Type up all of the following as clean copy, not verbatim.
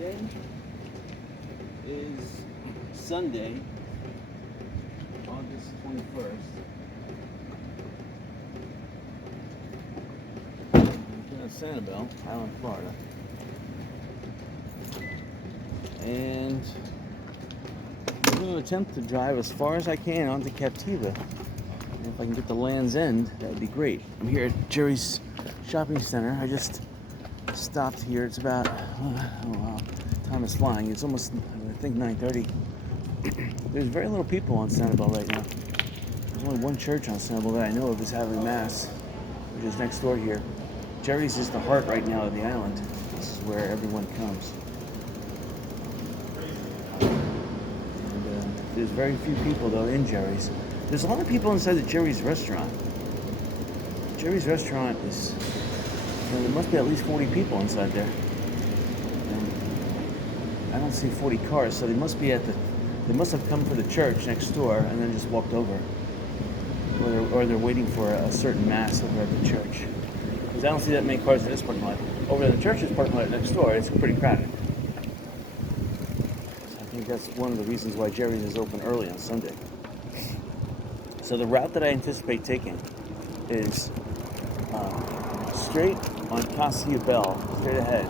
Today is Sunday, August 21st. I'm in Sanibel Island, Florida. And I'm going to attempt to drive as far as I can onto Captiva. And if I can get to Land's End, that would be great. I'm here at Jerry's Shopping Center. I just stopped here. It's about, time is flying. It's almost, I think, 9:30. There's very little people on Sanibel right now. There's only one church on Sanibel that I know of is having Mass, which is next door here. Jerry's is the heart right now of the island. This is where everyone comes. And there's very few people, though, in Jerry's. There's a lot of people inside the Jerry's restaurant. Jerry's restaurant is, there must be at least 40 people inside there. And I don't see 40 cars, so they must have come for the church next door and then just walked over. Or they're waiting for a certain Mass over at the church. Because I don't see that many cars in this parking lot. Over at the church's parking lot next door, it's pretty crowded. So I think that's one of the reasons why Jerry's is open early on Sunday. So the route that I anticipate taking is straight on Sanibel, straight ahead,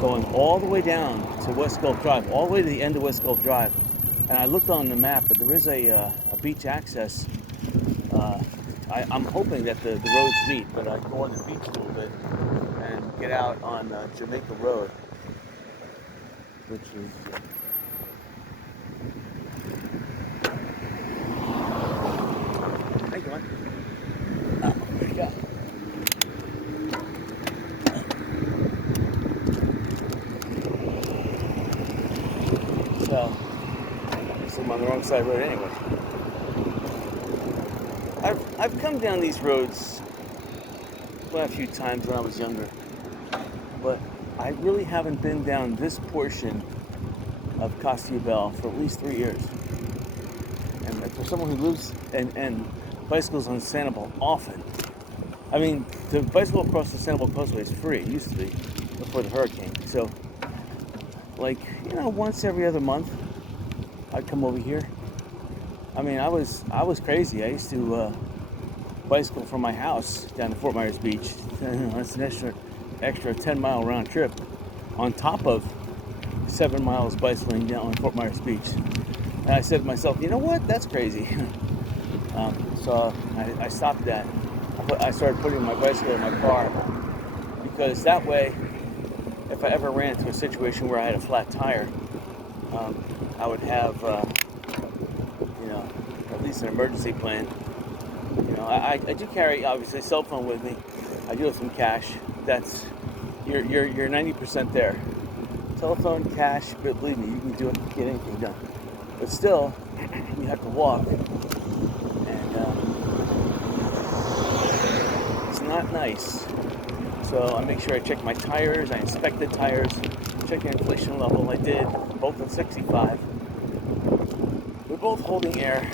going all the way down to West Gulf Drive, all the way to the end of West Gulf Drive. And I looked on the map, but there is a beach access. I'm hoping that the roads meet, but I go on the beach a little bit and get out on Jamaica Road, which is... How you doing? Oh, there you go. So, I guess I'm on the wrong side of the road anyway. I've come down these roads quite a few times when I was younger, but I really haven't been down this portion of Sanibel for at least 3 years. And for someone who lives and bicycles on Sanibel often, I mean, to bicycle across the Sanibel Coastway is free. It used to be before the hurricane. So, like, once every other month, I'd come over here. I mean, I was crazy. I used to bicycle from my house down to Fort Myers Beach. That's an extra 10-mile round trip on top of 7 miles bicycling down on Fort Myers Beach. And I said to myself, you know what? That's crazy. So I stopped that. I started putting my bicycle in my car because that way, if I ever ran into a situation where I had a flat tire, I would have, at least an emergency plan. I do carry, obviously, a cell phone with me. I do have some cash. That's, you're 90% there. Telephone, cash, but believe me, you can get anything done. But still, you have to walk. And it's not nice. So I make sure I check my tires, I inspect the tires, check the inflation level. I did, both at 65. We're both holding air.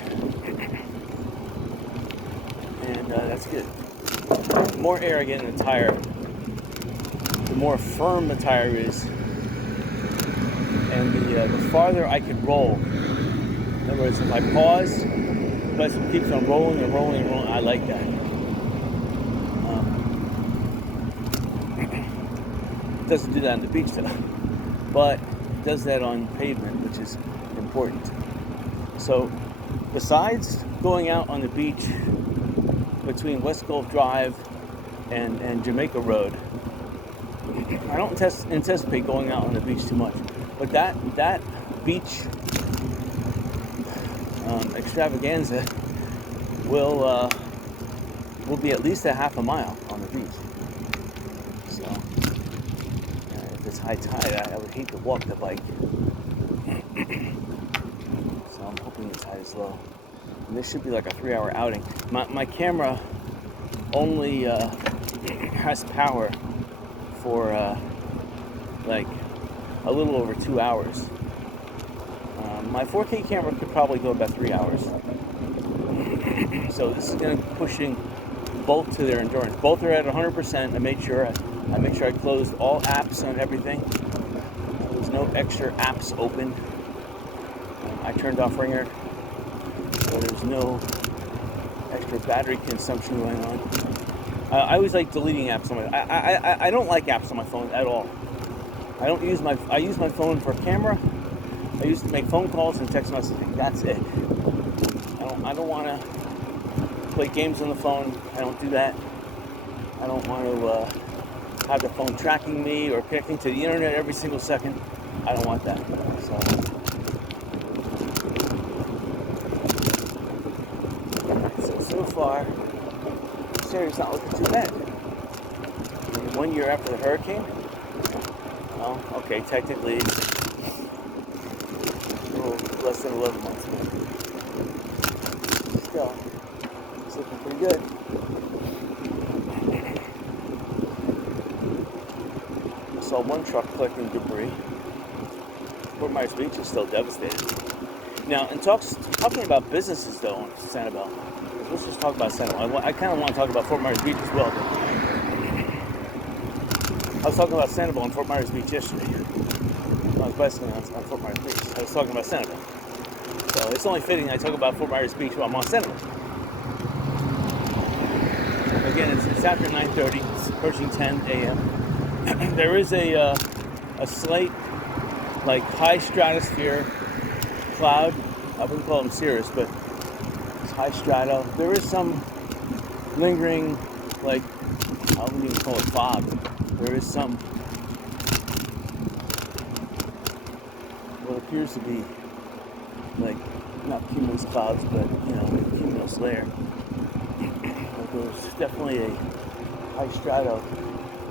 And that's good. The more air I get in the tire, the more firm the tire is, and the farther I can roll. In other words, if I pause, the bicycle keeps on rolling and rolling and rolling. I like that. It doesn't do that on the beach though, but it does that on pavement, which is important. So, besides going out on the beach between West Gulf Drive and Jamaica Road, I don't anticipate going out on the beach too much. But that beach extravaganza will be at least a half a mile on the beach. So if it's high tide, I would hate to walk the bike. So I'm hoping the tide is low. And this should be like a 3-hour outing. My camera only has power for like a little over 2 hours. My 4K camera could probably go about 3 hours. So this is going to be pushing both to their endurance. Both are at 100%. I made sure I closed all apps on everything. no extra apps open. I turned off Ringer, so there's no extra battery consumption going on. I always like deleting apps on my. I don't like apps on my phone at all. I use my phone for camera. I use it to make phone calls and text messaging. That's it. I don't want to play games on the phone. I don't do that. I don't want to have the phone tracking me or connecting to the internet every single second. I don't want that. So far, this area's not looking too bad. 1 year after the hurricane. Well, okay, technically it's a little less than 11 months, but still, it's looking pretty good. I saw one truck collecting debris. Fort Myers Beach is still devastated. Now, in talking about businesses though on Sanibel, let's just talk about Sanibel. I kind of want to talk about Fort Myers Beach as well, but I was talking about Sanibel and Fort Myers Beach yesterday. I was bicycling on Fort Myers Beach. I was talking about Sanibel. So it's only fitting I talk about Fort Myers Beach while I'm on Sanibel. Again, it's after 9:30. It's approaching 10 a.m. There is a slight, like, high stratosphere cloud. I wouldn't call them cirrus, but it's high strato. There is some lingering, like, I wouldn't even call it fog. There is some what appears to be like not cumulus clouds, but cumulus layer. But there's definitely a high strato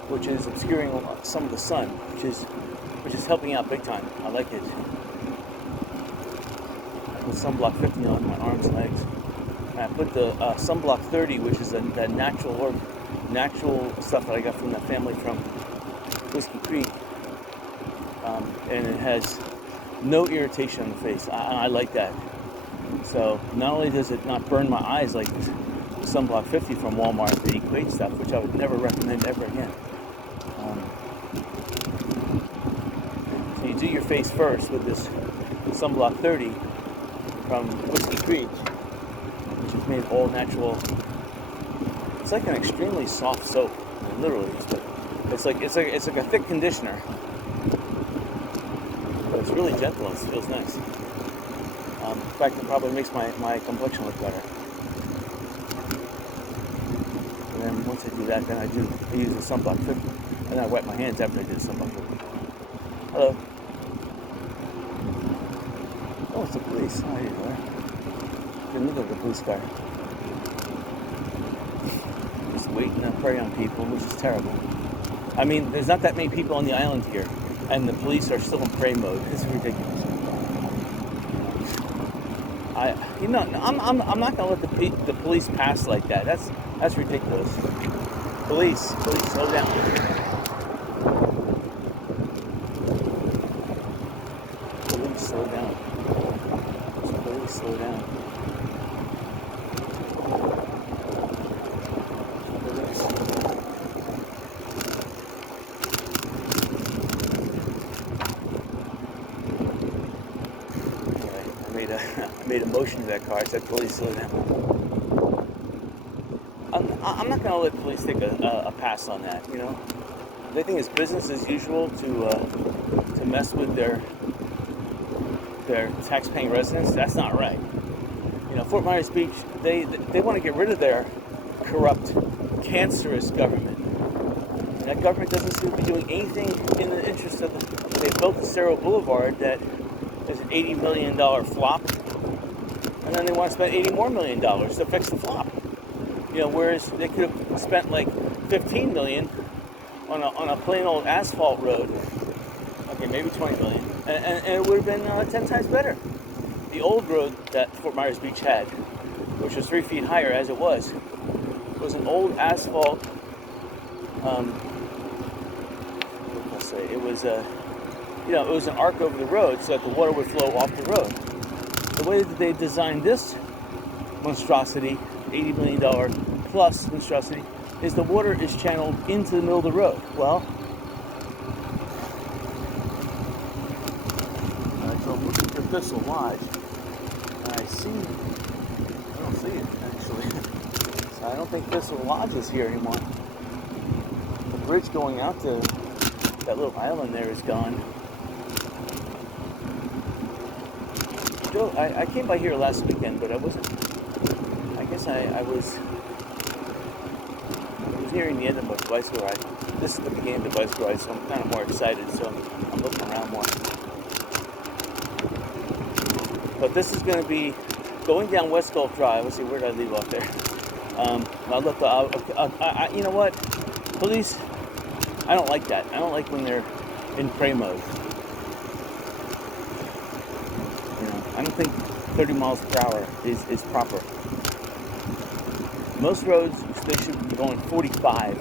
which is obscuring some of the sun, which is helping out big time. I like it. I put sunblock 50 on my arms and legs. And I put the sunblock 30, which is that natural stuff that I got from the family from Whiskey Creek, and it has no irritation on the face. I like that. So not only does it not burn my eyes like the sunblock 50 from Walmart, the Equate stuff, which I would never recommend ever again. So you do your face first with this sunblock 30 from Whiskey Creek, which is made all natural. It's like an extremely soft soap. I mean, literally, it's like a thick conditioner, but it's really gentle and it feels nice. In fact, it probably makes my complexion look better. And then once I do that, then I use the sunblock 50, and then I wipe my hands after I do the sunblock 50. Hello. Oh, it's the police. Oh, here you are. Didn't look like the police car. Waiting to prey on people, which is terrible. I mean, there's not that many people on the island here, and the police are still in prey mode. It's ridiculous. I'm not gonna let the police pass like that. That's ridiculous. Police, slow down. Police, slow down. Police, slow down. I made a motion to that car. I said, "Police, slow down." I'm not going to let police take a pass on that. They think it's business as usual to mess with their tax-paying residents. That's not right. Fort Myers Beach, they want to get rid of their corrupt, cancerous government. And that government doesn't seem to be doing anything in the interest of they built the Cerro Boulevard that is an $80 million flop, and then they want to spend $80 more million to fix the flop. Whereas they could have spent like $15 million on a plain old asphalt road. Okay, maybe $20 million, and it would have been 10 times better. The old road that Fort Myers Beach had, which was 3 feet higher as it was an old asphalt. What can I say? It was it was an arc over the road so that the water would flow off the road. The way that they designed this monstrosity, $80 million plus monstrosity, is the water is channeled into the middle of the road. Well, So I'm looking for Thistle Lodge. And I don't see it actually. So I don't think Thistle Lodge is here anymore. The bridge going out to that little island there is gone. Joe, I came by here last weekend, but I wasn't. I guess I was nearing the end of my bicycle ride. This is the beginning of the bicycle ride, so I'm kind of more excited. So I'm looking around more. But this is going to be going down West Gulf Drive. Let's see, where did I leave off there? You know what? Police, I don't like that. I don't like when they're in prey mode. You know, I don't think 30 miles per hour is proper. Most roads, they should be going 45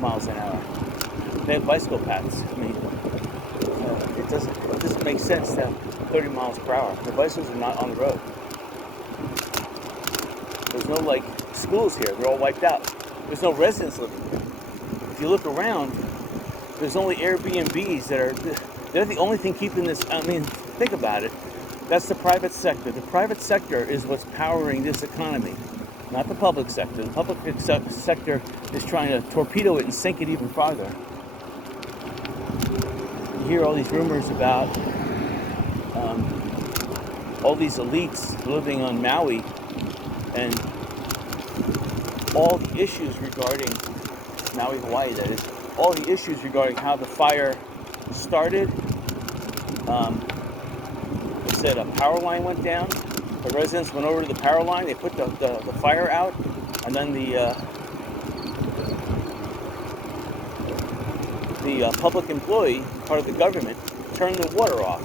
miles an hour. They have bicycle paths. I mean, it doesn't make sense to have 30 miles per hour. The bicycles are not on the road. There's no schools here. They're all wiped out. There's no residents living here. If you look around, there's only Airbnbs they're the only thing keeping this. I mean, think about it. That's the private sector. The private sector is what's powering this economy, not the public sector. The public sector is trying to torpedo it and sink it even farther. You hear all these rumors about all these elites living on Maui and all the issues regarding Maui, Hawaii, that is, all the issues regarding how the fire started. They said a power line went down. The residents went over to the power line. They put the fire out, and then the public employee, part of the government, turned the water off.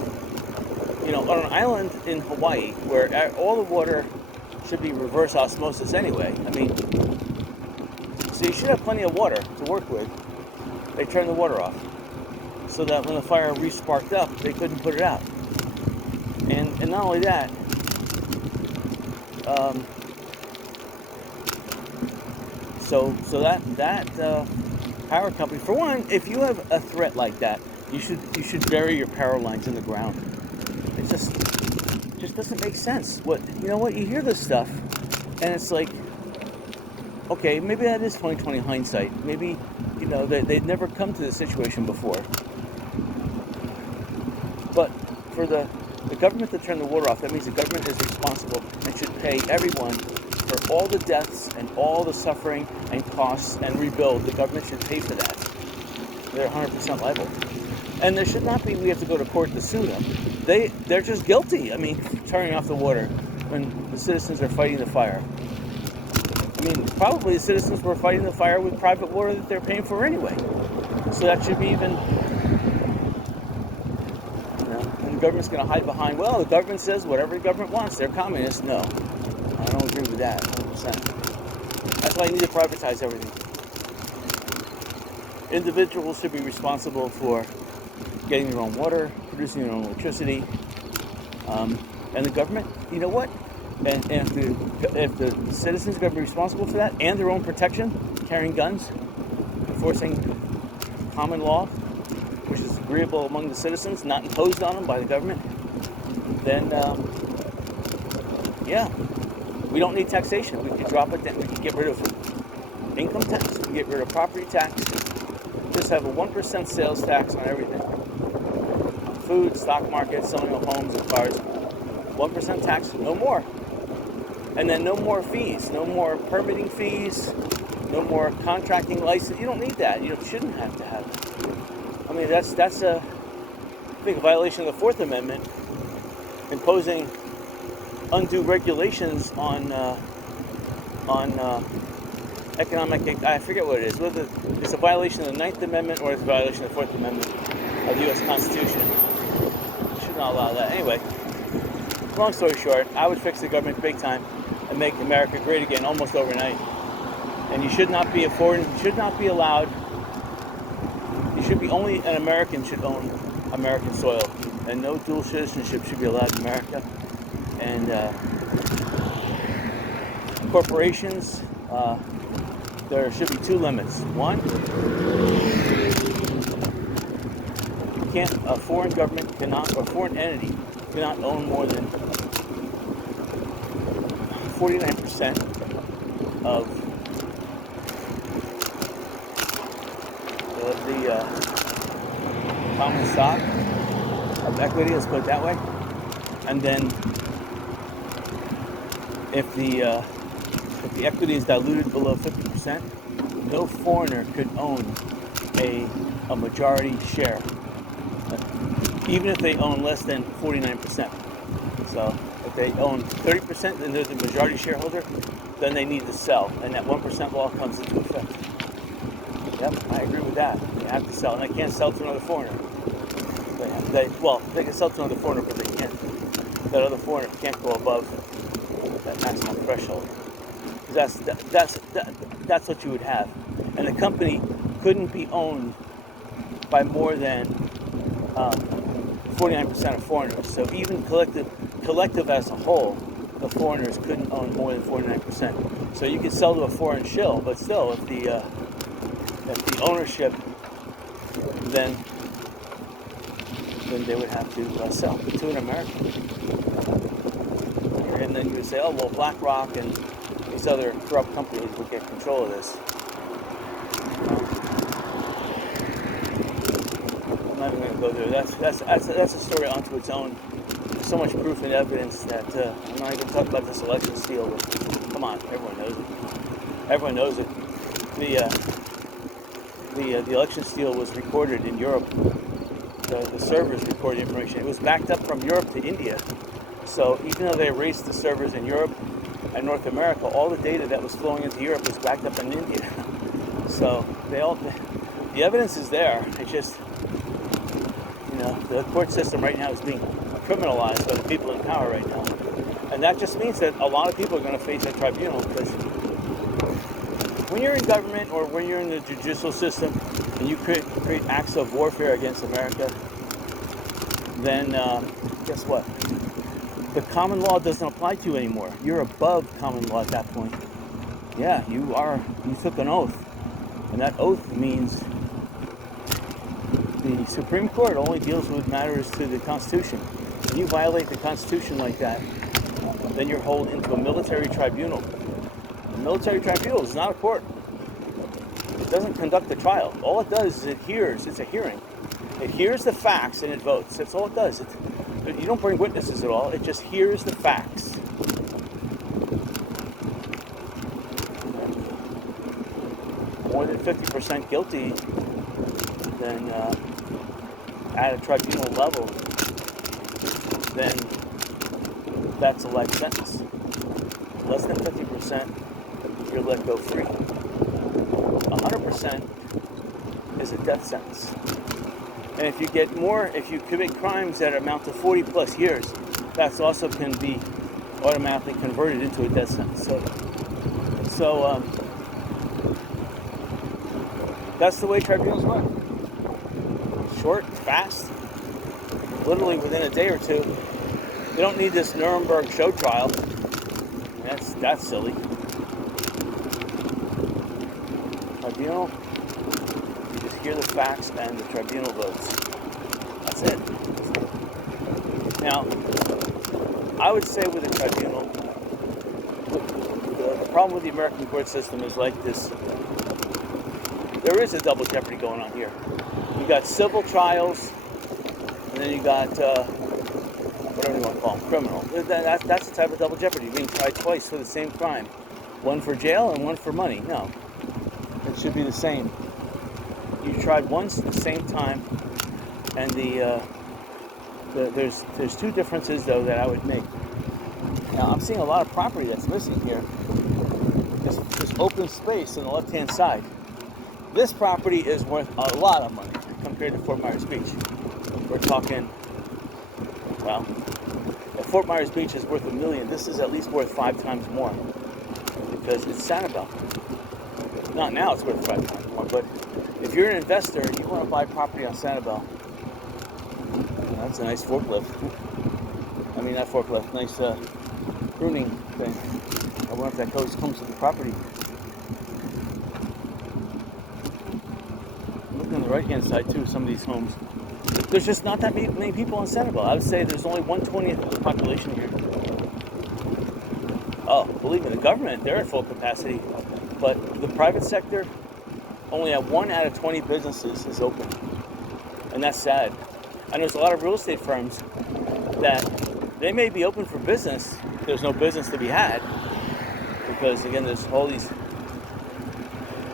You know, on an island in Hawaii where all the water should be reverse osmosis anyway. I mean, so you should have plenty of water to work with. They turned the water off so that when the fire re-sparked up, they couldn't put it out. And not only that, so that power company, for one, if you have a threat like that, you should bury your power lines in the ground. It just doesn't make sense. You know what? You hear this stuff, and it's like, okay, maybe that is 20/20 hindsight. Maybe, you know, they'd never come to this situation before. But for the government to turn the water off, that means the government is responsible and should pay everyone for all the deaths and all the suffering and costs and rebuild. The government should pay for that. They're 100% liable. And there should not be, we have to go to court to sue them. They're just guilty. I mean, turning off the water when the citizens are fighting the fire. I mean, probably the citizens were fighting the fire with private water that they're paying for anyway. So that should be even, you know, and the government's going to hide behind, well, the government says whatever the government wants. They're communists. No, I don't agree with that 100%. That's why you need to privatize everything. Individuals should be responsible for getting their own water, producing their own electricity, and the government, you know what? And if the citizens are going to be responsible for that and their own protection, carrying guns, enforcing common law, which is agreeable among the citizens, not imposed on them by the government, then yeah, we don't need taxation. We can drop it down. We can get rid of income tax. We can get rid of property tax. Just have a 1% sales tax on everything. Food, stock market, selling of homes and cars. 1% tax, no more. And then no more fees, no more permitting fees, no more contracting license. You don't need that. You shouldn't have to have it. I mean, that's I think a violation of the Fourth Amendment, imposing undue regulations on economic. I forget what it is. Whether it's a violation of the Ninth Amendment or it's a violation of the Fourth Amendment of the U.S. Constitution. You should not allow that. Anyway, long story short, I would fix the government big time and make America great again almost overnight. And you should not be allowed. You should be only an American should own American soil, and no dual citizenship should be allowed in America. And corporations, there should be two limits. One, a foreign government cannot, or foreign entity cannot own more than 49% of the common stock of equity, let's put it that way. And then if the equity is diluted below 50%, no foreigner could own a majority share, even if they own less than 49%. So if they own 30% and they're the majority shareholder, then they need to sell, and that 1% law comes into effect. Yep, I agree with that. They have to sell, and they can't sell to another foreigner. They can sell to another foreigner, but they can't. That other foreigner can't go above that maximum threshold. That's what you would have, and the company couldn't be owned by more than 49% of foreigners. So even collective as a whole, the foreigners couldn't own more than 49%. So you could sell to a foreign shill, but still, if the ownership, then they would have to sell to an American. And then you would say, oh, well, BlackRock and these other corrupt companies would get control of this. I'm not even going to go there. That's a story onto its own. There's so much proof and evidence that I'm not even talking about this election steal. But come on, everyone knows it. Everyone knows it. The election steal was recorded in Europe. The servers recorded information. It was backed up from Europe to India. So even though they erased the servers in Europe and North America, all the data that was flowing into Europe was backed up in India. So the evidence is there. It's just, the court system right now is being criminalized by the people in power right now. And that just means that a lot of people are going to face a tribunal, because when you're in government or when you're in the judicial system and you create acts of warfare against America, then guess what? The common law doesn't apply to you anymore. You're above common law at that point. Yeah, you took an oath. And that oath means the Supreme Court only deals with matters to the Constitution. When you violate the Constitution like that, then you're hauled into a military tribunal. A military tribunal is not a court. It doesn't conduct the trial. All it does is it's a hearing. It hears the facts and it votes. That's all it does. You don't bring witnesses at all. It just hears the facts. More than 50% guilty, then at a tribunal level, then that's a life sentence. Less than 50%, you're let go free. 100% is a death sentence. And if you commit crimes that amount to 40 plus years, that also can be automatically converted into a death sentence. So that's the way tribunals work. Short, fast, literally within a day or two. You don't need this Nuremberg show trial. That's silly. Tribunal, you just hear the facts and the tribunal votes. That's it. Now, I would say with a tribunal, the problem with the American court system is like this. There is a double jeopardy going on here. You got civil trials, and then you got whatever you want to call them, criminal. That's the type of double jeopardy. You're being tried twice for the same crime. One for jail and one for money. No. It should be the same. You tried once at the same time, and there's two differences though that I would make. Now I'm seeing a lot of property that's missing here. This open space on the left-hand side. This property is worth a lot of money compared to Fort Myers Beach. We're talking, well, if Fort Myers Beach is worth $1 million, this is at least worth 5 times more because it's Sanibel. Not now it's worth 5 times more, but if you're an investor and you want to buy property on Sanibel, that's a nice forklift. I mean, not forklift, nice pruning thing. I wonder if that comes with the property. I'm looking right-hand side too, some of these homes. There's just not that many people in Sanibel. I would say there's only 1/20th of the population here. Oh, believe me, the government, they're at full capacity. But the private sector, only at 1 out of 20 businesses is open. And that's sad. And there's a lot of real estate firms that they may be open for business. There's no business to be had. Because again, there's all these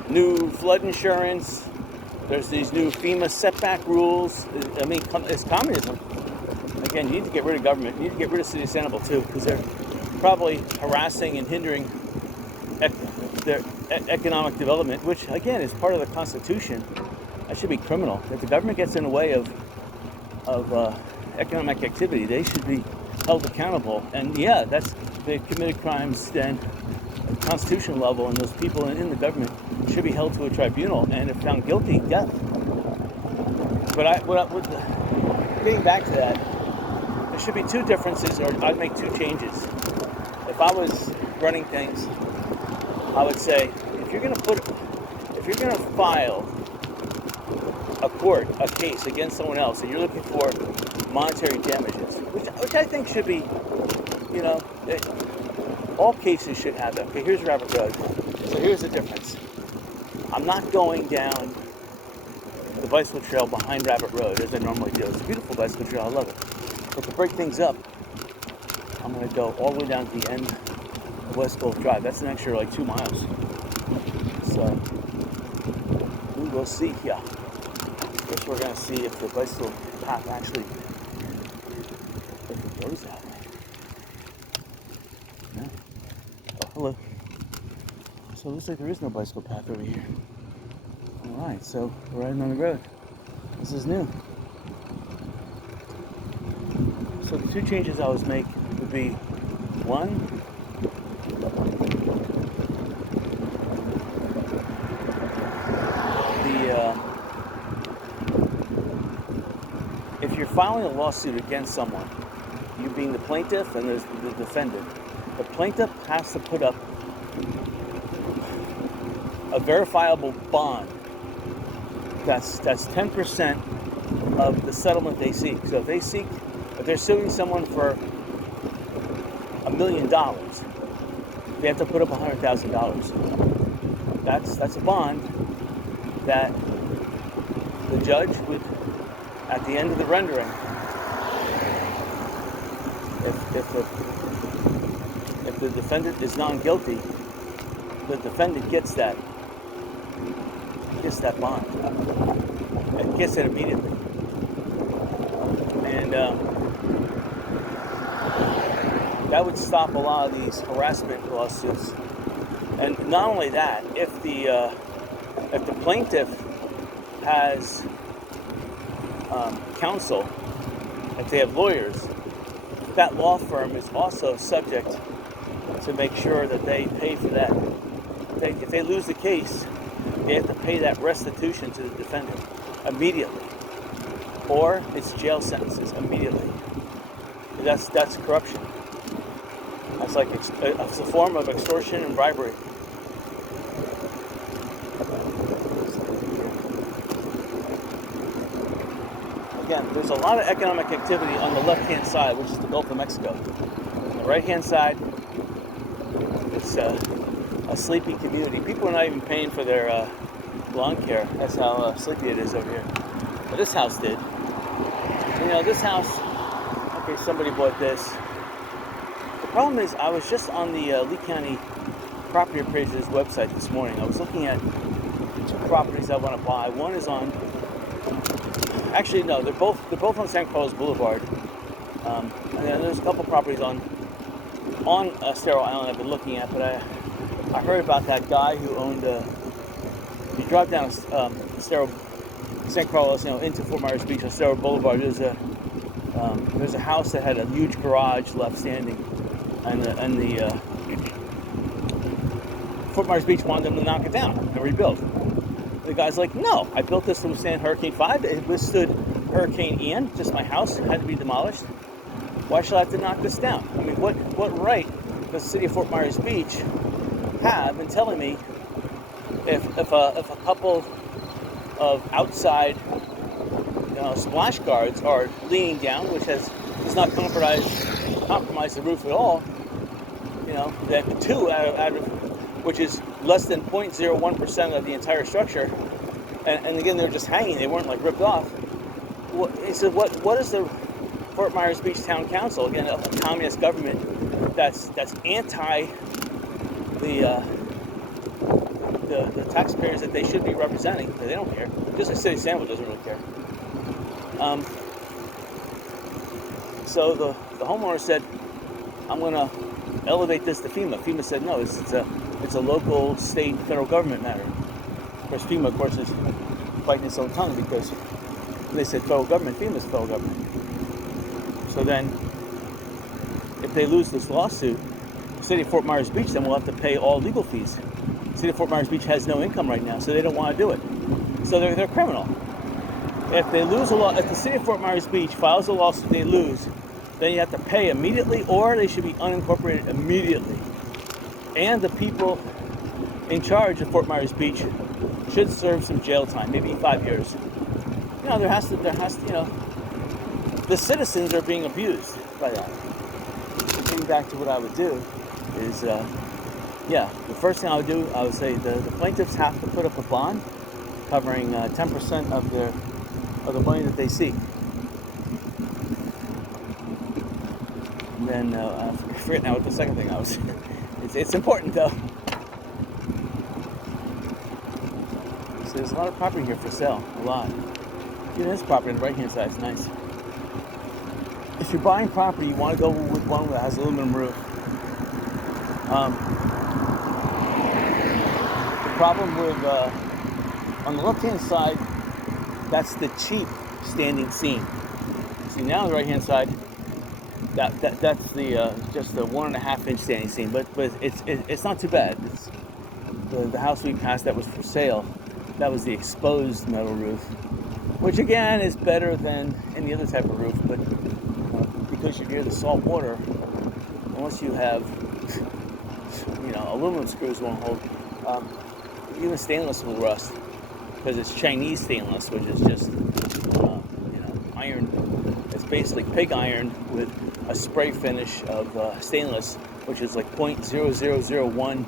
new flood insurance. There's these new FEMA setback rules. I mean, it's communism. Again, you need to get rid of government. You need to get rid of City of Sanibel too, because they're probably harassing and hindering their economic development, which again is part of the Constitution. That should be criminal. If the government gets in the way of economic activity, they should be held accountable. And yeah, they've committed crimes then at the constitutional level, and those people in the government should be held to a tribunal, and if found guilty, death. But getting back to that, there should be two differences, or I'd make two changes. If I was running things, I would say, if you're going to file a case against someone else, and you're looking for monetary damages, which I think should be, all cases should have that. Okay, here's Rabbit Road. So here's the difference. I'm not going down the bicycle trail behind Rabbit Road as I normally do. It's a beautiful bicycle trail, I love it. But to break things up, I'm going to go all the way down to the end of West Gulf Drive. That's an extra 2 miles. So we will see here. First we're going to see if the bicycle path actually goes that way. Yeah. Oh, hello. So it looks like there is no bicycle path over here. Alright, so we're riding on the road. This is new. So the two changes I would make would be, one, if you're filing a lawsuit against someone, you being the plaintiff and there's the defendant, the plaintiff has to put up a verifiable bond that's 10% of the settlement they seek. So if they're suing someone for $1 million, they have to put up $100,000. That's a bond that the judge would, at the end of the rendering, if the defendant is non-guilty, the defendant gets that bond and gets it immediately. And that would stop a lot of these harassment lawsuits. And not only that, if the plaintiff has counsel, if they have lawyers, that law firm is also subject to make sure that they pay for that. If they lose the case, they have to pay that restitution to the defendant immediately, or it's jail sentences immediately. That's corruption. That's like it's a form of extortion and bribery. Again, there's a lot of economic activity on the left-hand side, which is the Gulf of Mexico. On the right-hand side, it's a sleepy community. People are not even paying for their lawn care. That's how sleepy it is over here. But this house did. This house, okay, somebody bought this. The problem is, I was just on the Lee County property appraiser's website this morning. I was looking at two properties I want to buy. One is on, actually no, they're both on San Carlos Boulevard. And then there's a couple properties on Sanibel Island I've been looking at, but I heard about that guy who owned you drive down San Carlos, into Fort Myers Beach on Sanibel Boulevard. There's a house that had a huge garage left standing, and the Fort Myers Beach wanted them to knock it down and rebuild. The guy's like, no, I built this to withstand Hurricane 5. It withstood Hurricane Ian. Just my house had to be demolished. Why should I have to knock this down? I mean, what right does the city of Fort Myers Beach have in telling me if a couple of outside splash guards are leaning down, which does not compromise the roof at all. That two out of which is less than 0.01% of the entire structure, and again they're just hanging. They weren't like ripped off. He said, what is the Fort Myers Beach Town Council, again a communist government that's anti the taxpayers that they should be representing? They don't care. Just like City of Sanibel doesn't really care. So the homeowner said, I'm going to elevate this to FEMA. FEMA said, no, it's a local, state, federal government matter. Of course, FEMA, of course, is biting its own tongue because they said federal government. FEMA's federal government. So then, if they lose this lawsuit, the city of Fort Myers Beach then will have to pay all legal fees. The city of Fort Myers Beach has no income right now, so they don't want to do it. So they're criminal. If they lose if the city of Fort Myers Beach files a lawsuit, they lose, then you have to pay immediately, or they should be unincorporated immediately. And the people in charge of Fort Myers Beach should serve some jail time, maybe 5 years. There has to, the citizens are being abused by that. Getting back to what I would do is, the first thing I would do, I would say the plaintiffs have to put up a bond covering 10% of the money that they see. And then I forget now what the second thing I was. It's important though. So there's a lot of property here for sale, a lot. Even this property on the right-hand side is nice. If you're buying property, you want to go with one that has aluminum roof. The problem with on the left-hand side, that's the cheap standing seam. See, now on the right-hand side, that's the just the 1.5 inch standing seam, but it's not too bad. It's the house we passed that was for sale. That was the exposed metal roof, which again is better than any other type of roof, but because you're near the salt water, unless you have aluminum screws won't hold. Even stainless will rust because it's Chinese stainless, which is just iron. It's basically pig iron with a spray finish of stainless, which is like 0.0001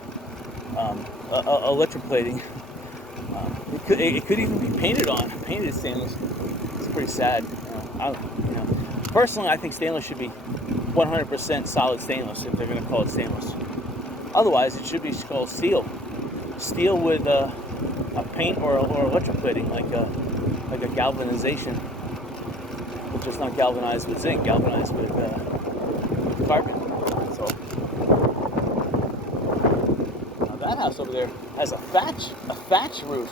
electroplating. It could even be painted stainless. It's pretty sad. Personally, I think stainless should be 100% solid stainless if they're going to call it stainless. Otherwise, it should be called steel. Steel with a paint or electroplating, like a galvanization, which is not galvanized with zinc, galvanized with carbon. So now that house over there has a thatch roof.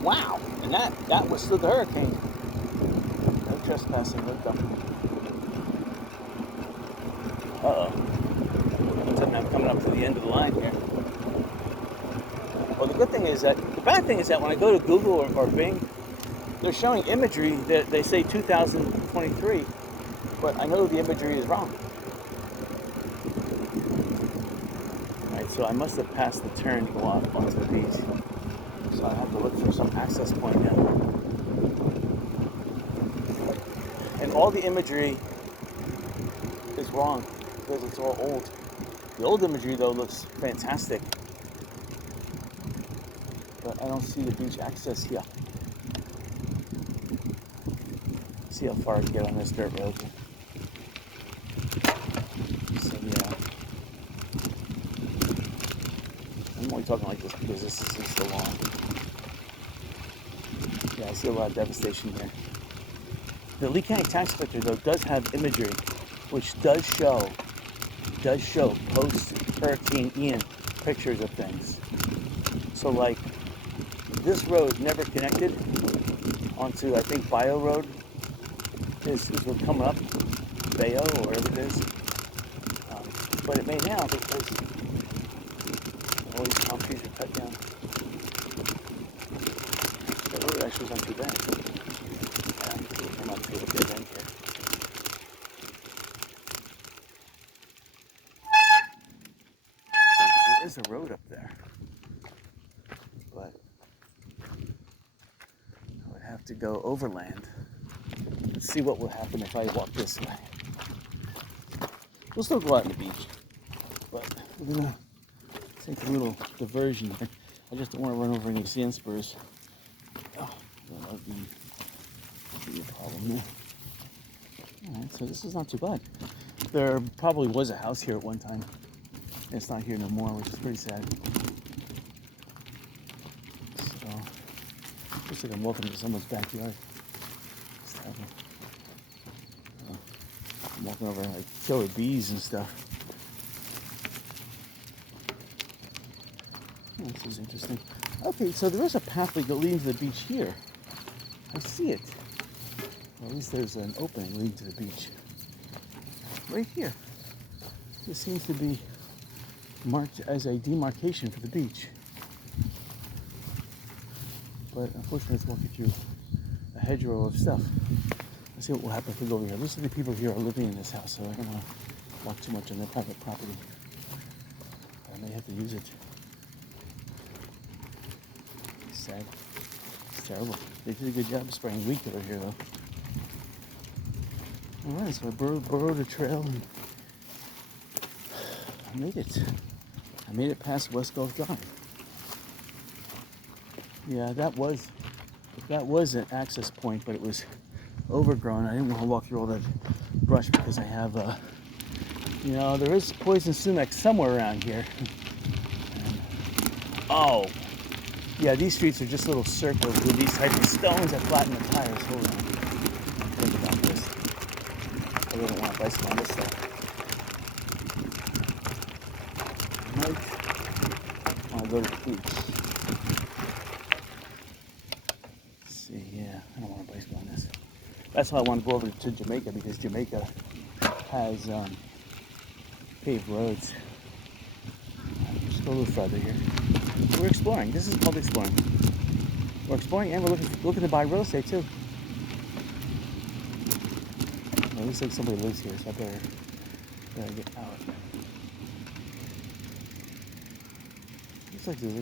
Wow, and that withstood the hurricane. No trespassing, look though. Uh-oh. I'm coming up to the end of the line here. Well, the bad thing is that when I go to Google or Bing, they're showing imagery that they say 2023, but I know the imagery is wrong. Alright, so I must have passed the turn to go off onto the beach. So I have to look for some access point now. And all the imagery is wrong because it's all old. The old imagery though looks fantastic. But I don't see the beach access here. See how far I can get on this dirt road. So yeah. I'm only talking like this because this isn't so long. Yeah, I see a lot of devastation here. The Lee County Tax Collector though does have imagery which does show post-Hurricane Ian pictures of things. So like this road never connected onto, I think, Bio Road is what's coming up, Bayo or whatever it is. But it may now because all these palm trees are cut down. That road actually isn't too bad. Yeah, I'm not too good in here. There is a road up there, but like to go overland. Let's see what will happen if I walk this way. We'll still go out on the beach, but we're gonna take a little diversion here. I just don't want to run over any sand spurs. Oh, that would be a problem there. Alright, so this is not too bad. There probably was a house here at one time. It's not here no more, which is pretty sad. So, looks like I'm walking into someone's backyard. It's terrible. I'm walking over like killer bees and stuff. Oh, this is interesting. Okay, so there is a pathway that leads to the beach here. I see it. Or at least there's an opening leading to the beach. Right here. This seems to be marked as a demarcation for the beach. But unfortunately it's walking through a hedgerow of stuff. Let's see what will happen if we go over here. Looks like the people here are living in this house, so I don't want to walk too much on their private property. I may have to use it. It's sad. It's terrible. They did a good job of spraying weed over here, though. Alright, so I burrowed a trail and I made it. I made it past West Gulf Drive. Yeah, that was an access point, but it was overgrown. I didn't want to walk through all that brush because I have, there is poison sumac somewhere around here. And, oh, yeah, these streets are just little circles with these types of stones that flatten the tires. Hold on. Think about this. I really don't want to bicycle on this stuff. I'll go to the beach. Let's see, yeah, I don't want to bicycle on this. That's why I want to go over to Jamaica, because Jamaica has paved roads. Just go a little further here. We're exploring. This is called exploring. We're exploring and we're looking to buy real estate too. It looks like somebody lives here, so I better get out. Looks like there's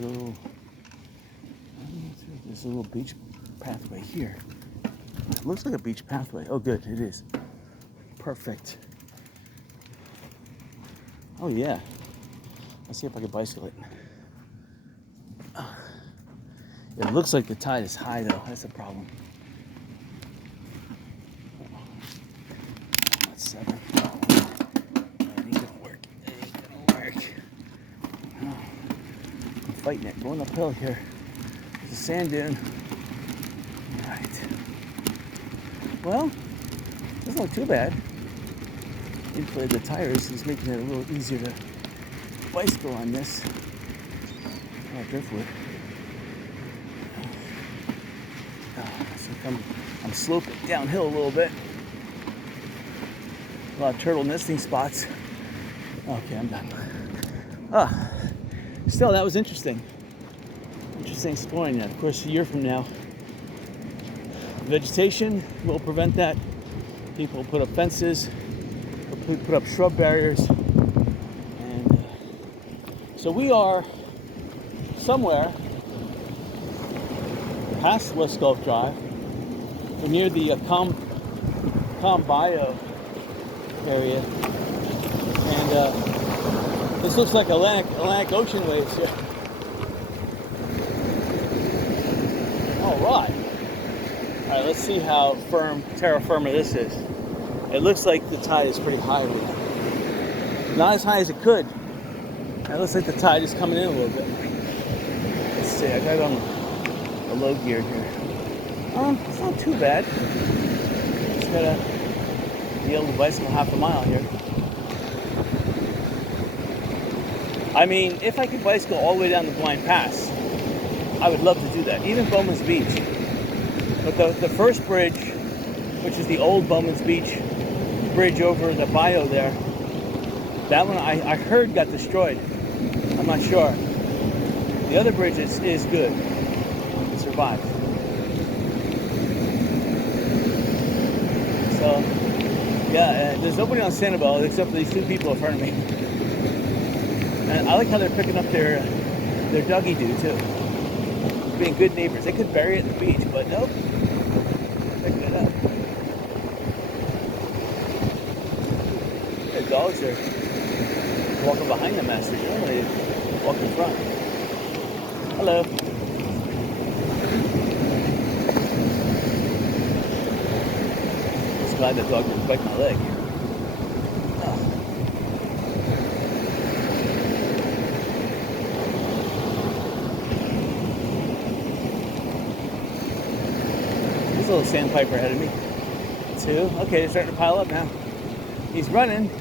a little beach pathway here. It looks like a beach pathway. Oh, good, it is. Perfect. Oh yeah. Let's see if I can bicycle it. It looks like the tide is high though. That's a problem. That's 7. That ain't gonna work. It ain't gonna work. Oh, I'm fighting it. Going uphill here. There's a sand dune. Alright. Well, doesn't look too bad. Inflated the tires is making it a little easier to bicycle on this. Oh, driftwood. I'm sloping downhill a little bit. A lot of turtle nesting spots. Okay, I'm done. Still, that was interesting. Interesting exploring that. Of course, a year from now, vegetation will prevent that. People put up fences, put up shrub barriers, and so we are somewhere past West Gulf Drive. We're near the Bio area, and this looks like Atlantic Ocean waves here. All right, let's see how terra firma this is. It looks like the tide is pretty high right now. Not as high as it could. It looks like the tide is coming in a little bit. Let's see, I got on a low gear here. It's not too bad. Just gotta be able to bicycle half a mile here. I mean, if I could bicycle all the way down the Blind Pass, I would love to do that. Even Bowman's Beach. But the first bridge, which is the old Bowman's Beach bridge over the bio there, that one I heard got destroyed. I'm not sure. The other bridge is good. It survived. So, yeah, there's nobody on Sanibel except for these 2 people in front of me. And I like how they're picking up their doggy doo too. Being good neighbors. They could bury it in the beach, but nope. dogs are walking behind the master. Normally they walk in front. Hello. Just glad that dog didn't bite my leg. Oh. There's a little sandpiper ahead of me. 2. Okay, they're starting to pile up now. He's running.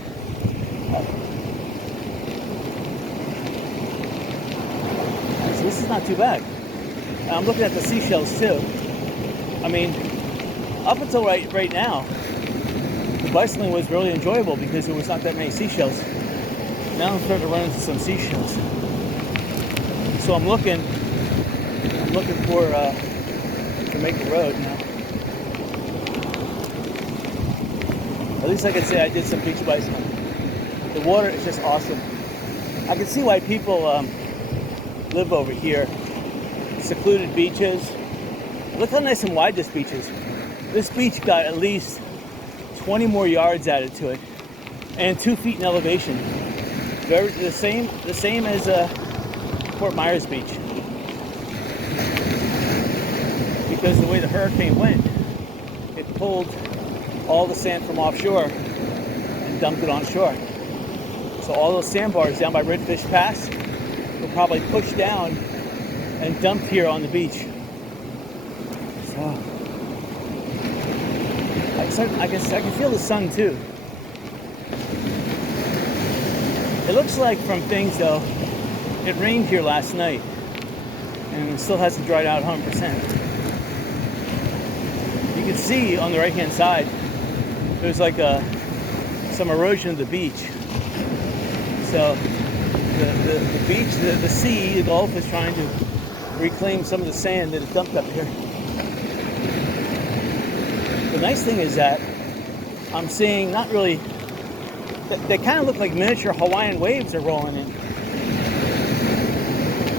So this is not too bad. I'm looking at the seashells too. I mean, up until right now, the bicycling was really enjoyable because there was not that many seashells. Now I'm starting to run into some seashells. So I'm looking for Jamaica Road now. At least I can say I did some beach bicycling. The water is just awesome. I can see why people live over here. Secluded beaches. Look how nice and wide this beach is. This beach got at least 20 more yards added to it, and 2 feet in elevation. The same as Fort Myers Beach. Because the way the hurricane went, it pulled all the sand from offshore and dumped it on shore. So all those sandbars down by Redfish Pass were probably pushed down and dumped here on the beach. So I can feel the sun too. It looks like from things though, it rained here last night and it still hasn't dried out 100%. You can see on the right hand side there's like some erosion of the beach. So the beach, the sea, the Gulf is trying to reclaim some of the sand that is dumped up here. The nice thing is that I'm seeing not really, they kind of look like miniature Hawaiian waves are rolling in.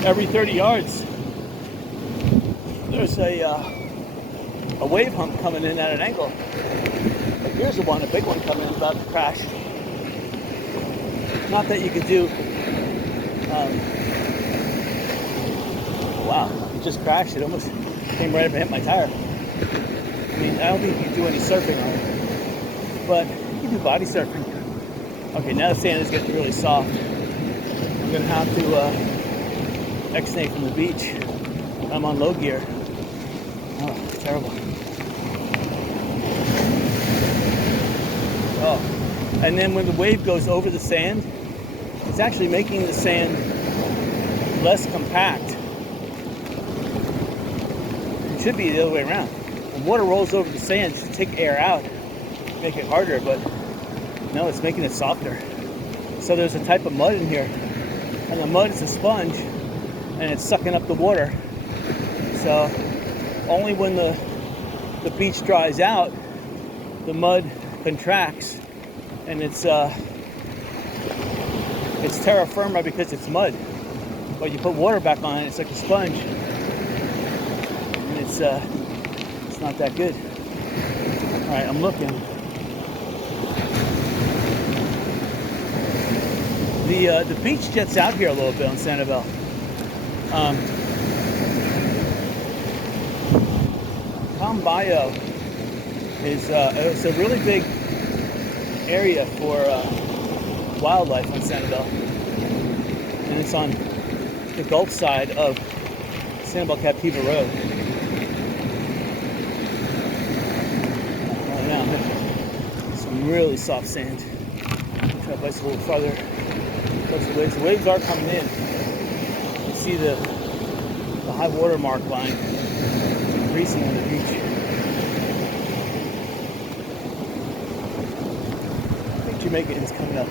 Every 30 yards, there's a wave hump coming in at an angle. Like here's the one, a big one coming in about to crash. Not that you could do, wow, it just crashed. It almost came right up and hit my tire. I mean, I don't think you can do any surfing on it, but you can do body surfing. Okay, now the sand is getting really soft. I'm gonna have to exnate from the beach. I'm on low gear. Oh, terrible. Oh, and then when the wave goes over the sand, it's actually making the sand less compact. It should be the other way around. When water rolls over the sand, it should take air out, make it harder, but no, it's making it softer. So there's a type of mud in here, and the mud is a sponge, and it's sucking up the water. So only when the beach dries out, the mud contracts, and it's terra firma because it's mud. But you put water back on it, it's like a sponge, and it's not that good. All right, I'm looking. The beach jets out here a little bit on Sanibel. Cambayo is it's a really big area for wildlife on Sanibel, and it's on the Gulf side of Sanibel Captiva Road. Right now, some really soft sand. Try to bicycle a little farther. The waves are coming in. You see the high water mark line increasing on the beach. I think Jamaica is coming up.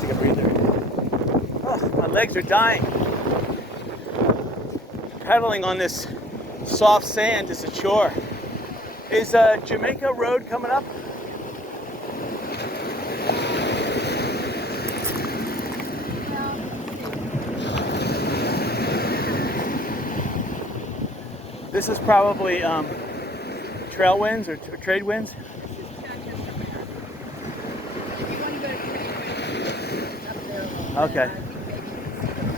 Take a breather. Oh, my legs are dying. Pedaling on this soft sand is a chore. Is Jamaica Road coming up? This is probably trail winds or trade winds? This is Cactus America. If you want to go to trade winds, it's up there a little Okay. bit. I think maybe you can see the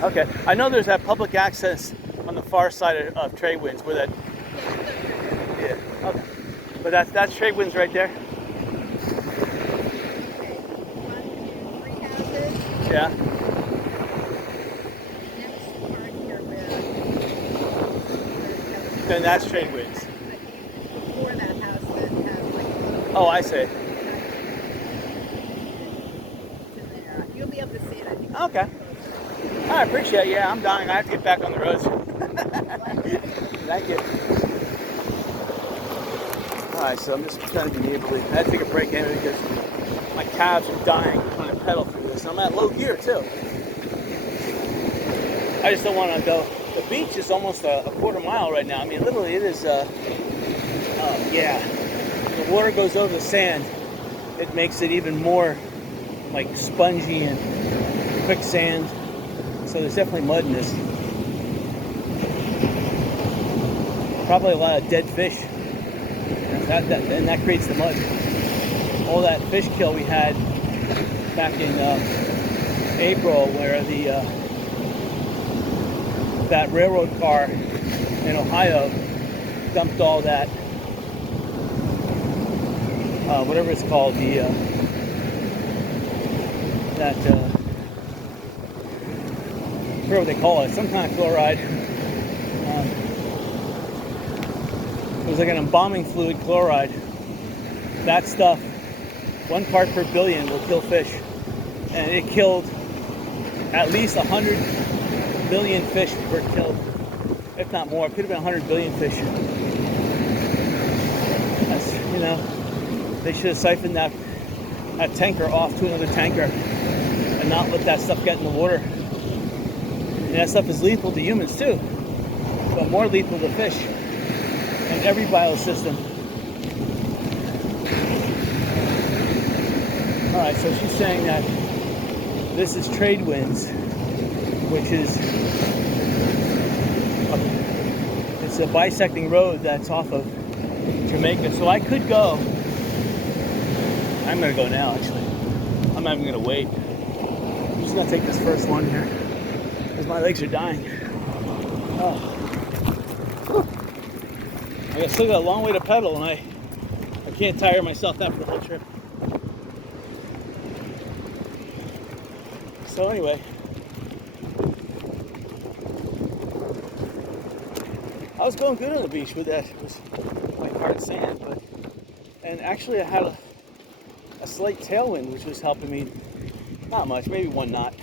flag. Okay. I know there's that public access on the far side of trade winds where that. Yeah, you go through there. Yeah. Okay. But that's trade winds right there. Okay, 1, 2, 3 houses. Yeah. Next part here where Then that's trade winds. I think it's before that house that has like Oh, I see. it's in there. You'll be able to see it, I think. Okay. I appreciate it. Yeah, I'm dying. I have to get back on the roads. Thank you. Alright, so I'm just trying to be neighborly. I had to take a break anyway because my calves are dying trying to pedal through this. I'm at low gear too. I just don't want to go. The beach is almost a quarter mile right now. I mean, literally it is, yeah. The water goes over the sand. It makes it even more like spongy and quicksand. So there's definitely mud in this. Probably a lot of dead fish. And that creates the mud. All that fish kill we had back in April, where that railroad car in Ohio dumped all that, whatever it's called, I forget what they call it, some kind of chloride. It was like an embalming fluid chloride. That stuff, 1 part per billion, will kill fish. And it killed at least 100 million fish were killed, if not more. It could have been 100 billion fish. That's, you know, they should have siphoned that tanker off to another tanker and not let that stuff get in the water. And that stuff is lethal to humans too, but more lethal to fish and every biosystem. All right, so she's saying that this is trade winds, which is it's a bisecting road that's off of Jamaica. So I could go. I'm gonna go now. Actually, I'm not even gonna wait. I'm just gonna take this first one here because my legs are dying. Oh. I still got a long way to pedal, and I can't tire myself out for the whole trip. So anyway, I was going good on the beach with that. It was like hard sand, and actually I had a slight tailwind, which was helping me. Not much, maybe 1 knot,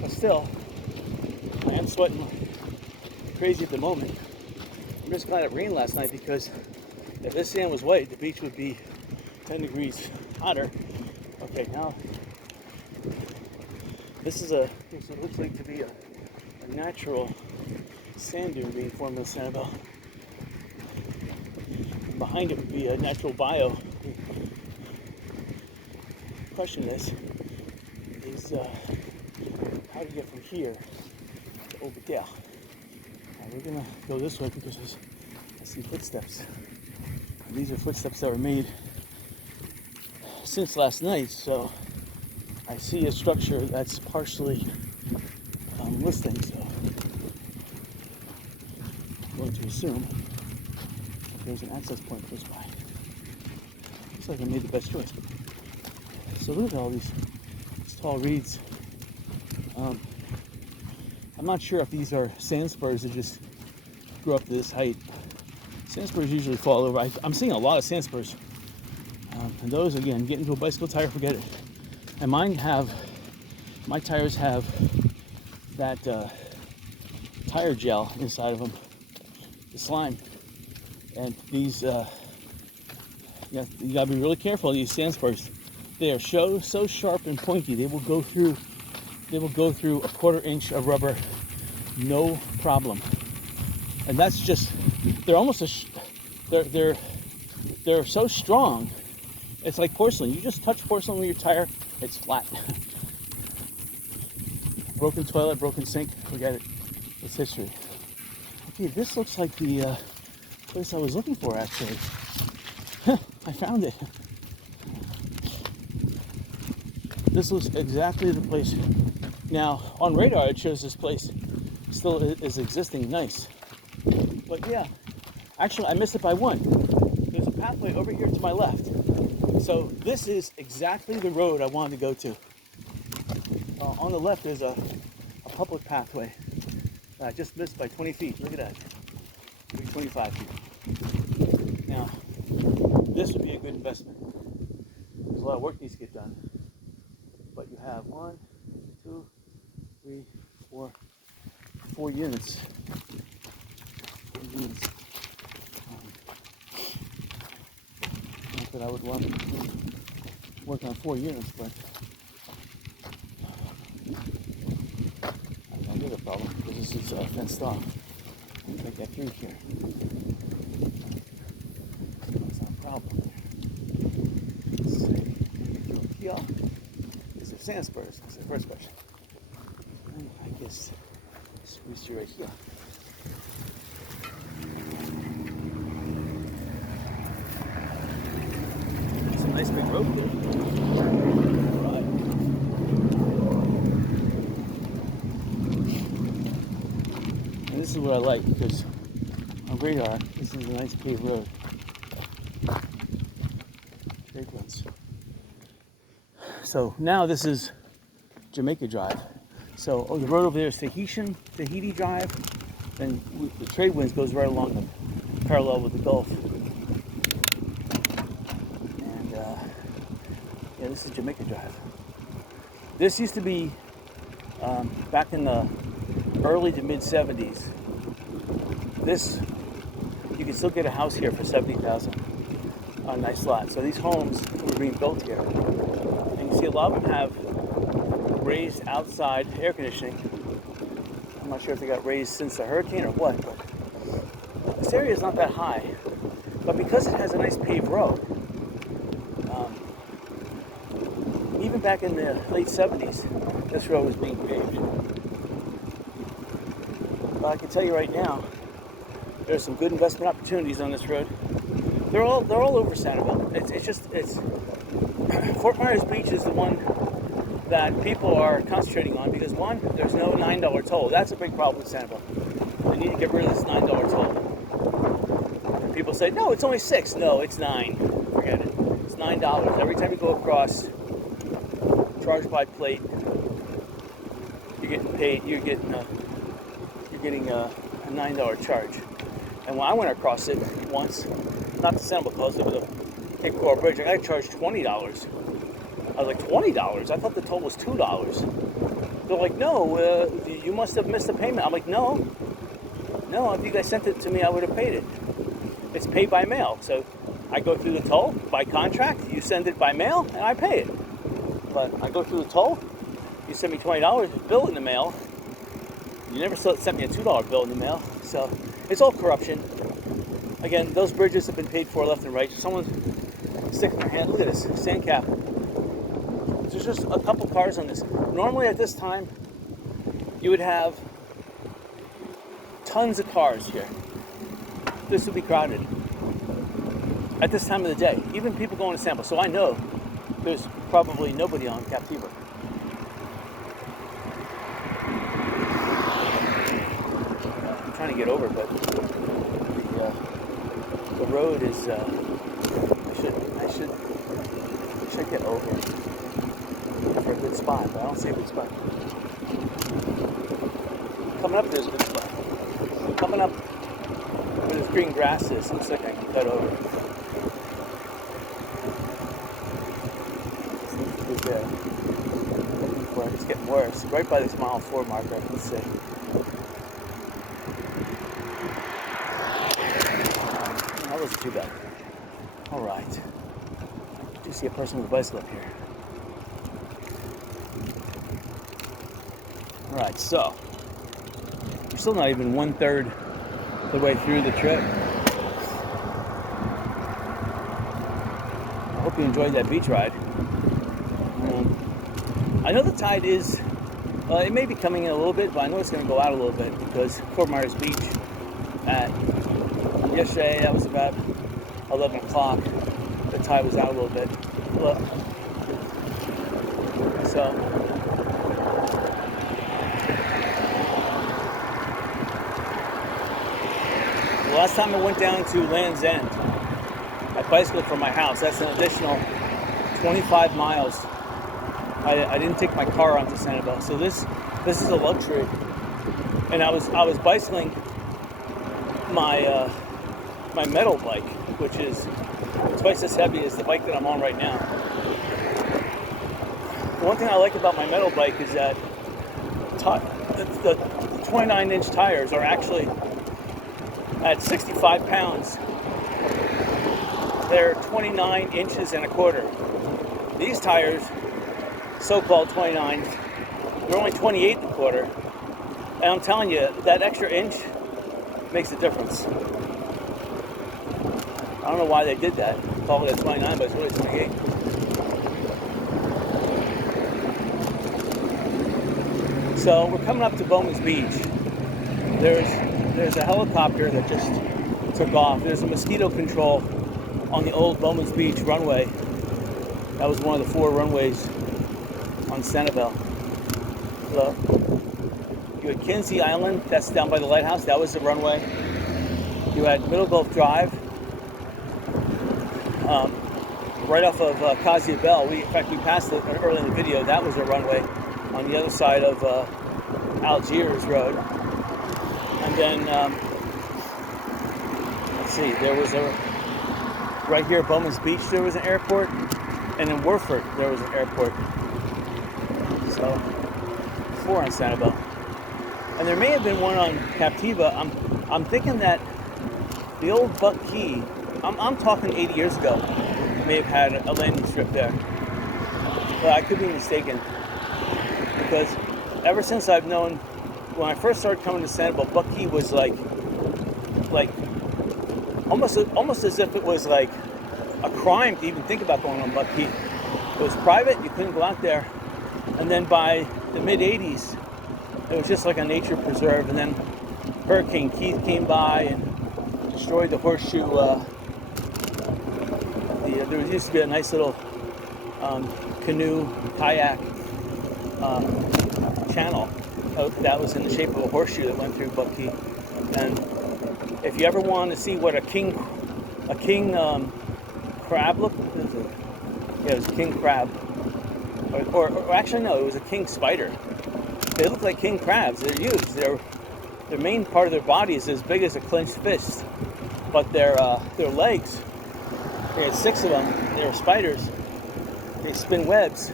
but still, I am sweating crazy at the moment. I'm just glad it rained last night, because if this sand was white, the beach would be 10 degrees hotter. Okay, now this is it looks like to be a natural sand dune being formed in Sanibel. Behind it would be a natural bio. The question is how do you get from here to over there? We're gonna go this way because I see footsteps. And these are footsteps that were made since last night, so I see a structure that's partially listing, so I'm going to assume that there's an access point close by. Looks like I made the best choice. So look at all these tall reeds. I'm not sure if these are sand spurs that just grew up to this height. Sand spurs usually fall over. I'm seeing a lot of sand spurs. And those, again, get into a bicycle tire, forget it. And my tires have that tire gel inside of them, the slime. And these, you gotta be really careful of these sand spurs. They are so sharp and pointy. They will go through a 1/4 inch of rubber, no problem. And that's just, they're almost they're so strong. It's like porcelain. You just touch porcelain with your tire, it's flat. Broken toilet, broken sink, forget it. It's history. Okay, this looks like the place I was looking for, actually. I found it. This looks exactly the place. Now, on radar, it shows this place still is existing. Nice. But yeah, actually, I missed it by one. There's a pathway over here to my left. So this is exactly the road I wanted to go to. On the left is a public pathway that I just missed by 20 feet. Look at that. Maybe 25 feet. Now, this would be a good investment. There's a lot of work needs to get done. But you have 1, 2, 3, 4 units. 4 units. Not that I would want to work on 4 units, but I don't get a problem because this is fenced off. You can't get through here. That's not a problem. Let's see. Here. Is it sand spurs? That's the first question. I guess we see right here. It's a nice big road here. Right. And this is what I like because on radar, this is a nice paved road. Big ones. So now this is Jamaica Drive. So the road over there is Tahiti Drive, and the trade winds goes right along the parallel with the Gulf. And yeah, this is Jamaica Drive. This used to be back in the early to mid 70s. This you can still get a house here for $70,000 on a nice lot. So these homes were being built here, and you see a lot of them have raised outside air conditioning. I'm not sure if they got raised since the hurricane or what, but this area is not that high. But because it has a nice paved road, even back in the late 70s, this road was being paved. But I can tell you right now, there's some good investment opportunities on this road. They're all over Sanibel. It's Fort Myers Beach is the one that people are concentrating on because one, there's no $9 toll. That's a big problem with Sanibel. They need to get rid of this $9 toll. And people say, no, it's only $6. No, it's $9. Forget it. It's $9 every time you go across. Charged by plate. You're getting paid. You're getting a $9 charge. And when I went across it once, not to Sanibel Coast, but the Cape Coral Bridge, I got charged $20. I was like, $20? I thought the toll was $2. They're like, no, you must have missed a payment. I'm like, no, if you guys sent it to me, I would have paid it. It's paid by mail. So I go through the toll by contract, you send it by mail, and I pay it. But I go through the toll, you send me $20 bill in the mail. You never sent me a $2 bill in the mail. So it's all corruption. Again, those bridges have been paid for left and right. Someone's sticking their hand, look at this, sand cap. There's just a couple cars on this. Normally at this time, you would have tons of cars here. This would be crowded. At this time of the day, even people going to Sanibel. So I know there's probably nobody on Captiva. I'm trying to get over, but the road is, I should get over for a good spot, but I don't see a good spot. Coming up there's a good spot. Coming up where this green grass is, looks like I can cut over. It's there. Looking for it. It's getting worse. Right by this mile 4 marker, let's see. That wasn't too bad. Alright. I do see a person with a bicycle up here. Alright, so we're still not even 1/3 the way through the trip. I hope you enjoyed that beach ride. I know the tide is, it may be coming in a little bit, but I know it's going to go out a little bit because Fort Myers Beach at Yesterday, that was about 11 o'clock. The tide was out a little bit. Look. So, the last time I went down to Land's End, I bicycled from my house. That's an additional 25 miles. I didn't take my car onto Sanibel, so this is a luxury. And I was bicycling my my metal bike, which is twice as heavy as the bike that I'm on right now. The one thing I like about my metal bike is that the 29-inch tires are actually at 65 pounds. They're 29 inches and a quarter. These tires, so-called 29s, they're only 28 and a quarter. And I'm telling you, that extra inch makes a difference. I don't know why they did that. Call it a 29, but it's really 28. So we're coming up to Bowman's Beach. There's a helicopter that just took off. There's a mosquito control on the old Bowman's Beach runway. That was one of the 4 runways on Sanibel. So you had Kinsey Island, that's down by the lighthouse. That was the runway. You had Middle Gulf Drive, right off of Casia Bell. In fact, we passed it early in the video. That was a runway on the other side of Algiers Road. And then, let's see, there was right here at Bowman's Beach, there was an airport. And in Warford, there was an airport. So, 4 on Sanibel. And there may have been one on Captiva. I'm thinking that the old Buck Key, I'm talking 80 years ago, may have had a landing strip there. But I could be mistaken. Because ever since I've known, when I first started coming to Sanibel, Buck Key was like almost as if it was like a crime to even think about going on Buck Key. It was private, you couldn't go out there. And then by the mid-80s, it was just like a nature preserve. And then Hurricane Keith came by and destroyed the horseshoe. There used to be a nice little canoe, kayak channel that was in the shape of a horseshoe that went through Buck Key. And if you ever want to see what a king crab looked, yeah, it was a king crab, or actually no, it was a king spider. They look like king crabs. They're huge. Their main part of their body is as big as a clenched fist, but their legs, they had 6 of them. They were spiders. They spin webs.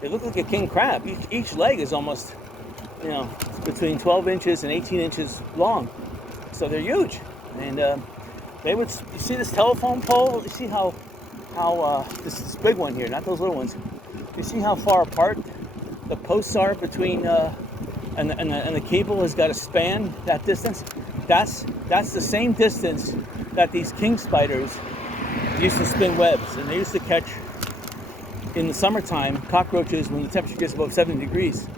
They look like a king crab. Each leg is almost, between 12 inches and 18 inches long. So they're huge. And you see this telephone pole? You see how this big one here, not those little ones. You see how far apart the posts are between, and the cable has got to span that distance? That's the same distance that these king spiders used to spin webs. And they used to catch, in the summertime, cockroaches when the temperature gets above 70 degrees,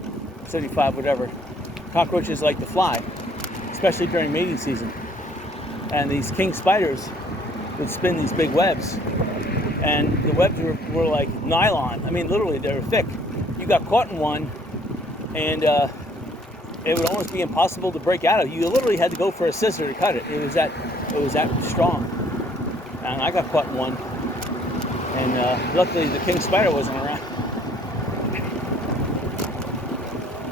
75, whatever. Cockroaches like to fly, especially during mating season. And these king spiders would spin these big webs. And the webs were like nylon. I mean, literally, they were thick. You got caught in one, and it would almost be impossible to break out of. You literally had to go for a scissor to cut it. It was that strong. And I got caught in one. And luckily, the king spider wasn't around.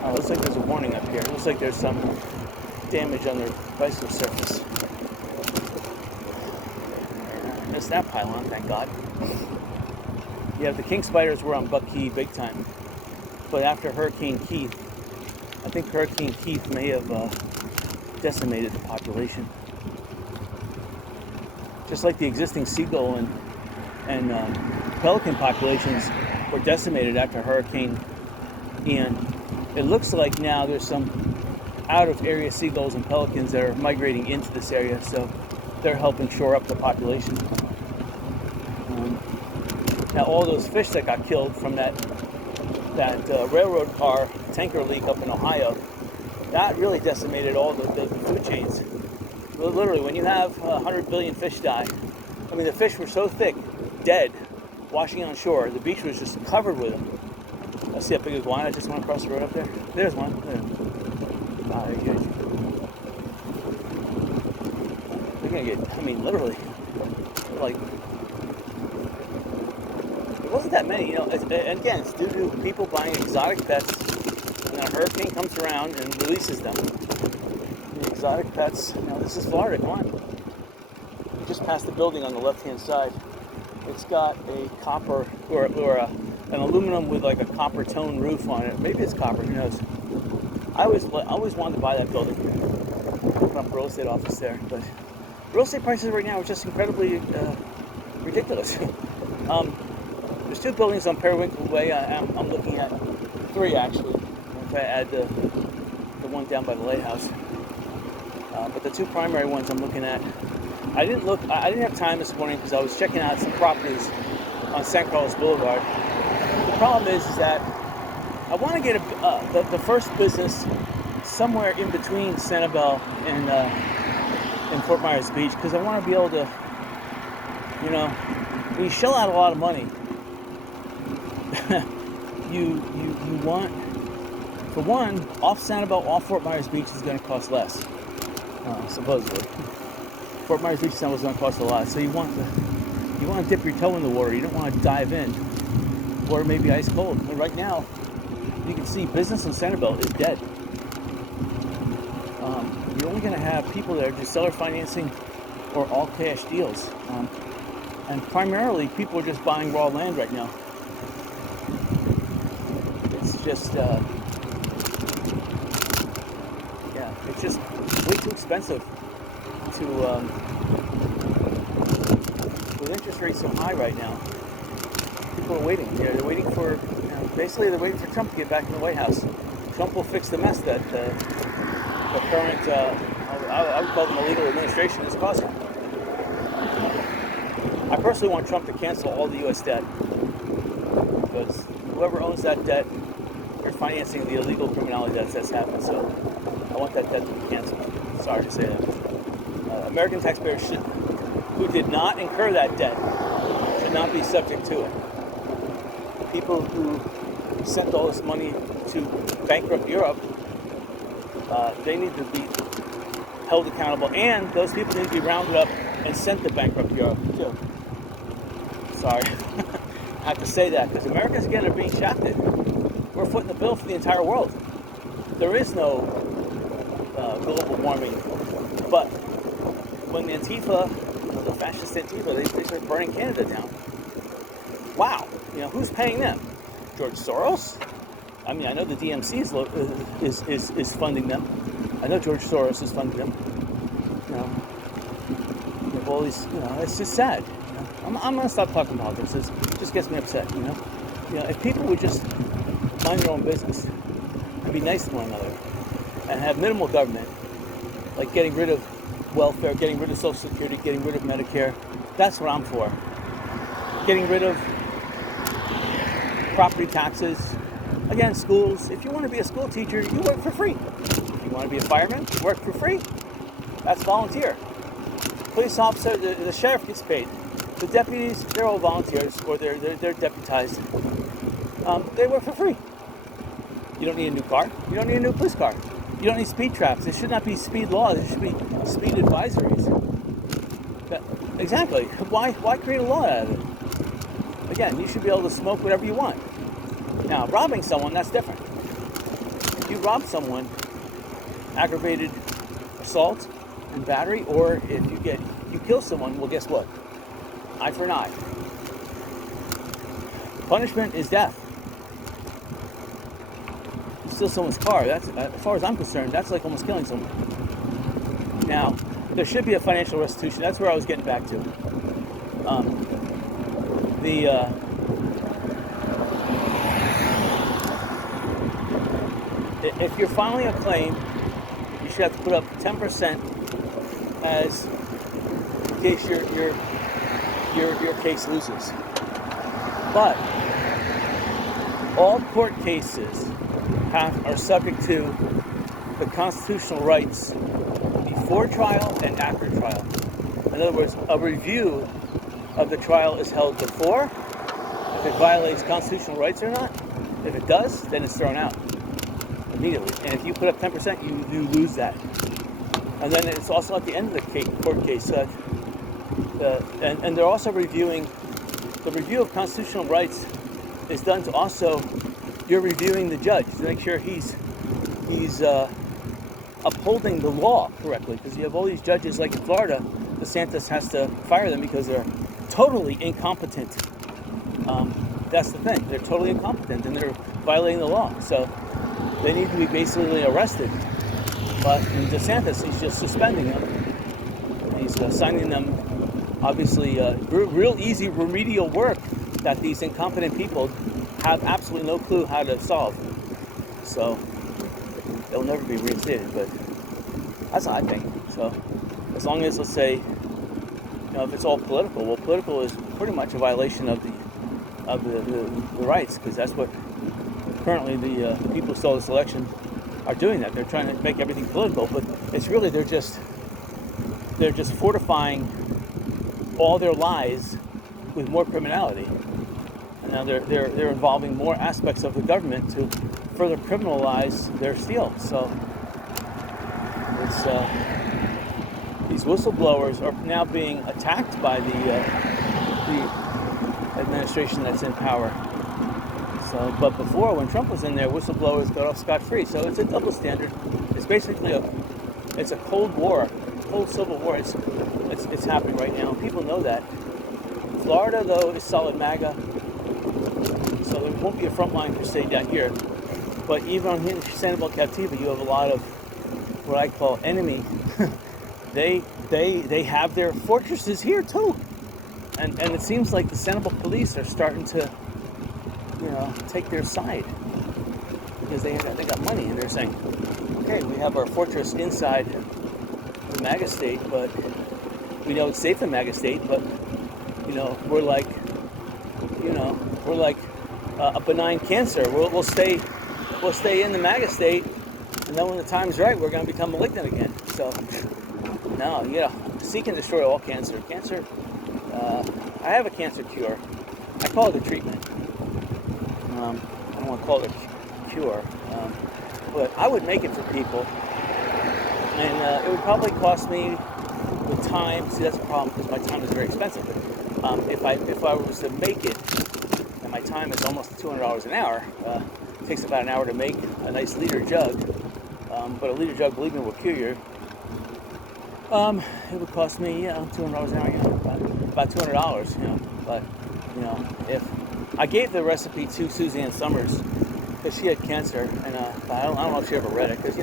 Oh, looks like there's a warning up here. It looks like there's some damage on their bicycle surface. Missed that pylon, thank God. Yeah, the king spiders were on Buck Key big time. But after Hurricane Keith, I think Hurricane Keith may have decimated the population. Just like the existing seagull and pelican populations were decimated after Hurricane Ian. It looks like now there's some out-of-area seagulls and pelicans that are migrating into this area, so they're helping shore up the population. Now all those fish that got killed from that railroad car tanker leak up in Ohio, that really decimated all the food chains. literally, when you have 100 billion fish die, I mean, the fish were so thick, dead, washing on shore. The beach was just covered with them. I see a big iguana just went across the road up there. There's one. Wow, they're huge. They're gonna get, I mean, literally, like, it wasn't that many, and again, it's due to people buying exotic pets, and then a hurricane comes around and releases them. The exotic pets, this is Florida, come on. You just passed the building on the left-hand side. It's got a copper, or an aluminum with like a copper tone roof on it. Maybe it's copper, who knows. I always wanted to buy that building. Open up a real estate office there, but real estate prices right now are just incredibly ridiculous. There's 2 buildings on Periwinkle Way. I'm looking at 3 actually, if I add the one down by the lighthouse. But the 2 primary ones I'm looking at, I didn't have time this morning because I was checking out some properties on San Carlos Boulevard. The problem is that I want to get the first business somewhere in between Sanibel and Fort Myers Beach, because I want to be able to, when you shell out a lot of money, you want, for one, off Sanibel, off Fort Myers Beach is going to cost less, supposedly. Fort Myers Beach Sanibel is going to cost a lot, so you want to dip your toe in the water. You don't want to dive in. Water may be ice cold. And right now, you can see business in Sanibel is dead. You're only going to have people that are just seller financing or all cash deals, and primarily people are just buying raw land right now. It's just it's just way too expensive to with interest rates so high right now. People are waiting. They're waiting for, basically they're waiting for Trump to get back in the White House. Trump will fix the mess that the current, I would call them illegal administration, is causing. I personally want Trump to cancel all the U.S. debt, because whoever owns that debt, they're financing the illegal criminality that's happened. So I want that debt to be canceled. Sorry to say that. American taxpayers who did not incur that debt should not be subject to it. People who sent all this money to bankrupt Europe, they need to be held accountable, and those people need to be rounded up and sent to bankrupt Europe too. Sorry, I have to say that, because Americans again are being shafted. We're footing the bill for the entire world. There is no global warming, but when the Antifa, the fascist Antifa, they start burning Canada down. Wow, who's paying them? George Soros? I mean, I know the DMC is funding them. I know George Soros is funding them. All these, it's just sad. I'm gonna stop talking politics. It just gets me upset. If people would just mind their own business and be nice to one another and have minimal government, like getting rid of welfare, getting rid of Social Security, getting rid of Medicare, that's what I'm for. Getting rid of property taxes. Again, schools. If you want to be a school teacher, you work for free. If you want to be a fireman, you work for free. That's volunteer. Police officer, the sheriff gets paid. The deputies, they're all volunteers, or they're deputized. They work for free. You don't need a new car. You don't need a new police car. You don't need speed traps. There should not be speed laws. There should be speed advisories. Exactly. Why create a law out of it? Again, you should be able to smoke whatever you want. Now, robbing someone, that's different. If you rob someone, aggravated assault and battery, or if you kill someone, well, guess what? Eye for an eye. Punishment is death. You steal someone's car, that's, as far as I'm concerned, that's like almost killing someone. Now, there should be a financial restitution. That's where I was getting back to. If you're filing a claim, you should have to put up 10% as in case your case loses. But all court cases are subject to the constitutional rights to be before trial and after trial. In other words, a review of the trial is held before, if it violates constitutional rights or not. If it does, then it's thrown out immediately. And if you put up 10%, you lose that. And then it's also at the end of the court case. And they're also reviewing, the review of constitutional rights is done to also, you're reviewing the judge to make sure he's upholding the law correctly. Because you have all these judges, like in Florida, DeSantis has to fire them because they're totally incompetent. That's the thing. They're totally incompetent and they're violating the law. So they need to be basically arrested. But in DeSantis, he's just suspending them. He's assigning them, obviously, real easy remedial work that these incompetent people have absolutely no clue how to solve. So they'll never be reinstated. But that's what I think. So as long as, let's say, if it's all political, well, political is pretty much a violation of the rights, because that's what currently the people who stole this election are doing. That they're trying to make everything political, but it's really they're just fortifying all their lies with more criminality, and now they're involving more aspects of the government to further criminalize their steal. So it's these whistleblowers are now being attacked by the administration that's in power. So, but before, when Trump was in there, whistleblowers got off scot-free. So it's a double standard. It's basically a Cold War, Cold Civil War. It's happening right now. People know that. Florida, though, is solid MAGA, so there won't be a frontline crusade down here. But even on Sanibel Captiva, you have a lot of what I call enemy. They have their fortresses here too. And it seems like the Sanibel police are starting to, take their side, because they got money, and they're saying, okay, we have our fortress inside the MAGA state, but we know it's safe in MAGA state, but we're like a benign cancer. We'll stay in the MAGA state, and then when the time's right, we're going to become malignant again. So no, seek and destroy all cancer. Cancer. I have a cancer cure. I call it a treatment. I don't want to call it a cure, but I would make it for people, and it would probably cost me the time. See, that's a problem because my time is very expensive. But if I was to make it, and my time is almost $200 an hour, it takes about an hour to make a nice liter jug. But a liter jug, believe me, will cure you. It would cost me, $200 an hour, about $200, But, if I gave the recipe to Suzanne Summers, because she had cancer, and I don't know if she ever read it, because,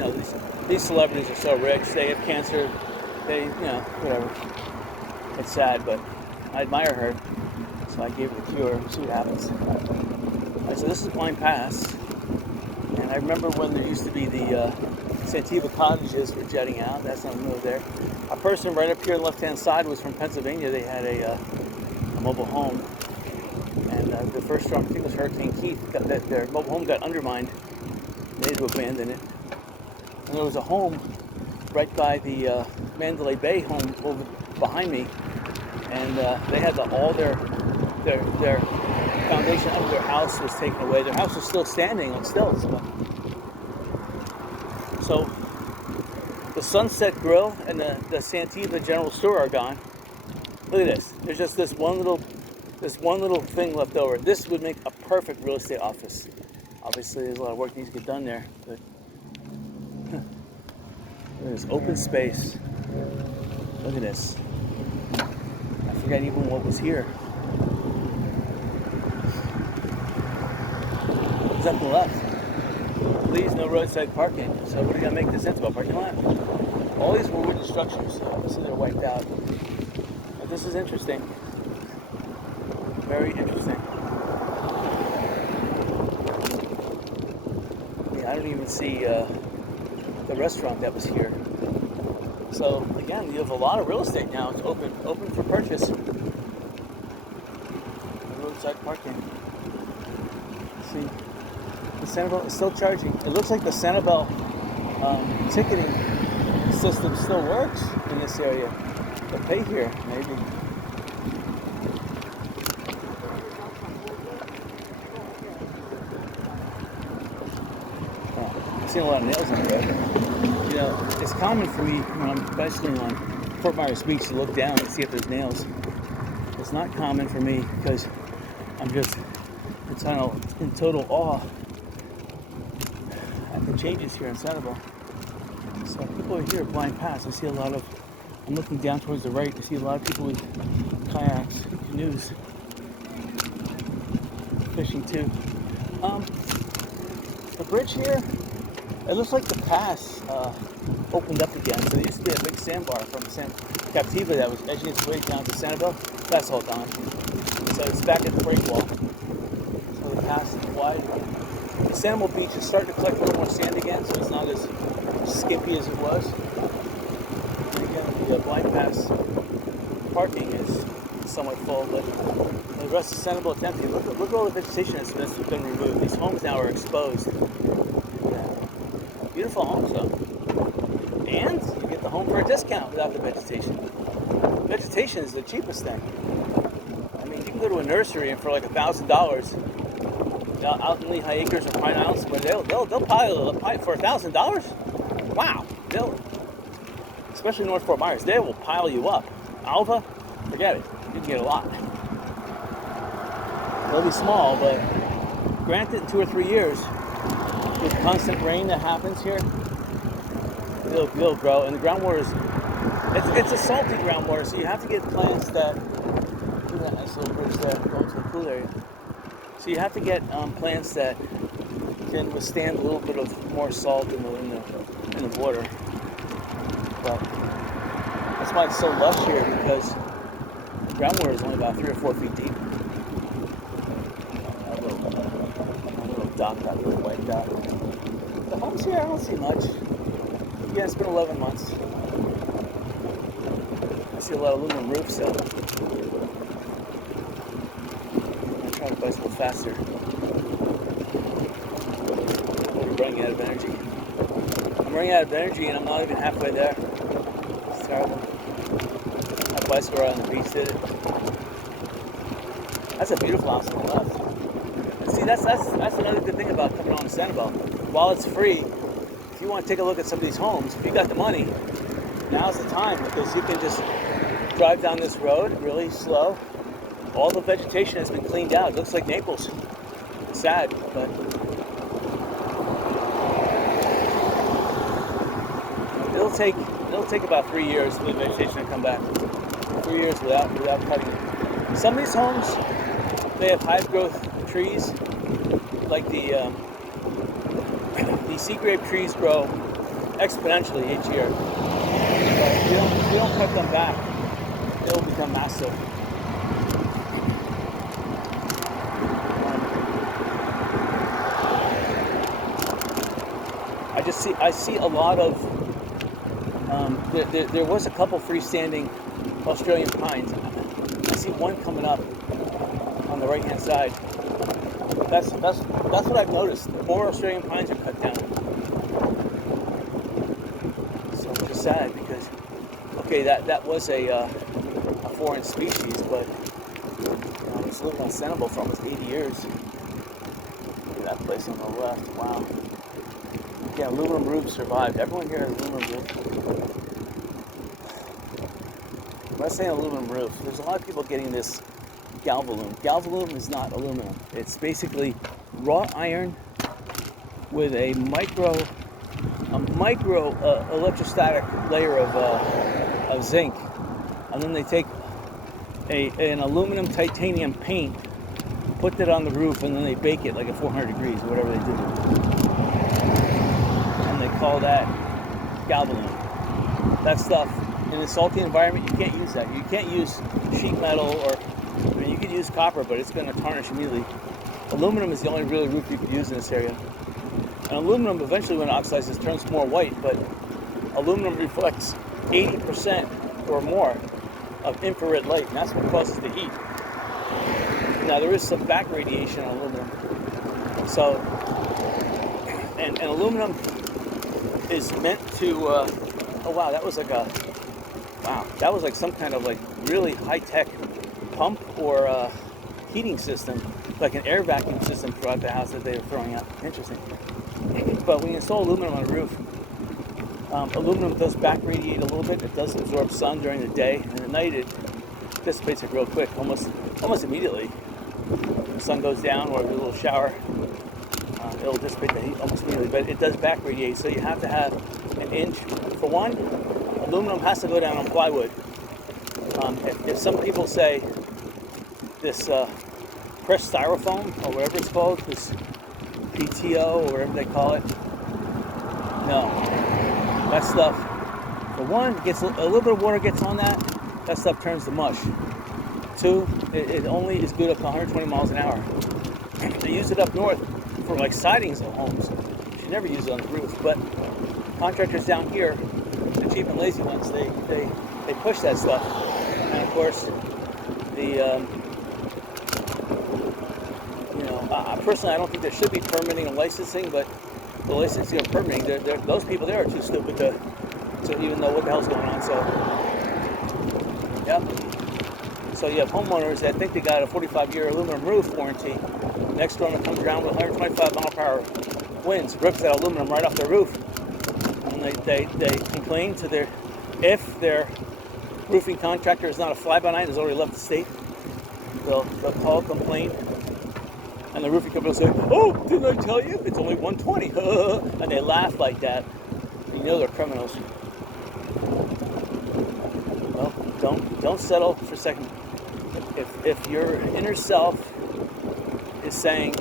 these celebrities are so rich, they have cancer, they, whatever. It's sad, but I admire her, so I gave her the cure, see what happens. Alright, so this is Blind Pass, and I remember when there used to be the Santiva cottages were jetting out. That's not moved there. A person right up here on the left-hand side was from Pennsylvania. They had a mobile home, and the first storm, I think it was Hurricane Keith, their mobile home got undermined. They had to abandon it. And there was a home right by the Mandalay Bay home over behind me, and they had all their foundation of their house was taken away. Their house was still standing on stilts. So the Sunset Grill and the Santiva General Store are gone. Look at this. There's just this one little thing left over. This would make a perfect real estate office. Obviously, there's a lot of work needs to get done there, but there's open space. Look at this. I forgot even what was here. There's nothing left. Please, no roadside parking. So what are you going to make this into, a parking lot? All these were wooden structures. Obviously they're wiped out. But this is interesting. Very interesting. Yeah, I don't even see the restaurant that was here. So again, you have a lot of real estate now. It's open for purchase. Roadside parking. Let's see. The Sanibel is still charging. It looks like the Sanibel ticketing system still works in this area. The pay here, maybe. I've seen a lot of nails on the road. You know, it's common for me when I'm bicycling on Fort Myers Beach to look down and see if there's nails. It's not common for me because I'm just in total awe at the changes here in Sanibel. So people are here blind paths. I see a lot of, I'm looking down towards the right, I see a lot of people with kayaks, canoes, fishing too. The bridge here, it looks like the pass opened up again. So there used to be a big sandbar from Captiva that was edging its way down to Sanibel. That's all gone. So it's back at the break wall. So the pass is wide. The Sanibel beach is starting to collect a little more sand again, so it's not as skimpy as it was. And again, the blind pass parking is somewhat full, but the rest of Sanibel is empty. Look at all the vegetation that's been removed. These homes now are exposed. Yeah. Beautiful homes though. And you get the home for a discount without the vegetation. Vegetation is the cheapest thing. I mean, you can go to a nursery and for like $1,000 out in Lehigh Acres or Pine Island, but they'll pile for $1,000. Wow, especially North Fort Myers, they will pile you up. Alva, forget it. You can get a lot. They'll be small, but granted, in 2 or 3 years, with constant rain that happens here, they'll grow, and the groundwater is it's a salty groundwater, so you have to get plants that do that nice little bridge that go to the pool area. So you have to get plants that can withstand a little bit of more salt in the water. But that's why it's so lush here, because the groundwater is only about 3 or 4 feet deep. That little dock got really wiped out. The homes here, I don't see much. Yeah, it's been 11 months. I see a lot of aluminum roofs, so I'm trying to bicycle faster. I'm running out of energy. I'm running out of energy and I'm not even halfway there. It's terrible. My bicycle ride on the beach did it. That's a beautiful house on the left. And see, that's another good thing about coming on to Sanibel. While it's free, if you want to take a look at some of these homes, if you got the money, now's the time, because you can just drive down this road really slow. All the vegetation has been cleaned out. It looks like Naples. It's sad, but it'll take about 3 years for the vegetation to come back. 3 years without cutting it. Some of these homes, they have high growth trees, like the sea grape trees grow exponentially each year. But if you don't cut them back, they'll become massive. I see a lot of. There was a couple freestanding Australian pines. I see one coming up on the right hand side. That's what I've noticed. More Australian pines are cut down. So it's just sad because, okay, that was a foreign species, but it's lived on Sanibel for almost 80 years. Look at that place on the left. Wow. Yeah, aluminum roofs survived. Everyone here has aluminum roof. When I say aluminum roof, there's a lot of people getting this Galvalume. Galvalume is not aluminum. It's basically wrought iron with a micro electrostatic layer of zinc, and then they take an aluminum titanium paint, put it on the roof, and then they bake it like at 400 degrees or whatever they do. And they call that Galvalume. That stuff in a salty environment, you can't use that. You can't use sheet metal, or I mean, you could use copper, but it's going to tarnish immediately. Aluminum is the only real roof you could use in this area. And aluminum, eventually when it oxidizes, turns more white, but aluminum reflects 80% or more of infrared light, and that's what causes the heat. Now, there is some back radiation on aluminum. So, and aluminum is meant to oh wow, that was like some kind of like really high-tech pump or heating system, like an air vacuum system throughout the house that they were throwing out. Interesting. But when you install aluminum on a roof, aluminum does back radiate a little bit. It does absorb sun during the day, and at night it dissipates it real quick, almost immediately. When the sun goes down or a little shower, it'll dissipate the heat almost immediately. But it does back radiate, so you have to have an inch. For one, aluminum has to go down on plywood. If some people say this pressed styrofoam or whatever it's called, this PTO or whatever they call it, no, that stuff, for one, gets a little bit of water gets on that stuff turns to mush. Two, it only is good up to 120 miles an hour. They use it up north for like sidings of homes. You should never use it on the roof, but contractors down here, the cheap and lazy ones, they push that stuff. And of course, personally, I don't think there should be permitting and licensing, but the licensing and permitting, those people there are too stupid to even know what the hell's going on. So, yep. So you have homeowners that think they got a 45-year aluminum roof warranty. Next storm that comes around with 125 mile per hour winds rips that aluminum right off their roof. And they complain to if their roofing contractor is not a fly-by-night, has already left the state, they'll call, complain, and the roofing company will say, "Oh, didn't I tell you? It's only 120." And they laugh like that. You know they're criminals. Well, don't settle for second. If your inner self is saying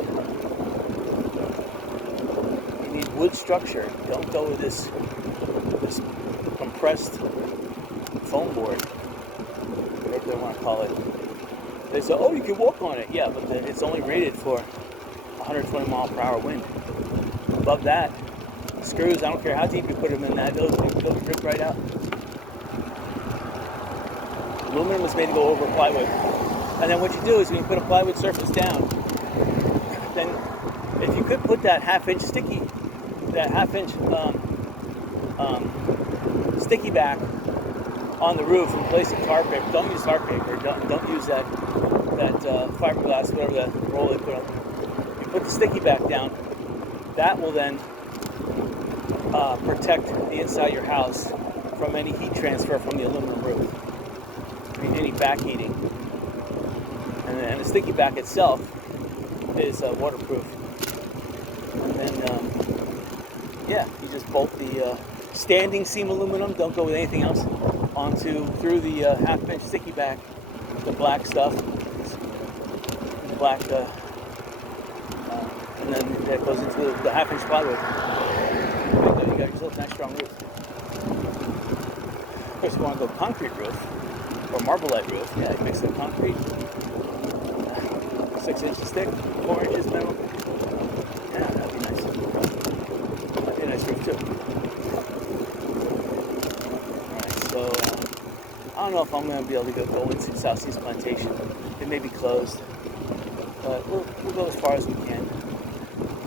you need wood structure, don't go with this compressed foam board, whatever they want to call it. They say, "Oh, you can walk on it." Yeah, but it's only rated for 120 mile per hour wind. Above that, screws, I don't care how deep you put them in that, they'll rip right out. Aluminum is made to go over plywood. And then what you do is when you put a plywood surface down, then if you could put that half-inch sticky back on the roof and place a tar paper. Don't use tar paper. Don't use that fiberglass, whatever that roll they put on. You put the sticky back down. That will then protect the inside of your house from any heat transfer from the aluminum roof. I mean, any back heating. And the sticky back itself is waterproof. And then, you just bolt the standing seam aluminum. Don't go with anything else. Through the half-inch sticky back, the black stuff, and then that goes into the half-inch plywood. And then you got yourself a nice strong roof. Of course, if you want to go concrete roof or marbleite roof, yeah, you mix the concrete, 6 inches thick, 4 inches minimum. Yeah, that'd be nice. That'd be a nice roof too. So, I don't know if I'm going to be able to go into Southeast Plantation. It may be closed, but we'll go as far as we can.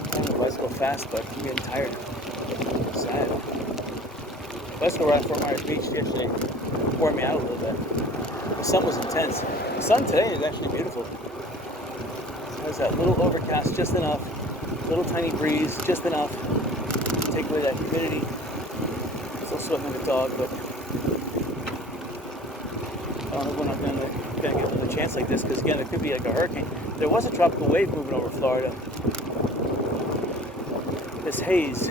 I don't know if I go fast, but I'm getting tired. Sad. Let's go right for Myers Beach yesterday. Wore me out a little bit. The sun was intense. The sun today is actually beautiful. It has that little overcast, just enough. Little tiny breeze, just enough to take away that humidity. Still sweating like a dog, but I don't know if we're not going to get another chance like this, because again, it could be like a hurricane. There was a tropical wave moving over Florida. This haze,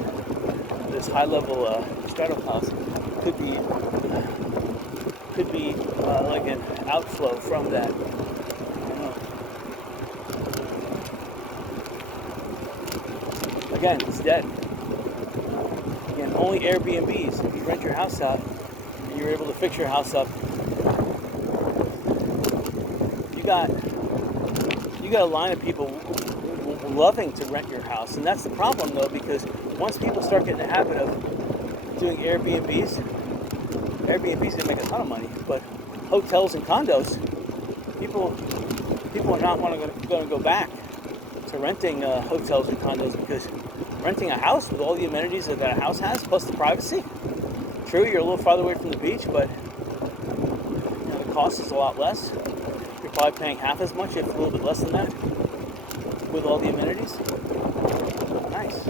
this high-level strato clouds, could be like an outflow from that. I don't know. Again, it's dead. Again, only Airbnbs. If you rent your house out and you're able to fix your house up, you got a line of people loving to rent your house. And that's the problem, though, because once people start getting the habit of doing Airbnbs are going to make a ton of money. But hotels and condos, people are not going to go back to renting hotels and condos, because renting a house with all the amenities that a house has, plus the privacy, True, you're a little farther away from the beach, but the cost is a lot less. You're probably paying half as much, if a little bit less than that, with all the amenities. Nice.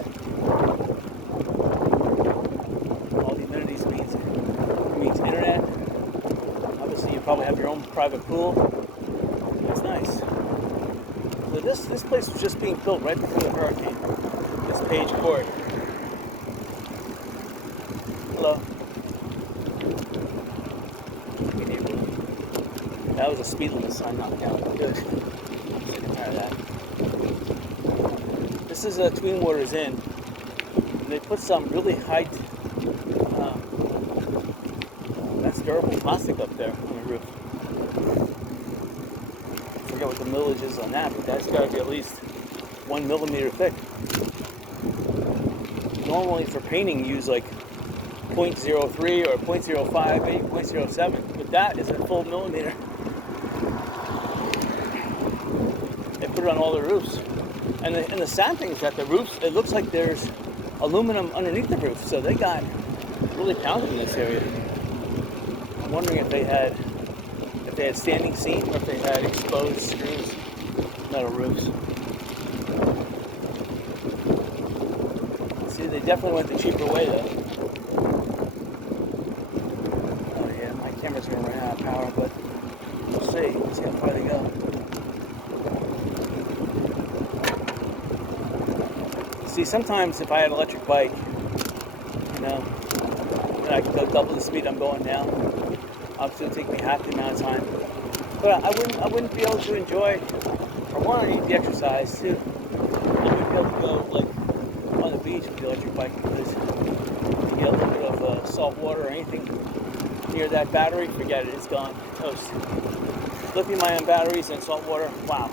All the amenities means internet. Obviously, you probably have your own private pool. That's nice. So this place was just being built right before the hurricane. This Page Court. Hello. That was a speed limit sign knocked down. Good. I'm sick and tired of that. This is a Twin Waters Inn. And they put some really high, that's durable plastic up there on the roof. I forget what the millage is on that, but that's got to be at least 1 millimeter thick. Normally for painting, you use like 0.03 or 0.05, maybe 0.07, but that is a full millimeter. They put it on all the roofs. And the sad thing is that the roofs, it looks like there's aluminum underneath the roof, so they got really pounded in this area. I'm wondering if they had standing seam or if they had exposed screws, metal roofs. See, they definitely went the cheaper way though. Oh yeah, my camera's gonna run out of power, but we'll see. Let's see how far they go. See, sometimes if I had an electric bike, then I could go double the speed I'm going now. Obviously, it would take me half the amount of time. But I wouldn't be able to enjoy, for one, I need the exercise, too. I wouldn't be able to go, like, on the beach with the electric bike because you get a little bit of salt water or anything near that battery, forget it, it's gone, toast. Lithium-ion batteries and salt water, wow.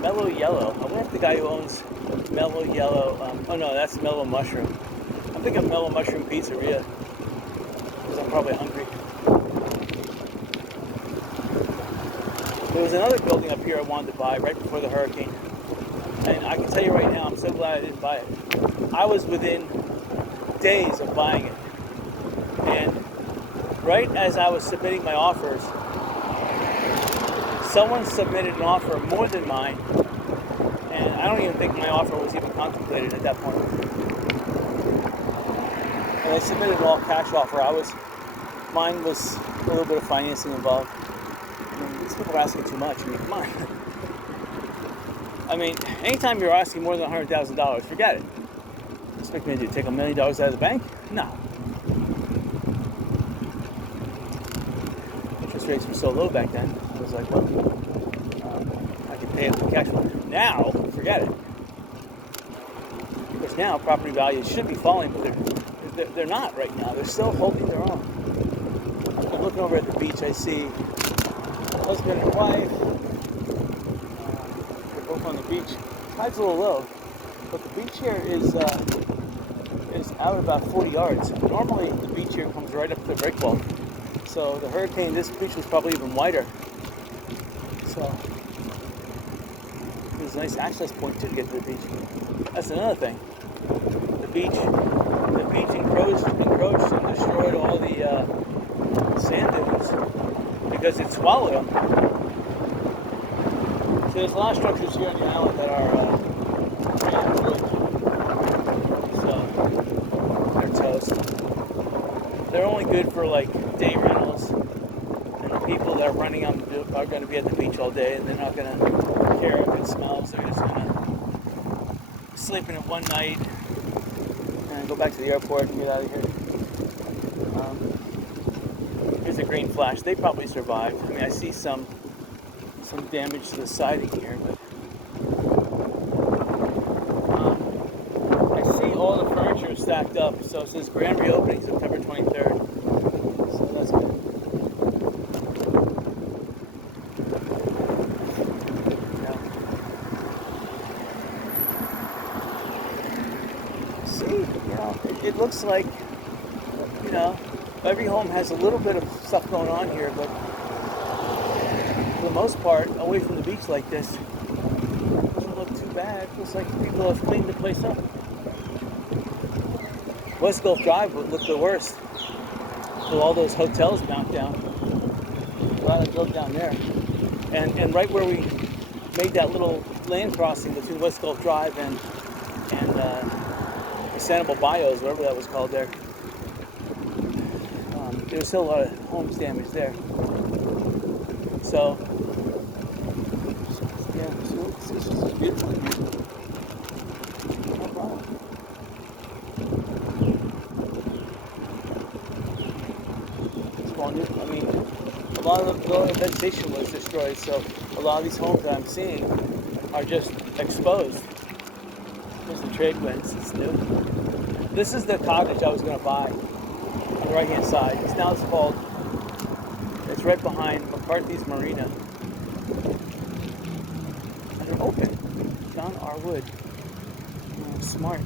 Mellow Yellow. I wonder if the guy who owns Mellow Yellow, oh no, that's Mellow Mushroom. I'm thinking of Mellow Mushroom Pizzeria because I'm probably hungry. There was another building up here I wanted to buy right before the hurricane. And I can tell you right now, I'm so glad I didn't buy it. I was within days of buying it. And right as I was submitting my offers, someone submitted an offer more than mine, and I don't even think my offer was even contemplated at that point. And I submitted an all-cash offer. Mine was a little bit of financing involved. I mean, these people are asking too much. I mean, come on. I mean, anytime you're asking more than $100,000, forget it. What do you expect me to do? Take $1 million out of the bank? No. Interest rates were so low back then. I was like, well, I could pay it with cash flow. Now, forget it. Because now property values should be falling, but they're not right now. They're still holding their own. I'm looking over at the beach. I see husband and wife. They're both on the beach. Tide's a little low, but the beach here is out about 40 yards. Normally, the beach here comes right up to the breakwall. So the hurricane, this beach was probably even wider. So there's a nice access point too to get to the beach. That's another thing. The beach encroached and destroyed all the sand dunes because it swallowed them. So there's a lot of structures here on the island that are pretty wood. So they're toast. They're only good for like day rentals. And the people that are running on are going to be at the beach all day, and they're not going to care if it smells. They're just going to sleep in it one night and go back to the airport and get out of here. Here's a green flash. They probably survived. I mean, I see some damage to the siding here, but I see all the furniture stacked up. So it says grand reopening September 23rd. So that's good. It looks like, every home has a little bit of stuff going on here, but for the most part, away from the beach like this, it doesn't look too bad. It looks like people have cleaned the place up. West Gulf Drive would look the worst. With all those hotels knocked down. Glad I drove down there. And right where we made that little lane crossing between West Gulf Drive and Sanibel Bios, whatever that was called there. There was still a lot of homes damaged there. So, yeah, so it's just beautiful in here. No problem. I mean, a lot of the vegetation was destroyed, so a lot of these homes that I'm seeing are just exposed. Here's the trade winds, it's new. This is the cottage I was going to buy on the right hand side. It's called, it's right behind McCarthy's Marina. And they're open. John R. Wood. Oh, smart.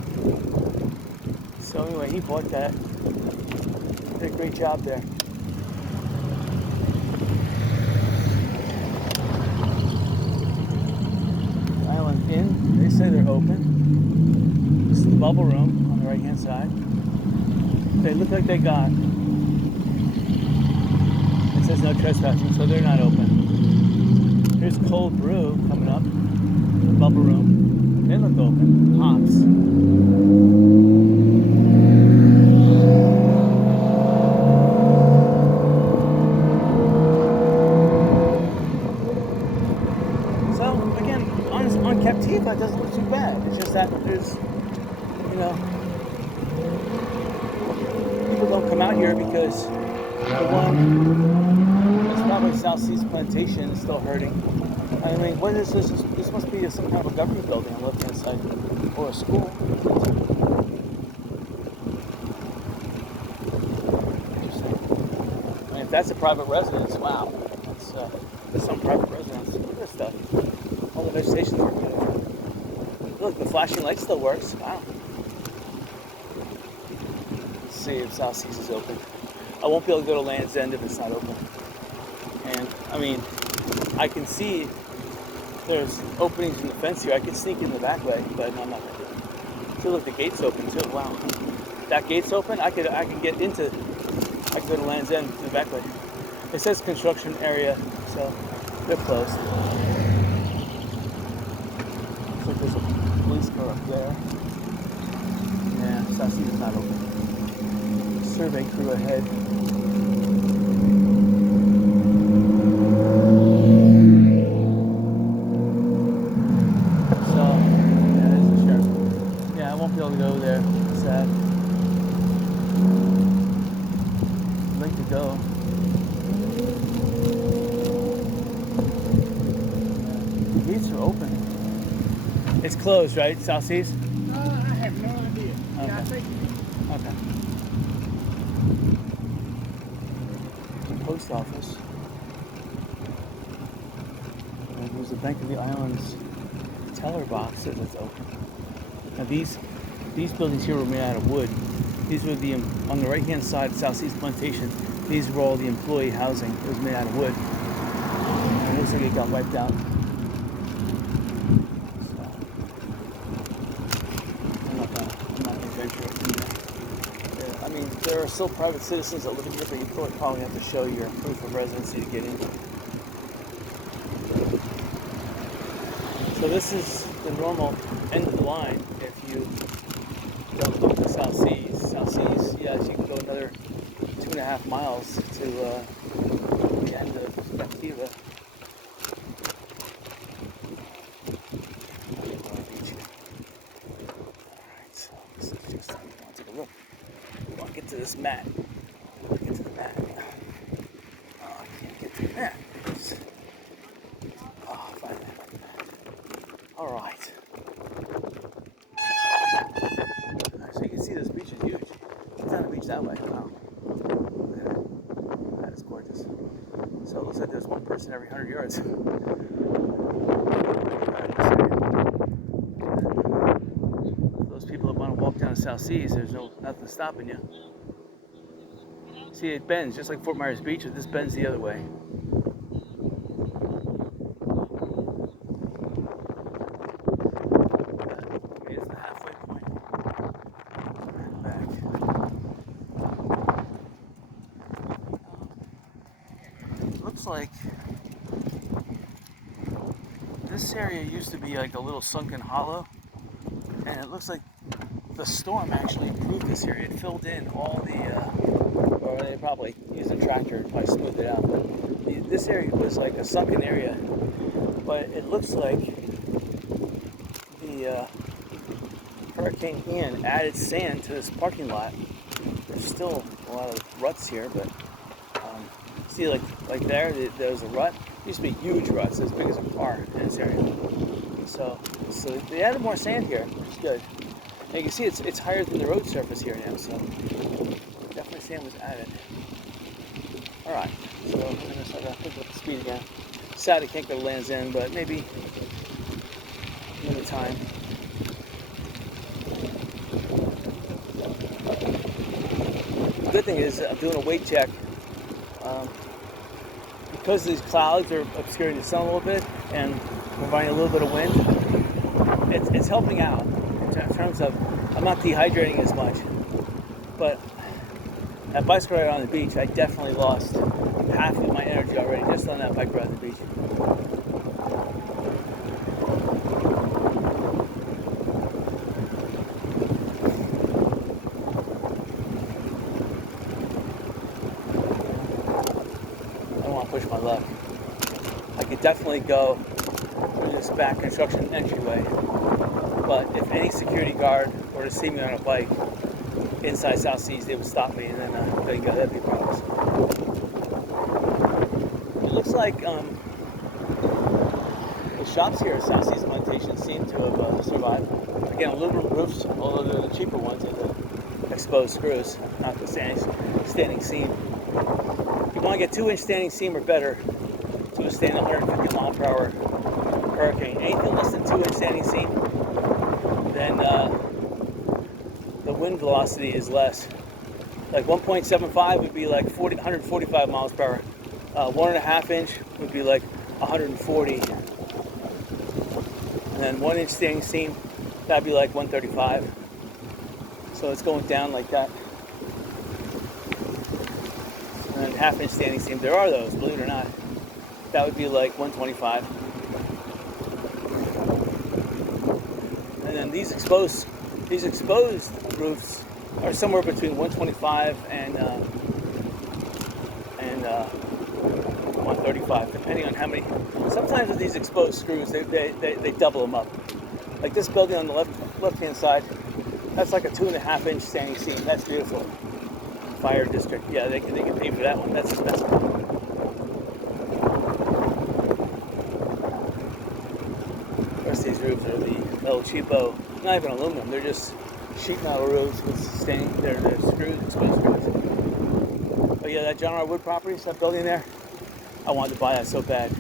So anyway, he bought that. Did a great job there. Island Inn, they say they're open. This is the bubble room on the right hand side. They look like they got. It says no trespassing, so they're not open. Here's Cold Brew coming up. The bubble room. They look open. Hops. So again, on Captiva, it doesn't look too bad. It's just that there's, you know, people don't come out here because the one, it's probably South Seas Plantation is still hurting. I mean, what is this? This must be some kind of a government building on the left-hand side, or a school. Interesting. I mean, if that's a private residence, wow, that's some private residence. Look at this stuff. All the vegetation's working. Look, the flashing light still works. Wow. Let's see if South Seas is open. I won't be able to go to Land's End if it's not open. And I mean, I can see there's openings in the fence here. I can sneak in the back way, but I'm not gonna do it. So look, the gate's open too. Wow. That gate's open. I can get into. I can go to Land's End in the back way. It says construction area, so they're closed. Looks like there's a police car up there. Yeah, South Seas is not open. Survey crew ahead. So, yeah, there's the sheriff. Yeah, I won't be able to go there. Sad. I'd like to go. Yeah. The gates are open. It's closed, right? South Seas? I have no idea. Okay. Yeah, I think Okay. The post office. And there's the Bank of the Islands teller box that is open. Now these buildings here were made out of wood. These were on the right hand side of South Seas Plantation. These were all the employee housing. It was made out of wood. And it looks like it got wiped out. I mean, there are still private citizens that live in here, but you probably have to show your proof of residency to get in. So this is the normal end of the line if you don't go to South Seas. South Seas, yes, you can go another 2.5 miles to the end of Captiva. Alright, so this is just, I want to take a look. I want to get to this mat. Get to the mat. Oh, I can't get to the mat. Oh, finally. Alright. So you can see this beach is huge. It's not a beach that way. Wow. That is gorgeous. So it looks like there's one person every 100 yards. Those people that want to walk down the South Seas, there's nothing stopping you. See, it bends just like Fort Myers Beach, but this bends the other way. It's the halfway point. Back. looks like this area used to be like a little sunken hollow, and it looks like the storm actually improved this area. It filled in all or they probably used a tractor to probably smooth it out. But this area was like a sunken area, but it looks like the Hurricane Ian added sand to this parking lot. There's still a lot of ruts here, but see, like there's a rut. Used to be huge ruts, as big as a car in this area. So they added more sand here, which is good. And you can see it's higher than the road surface here now, so definitely sand was added. All right, so I'm gonna start to pick up the speed again. Sad I can't go to Land's End, but maybe another time. The good thing is I'm doing a weight check. Because these clouds are obscuring the sun a little bit and providing a little bit of wind, it's helping out in terms of I'm not dehydrating as much. But that bicycle ride on the beach, I definitely lost half of my energy already just on that bike ride on the beach. Push my luck. I could definitely go through this back construction entryway, but if any security guard were to see me on a bike inside South Seas, they would stop me, and then they'd go, that'd be problems. It looks like the shops here at South Seas Plantation seem to have survived. Again, aluminum roofs, although they're the cheaper ones, and the exposed screws, not the standing seam. You want to get 2-inch standing seam or better to withstand a 150 mile per hour hurricane. Anything less than 2-inch standing seam, then the wind velocity is less. Like 1.75 would be like 145 miles per hour. 1.5 inch would be like 140. And then 1-inch standing seam, that'd be like 135. So it's going down like that. And 1/2-inch standing seam, there are those, believe it or not. That would be like 125. And then these exposed roofs are somewhere between 125 and 135, depending on how many. Sometimes with these exposed screws, they double them up. Like this building on the left-hand side, that's like a 2.5-inch standing seam. That's beautiful. Fire district, yeah, they can pay for that one. That's expensive. Of course, these roofs are the El Cheapo, not even aluminum. They're just sheet metal roofs with they're screws, exposed screws. But yeah, that John R. Wood property, that building there, I wanted to buy that so bad.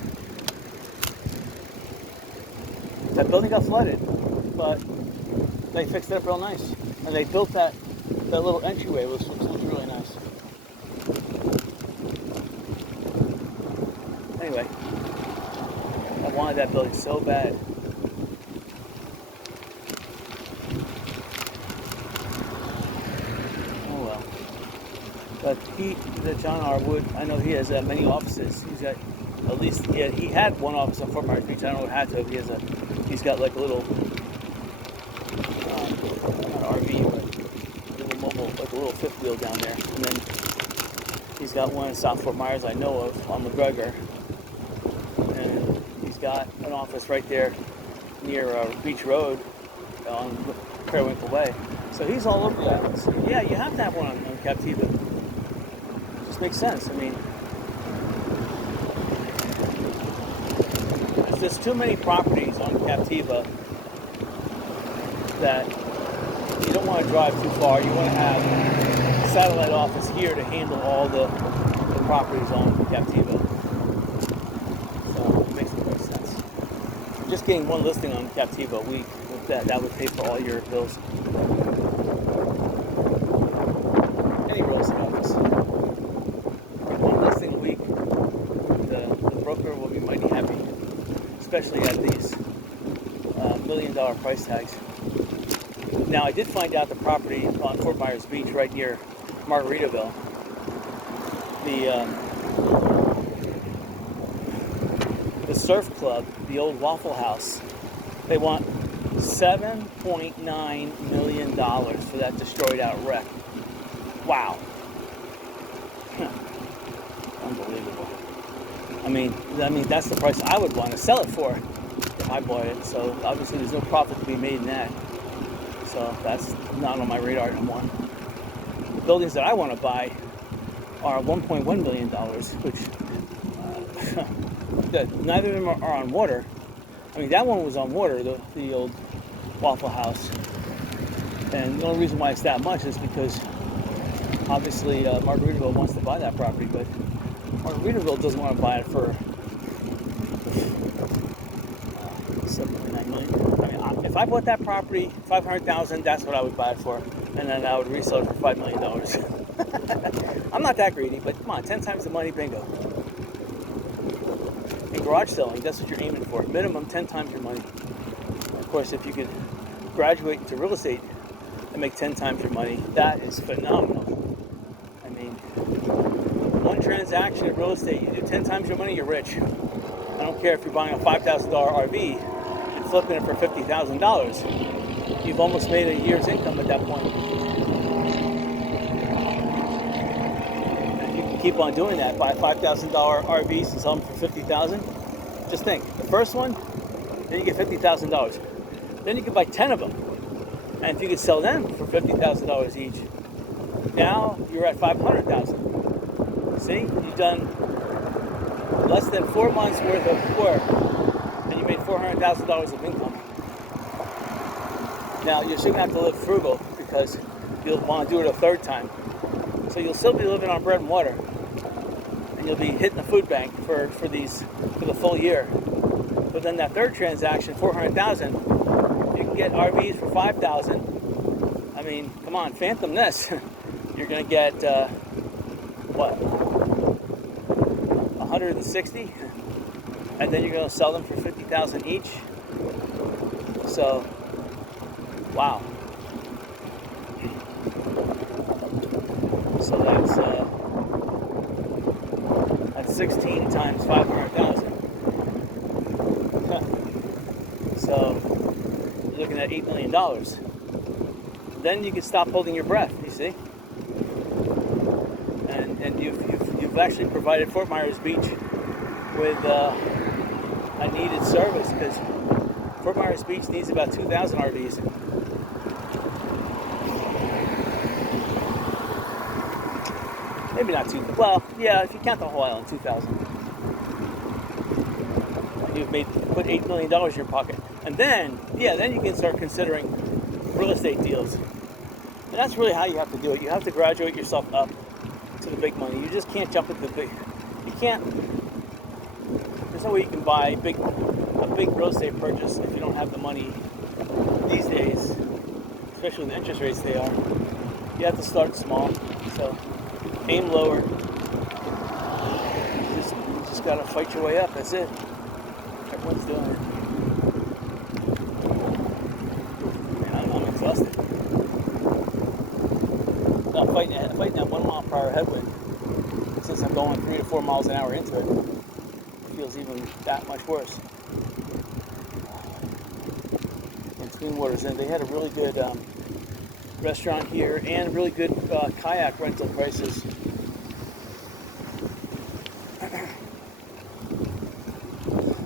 That building got flooded, but they fixed it up real nice, and they built that little entryway, which looks really nice. Anyway, I wanted that building so bad. Oh well. But the John R. Wood, I know he has many offices. He's got at least he had one office on Fort Myers Beach. I don't know what had to. He's got like a little not RV, but like a little fifth wheel down there, and then he's got one in South Fort Myers I know of on McGregor, and he's got an office right there near Beach Road on Periwinkle Way. So he's all over the islands. Yeah, you have to have one on Captiva. It just makes sense. I mean, there's too many properties on Captiva that you don't want to drive too far. You want to have a satellite office here to handle all the properties on Captiva. So it makes more sense. Just getting one listing on Captiva a week, that would pay for all your bills. Any real estate office. One listing a week, the broker will be mighty happy, especially at these $1 million price tags. Now, I did find out the property on Fort Myers Beach, right near Margaritaville. surf club, the old Waffle House. They want $7.9 million for that destroyed out wreck. Wow. Unbelievable. I mean, that's the price I would want to sell it for if I bought it. So obviously there's no profit to be made in that. So that's not on my radar anymore. The buildings that I want to buy are $1.1 million, which neither of them are on water. I mean, that one was on water, the old Waffle House. And the only reason why it's that much is because obviously Margaritaville wants to buy that property, but Margaritaville doesn't want to buy it for $7.9 million. I mean, if I bought that property, $500,000, that's what I would buy it for, and then I would resell it for $5 million. I'm not that greedy, but come on, 10 times the money, bingo. In garage selling, that's what you're aiming for. Minimum 10 times your money. Of course, if you could graduate into real estate and make 10 times your money, that is phenomenal. I mean, one transaction in real estate, you do 10 times your money, you're rich. I don't care if you're buying a $5,000 RV and flipping it for $50,000. You've almost made a year's income at that point. And you can keep on doing that. Buy $5,000 RVs and sell them for $50,000. Just think, the first one, then you get $50,000. Then you can buy 10 of them. And if you could sell them for $50,000 each, now you're at $500,000. See, you've done less than 4 months worth of work, and you made $400,000 of income. Now you're still gonna have to live frugal because you'll want to do it a third time. So you'll still be living on bread and water, and you'll be hitting the food bank for the full year. But then that third transaction, $400,000, you can get RVs for $5,000. I mean, come on, phantom this. You're gonna get what? 160, and then you're going to sell them for $50,000 each. So, wow. So that's 16 times 500,000. So you're looking at $8 million. Then you can stop holding your breath. You see, and you've actually provided Fort Myers Beach with a needed service, because Fort Myers Beach needs about 2,000 RVs. Maybe not two. Well, yeah, if you count the whole island, 2,000. And you've put $8 million in your pocket, and then you can start considering real estate deals. And that's really how you have to do it. You have to graduate yourself up to the big money. You just can't jump into the big. You can't. There's no way you can buy a big real estate purchase if you don't have the money these days, especially with the interest rates they are. You have to start small. So aim lower. You just gotta fight your way up. That's it. Everyone's doing it. Man, I'm exhausted. I'm fighting that 1 mile per hour headwind. Since I'm going 3 to 4 miles an hour into it, it feels even that much worse. And Twin Waters, and they had a really good restaurant here and really good kayak rental prices.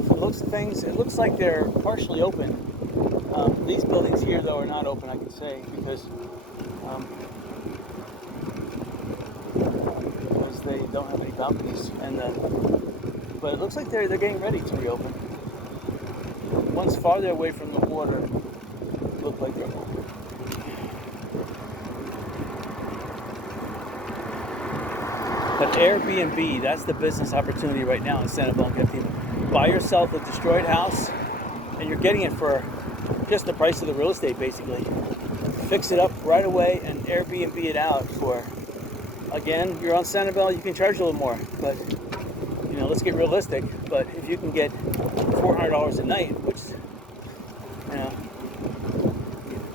From the looks of things, it looks like they're partially open. These buildings here, though, are not open, I can say, because they don't have any balconies, but it looks like they're getting ready to reopen. One's farther away from the water. Look like they're open. But Airbnb, that's the business opportunity right now in Sanibel and Captiva. Buy yourself a destroyed house, and you're getting it for just the price of the real estate, basically. Fix it up right away and Airbnb it out for. Again, you're on Sanibel, you can charge a little more, but let's get realistic. But if you can get $400 a night, which,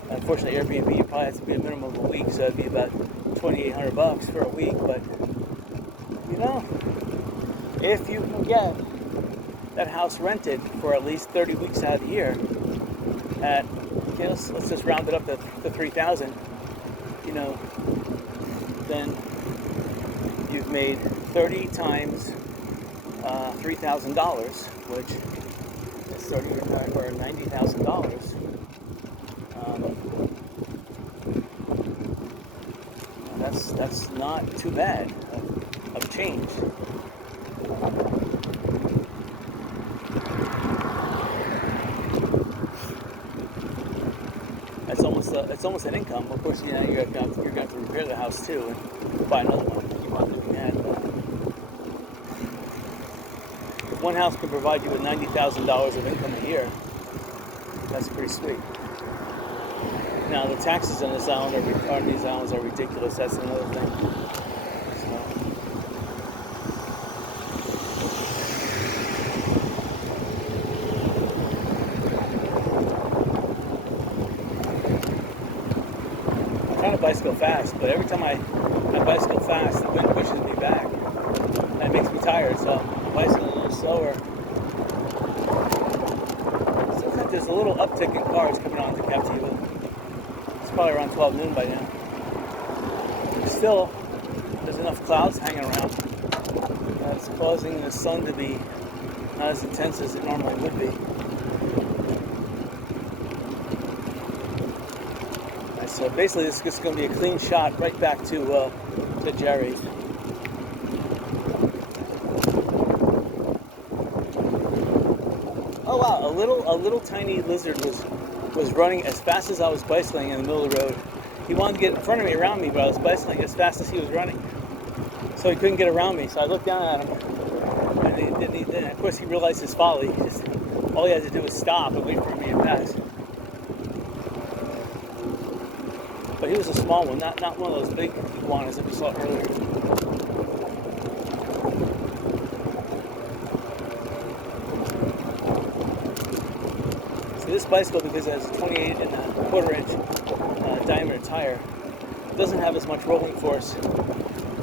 unfortunately Airbnb, you probably have to be a minimum of a week, so it'd be about $2,800 for a week. But if you can get that house rented for at least 30 weeks out of the year at, let's just round it up to 3,000, then you've made 30 times $3,000, which is $30 or $90,000. That's not too bad of change. It's almost an income. Of course, you're going to have to repair the house too and buy another one. Keep on doing that. If one house can provide you with $90,000 of income a year, that's pretty sweet. Now the taxes on this island on these islands are ridiculous. That's another thing. I'm trying to bicycle fast, but every time I bicycle fast, the wind pushes me back, and it makes me tired. So I'm bicycling a little slower. Sometimes there's a little uptick in cars coming onto Captiva. Probably around 12 noon by now. Still, there's enough clouds hanging around that's causing the sun to be not as intense as it normally would be. Right, so basically, this is going to be a clean shot right back to Jerry. Oh wow! A little tiny lizard was running as fast as I was bicycling in the middle of the road. He wanted to get in front of me, around me, but I was bicycling as fast as he was running. So he couldn't get around me. So I looked down at him, and of course he realized his folly. All he had to do was stop and wait for me to pass. But he was a small one, not one of those big iguanas that we saw earlier. This bicycle, because it has a 28.25-inch diameter tire, doesn't have as much rolling force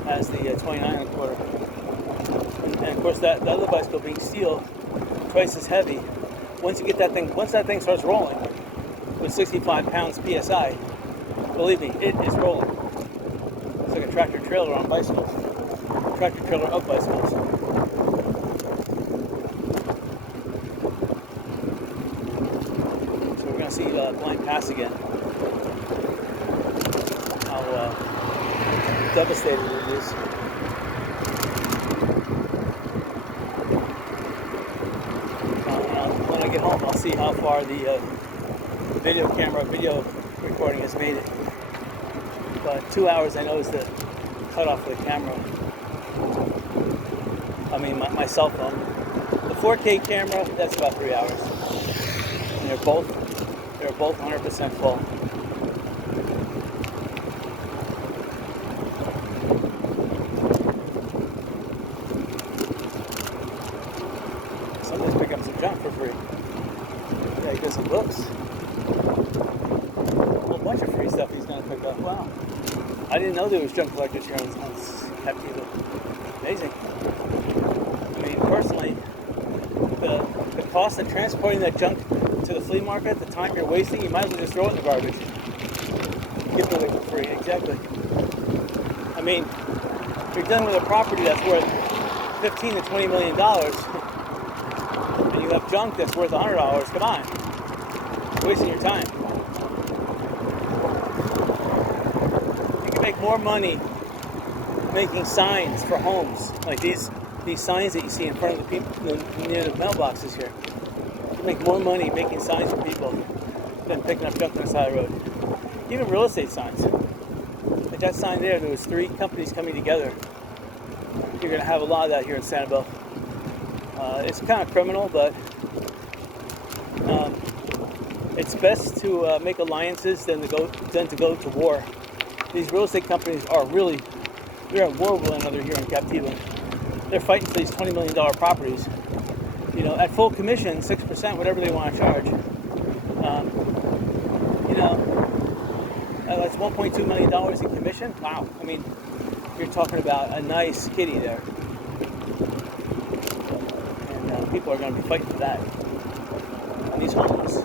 as the 29.25. And of course, the other bicycle, being steel, twice as heavy. Once that thing starts rolling with 65 pounds psi, believe me, it is rolling. It's like a tractor trailer on bicycles, tractor trailer of bicycles. See Blind Pass again. How devastated it is. When I get home, I'll see how far the video recording has made it. But 2 hours I know is the cutoff for the camera. I mean my cell phone. The 4K camera, that's about 3 hours. And they're both 100% full. Sometimes pick up some junk for free. Yeah, he got some books. A whole bunch of free stuff he's going to pick up. Wow. I didn't know there was junk collectors here on Captiva. Amazing. I mean, personally, the cost of transporting that junk to the flea market, the time you're wasting, you might as well just throw it in the garbage. Give it away for free, exactly. I mean, if you're dealing with a property that's worth $15 to $20 million, and you have junk that's worth $100, come on. You're wasting your time. You can make more money making signs for homes, like these signs that you see in front of the people near the mailboxes here. Make more money making signs for people than picking up junk on the side of the road. Even real estate signs. Like that sign there was 3 companies coming together. You're going to have a lot of that here in Sanibel. It's kind of criminal, but it's best to make alliances than to go to war. These real estate companies are they're at war with one another here in Captiva. They're fighting for these $20 million properties. At full commission, 6%, whatever they want to charge. That's $1.2 million in commission. Wow. I mean, you're talking about a nice kitty there. And people are going to be fighting for that. And these homes,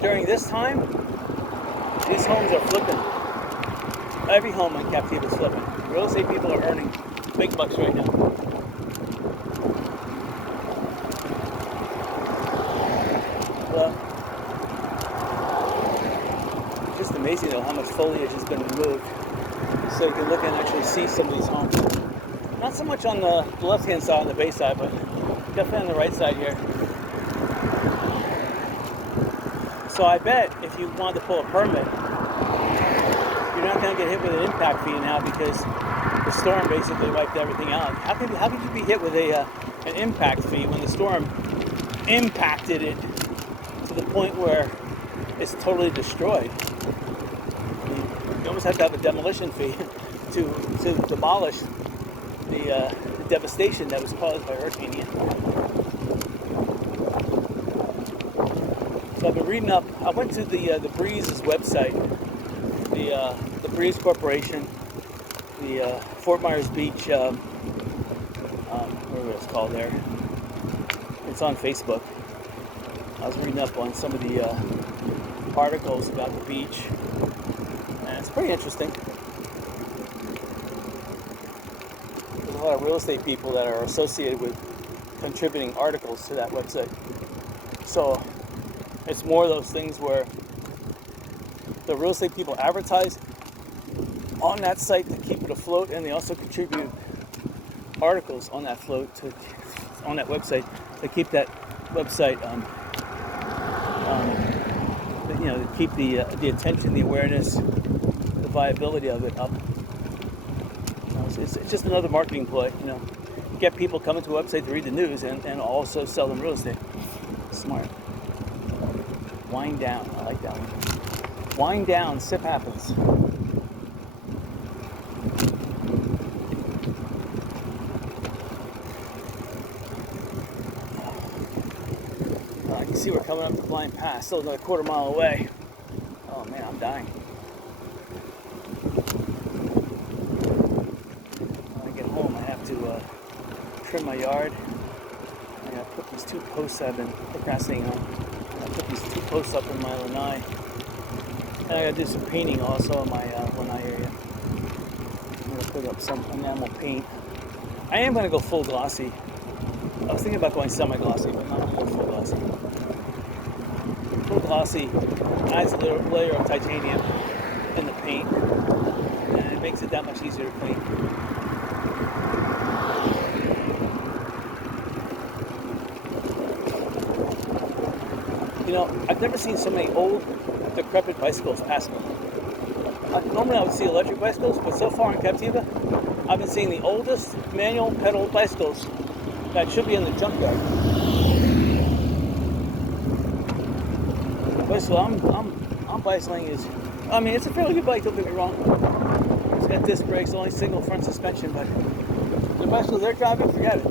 during this time, these homes are flipping. Every home in Captiva is flipping. Real estate people are earning big bucks right now. Well, it's just amazing though how much foliage has been removed. So you can look and actually see some of these homes. Not so much on the left-hand side, on the bay side, but definitely on the right side here. So I bet if you wanted to pull a permit, you're not going to get hit with an impact fee now because the storm basically wiped everything out. How could you be hit with an impact fee when the storm impacted it to the point where it's totally destroyed? I mean, you almost have to have a demolition fee to demolish the devastation that was caused by Hurricane Ian. So I've been reading up. I went to the Breeze's website, the Breeze Corporation, the Fort Myers Beach, whatever it's called there. It's on Facebook. I was reading up on some of the articles about the beach, and it's pretty interesting. There's a lot of real estate people that are associated with contributing articles to that website. So it's more of those things where the real estate people advertise on that site to keep it afloat, and they also contribute articles on that on that website to keep that website to keep the attention, the awareness, the viability of it up. It's just another marketing ploy, get people coming to a website to read the news and also sell them real estate. Smart. Wind down. I like that one. Wind down. Sip happens. I can see we're coming up the Blind Pass. Still another quarter mile away. Oh man, I'm dying. When I get home, I have to trim my yard. I gotta put these 2 posts I've been procrastinating on. I put these 2 posts up in my lanai. And I gotta do some painting also in my lanai area. I'm gonna put up some enamel paint. I am gonna go full glossy. I was thinking about going semi-glossy, but I'm not gonna go full glossy. Full glossy adds a little layer of titanium in the paint, and it makes it that much easier to clean. I've never seen so many old, decrepit bicycles pass me. Normally I would see electric bicycles, but so far in Captiva, I've been seeing the oldest manual pedal bicycles that should be in the junkyard. But so I'm bicycling it's a fairly good bike, don't get me wrong. It's got disc brakes, only single front suspension, but the bicycles they're driving, forget it.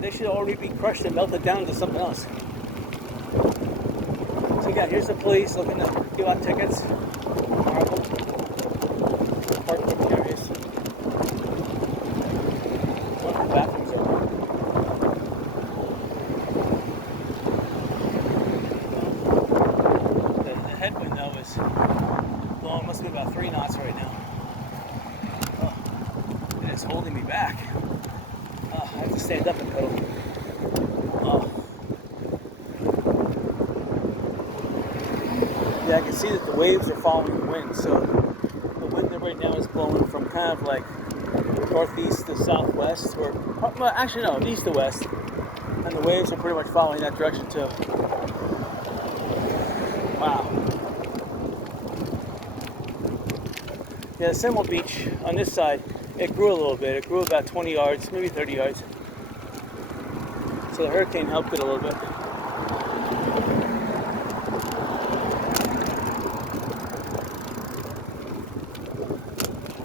They should already be crushed and melted down into something else. So again, here's the police looking to give out tickets. Parking areas. One of the bathrooms are the headwind though is blowing, must be about 3 knots right now. And it's holding me back. I have to stand up and pedal. Yeah, I can see that the waves are following the wind, so the wind right now is blowing from kind of like northeast to southwest, or well, actually no, east to west, and the waves are pretty much following that direction too. Wow. Yeah, the Sanibel Beach on this side, it grew a little bit. It grew about 20 yards, maybe 30 yards. So the hurricane helped it a little bit.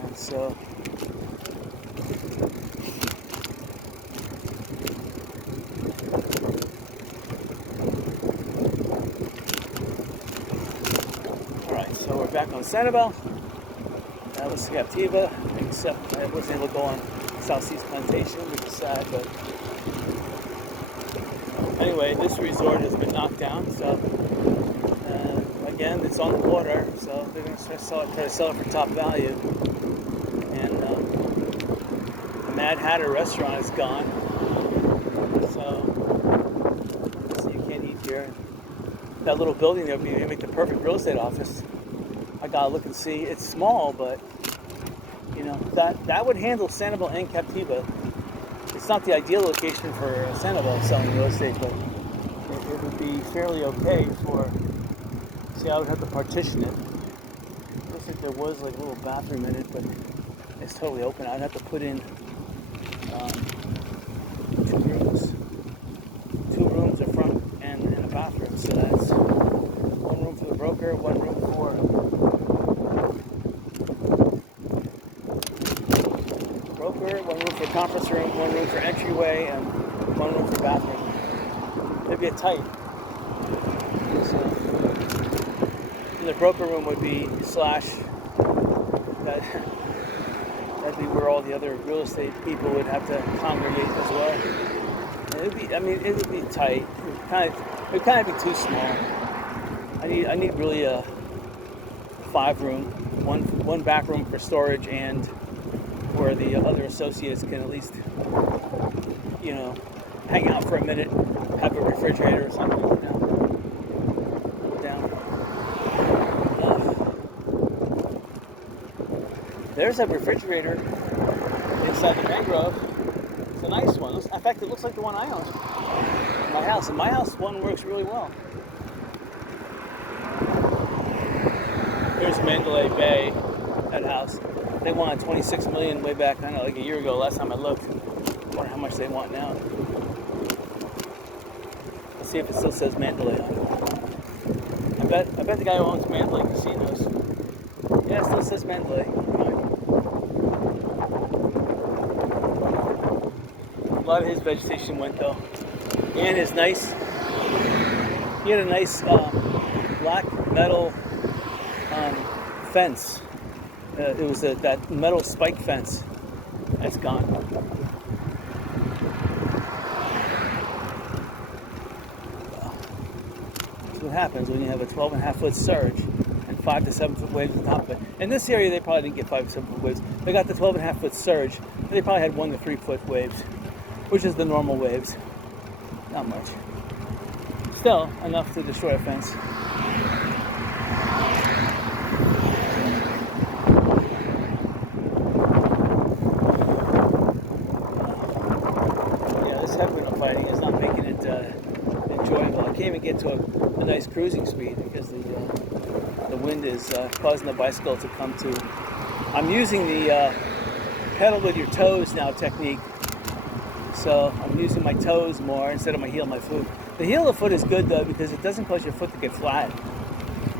And so alright, so we're back on Sanibel. That was Captiva, except I wasn't able to go on South Seas Plantation, which is sad, but Anyway, this resort has been knocked down, so again, it's on the water, so they're going to try to sell it for top value. And the Mad Hatter restaurant is gone, so you can't eat here. That little building there would make the perfect real estate office. I gotta look and see. It's small, but you know that would handle Sanibel and Captiva. It's not the ideal location for Sanibel selling real estate, but it would be fairly okay for. See, I would have to partition it. Looks like there was like a little bathroom in it, but it's totally open. I'd have to put in 2 rooms. 2 rooms, a front and a bathroom. So that's 1 room for the broker, 1 room for the broker, 1 room for conference room, 1 room for entryway, and 1 room for bathroom. It'd be a tight. So, and the broker room would be that'd be where all the other real estate people would have to congregate as well. It would be tight. It would kind of be too small. I need really a 5 room, one back room for storage, and where the other associates can at least, you know, hang out for a minute, have a refrigerator or something. You know, down. There's a refrigerator inside the mangrove. It's a nice one. In fact, it looks like the one I own in my house. In my house, one works really well. Here's Mandalay Bay, that house. They wanted $26 million way back, I don't know, like a year ago. Last time I looked. I wonder how much they want now. Let's see if it still says Mandalay on it. I bet the guy who owns Mandalay Casinos. Yeah, it still says Mandalay. A lot of his vegetation went though, and his nice. He had a nice black metal fence. It was that metal spike fence. That's gone. That's what happens when you have a 12.5-foot surge and 5 to 7 foot waves on top of it. In this area, they probably didn't get 5 to 7 foot waves. They got the 12.5-foot surge, and they probably had 1 to 3 foot waves, which is the normal waves. Not much. Still, enough to destroy a fence. Fighting is not making it enjoyable. I can't even get to a nice cruising speed because the wind is causing the bicycle to come to. I'm using the pedal with your toes now technique, so I'm using my toes more instead of my heel, my foot. The heel of the foot is good though because it doesn't cause your foot to get flat.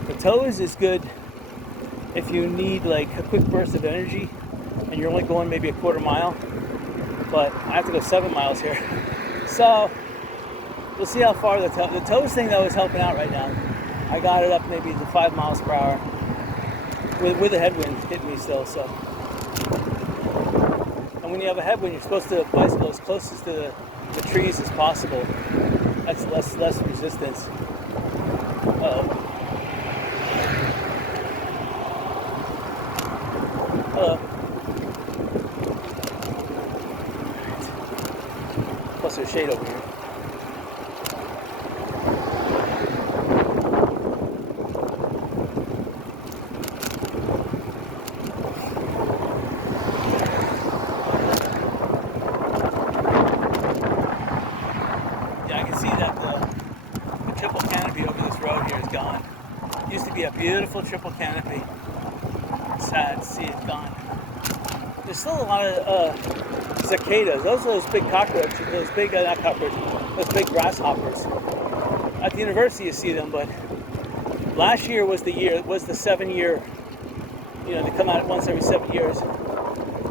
The toes is good if you need like a quick burst of energy and you're only going maybe a quarter mile, but I have to go 7 miles here. So we'll see how far the toes thing though is helping out right now. I got it up maybe to 5 miles per hour with a headwind hitting me still. So, and when you have a headwind, you're supposed to bicycle as closest to the trees as possible. That's less resistance. Uh-oh. Hello. Plus there's shade over here. Yeah, I can see that the triple canopy over this road here is gone. It used to be a beautiful triple canopy. Sad to see it gone. There's still a lot of cicadas. Those are those big cockroaches, those big, not cockroaches, those big grasshoppers. At the university you see them, but last year was the 7-year, you know, they come out once every 7 years.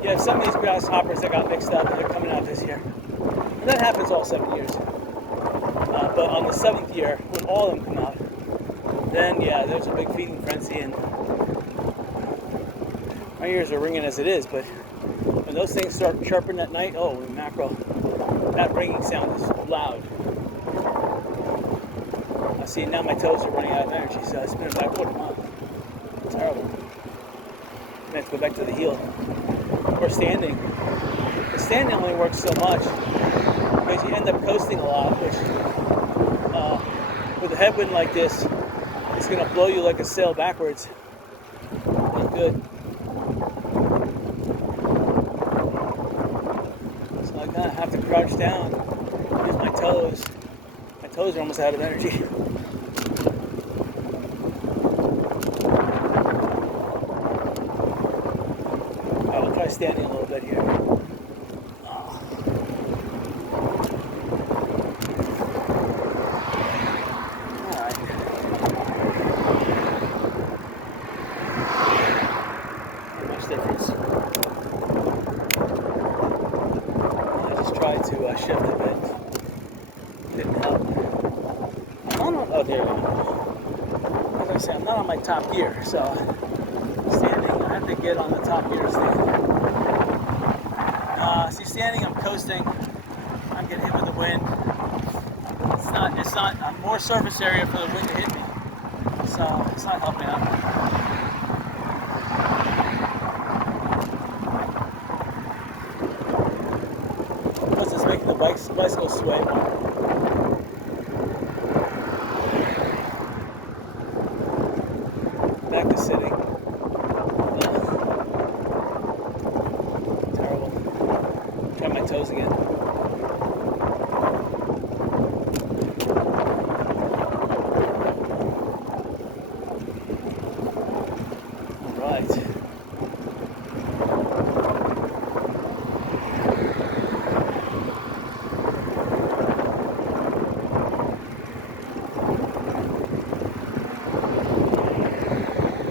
You have some of these grasshoppers that got mixed up and they're coming out this year. And that happens all 7 years. But on the 7th year, when all of them come out, then yeah, there's a big feeding frenzy, and my ears are ringing as it is, but when those things start chirping at night, oh mackerel, that ringing sound is loud. I see now my toes are running out of energy, so it's been about a quarter mile. Terrible. I have to go back to the heel. Or standing. The standing only works so much because you end up coasting a lot, which with a headwind like this, it's going to blow you like a sail backwards. Not good. So I'm going to have to crouch down. Use my toes. My toes are almost out of energy. I'll try standing a little bit here. Shift a bit. Didn't help. Oh, there we go. As I said, I'm not on my top gear, so standing, I have to get on the top gear to stand. See, standing, I'm coasting. I'm getting hit with the wind. It's not more surface area for the wind to hit me, so it's not helping out. Making the bicycle sway more. Back to sitting. Terrible. Try my toes again. All right.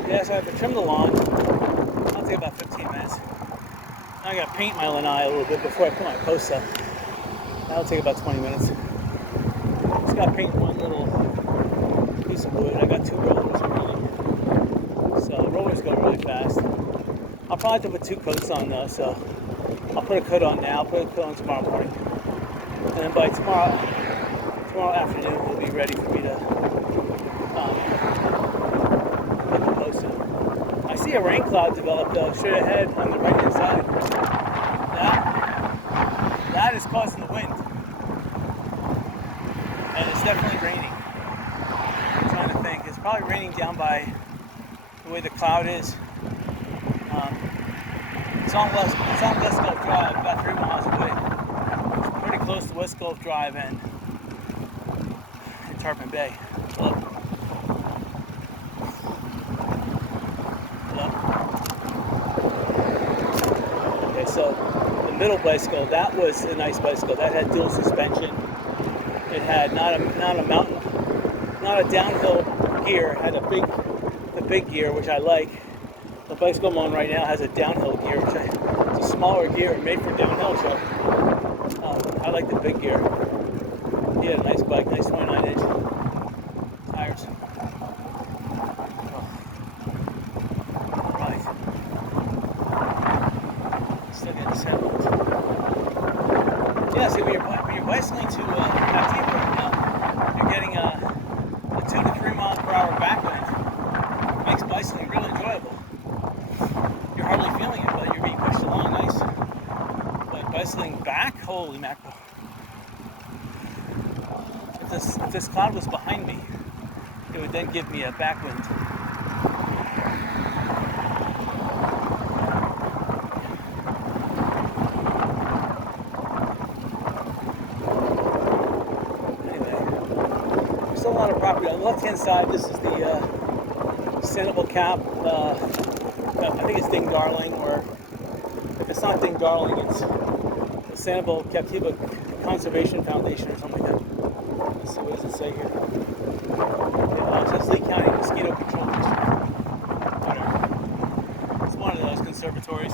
Yeah, so I have to trim the lawn. That'll take about 15 minutes. Now I gotta paint my lanai a little bit before I put my posts up. That'll take about 20 minutes. Just gotta paint one little piece of wood. I got 2 rollers already. So the rollers go really fast. I'll probably have to put 2 coats on though, so I'll put a coat on now, put a coat on tomorrow morning. And then by tomorrow afternoon we'll be ready for me to I see a rain cloud develop though, straight ahead on the right hand side. That is causing the wind. And it's definitely raining. I'm trying to think. It's probably raining down by the way the cloud is. It's on West Gulf Drive, about 3 miles away. It's pretty close to West Gulf Drive and Tarpon Bay. Look. So the middle bicycle, that was a nice bicycle. That had dual suspension. It had not a downhill gear. It had the big gear, which I like. The bicycle I'm on right now has a downhill gear, it's a smaller gear made for downhill. So I like the big gear. He had a nice bike, nice 29-inch tires. Yeah, so when you're bicycling to Captiva, you're getting a 2 to 3 miles per hour backwind. It makes bicycling really enjoyable. You're hardly feeling it, but you're being pushed along nice. But bicycling back, holy mackerel. If this cloud was behind me, it would then give me a backwind. A lot of property. On the left-hand side, this is the Sanibel Cap. I think it's Ding Darling, or if it's not Ding Darling, it's the Sanibel Captiva Conservation Foundation or something like that. Let's see, what does it say here? It says Lee County Mosquito Control District. Whatever. It's one of those conservatories.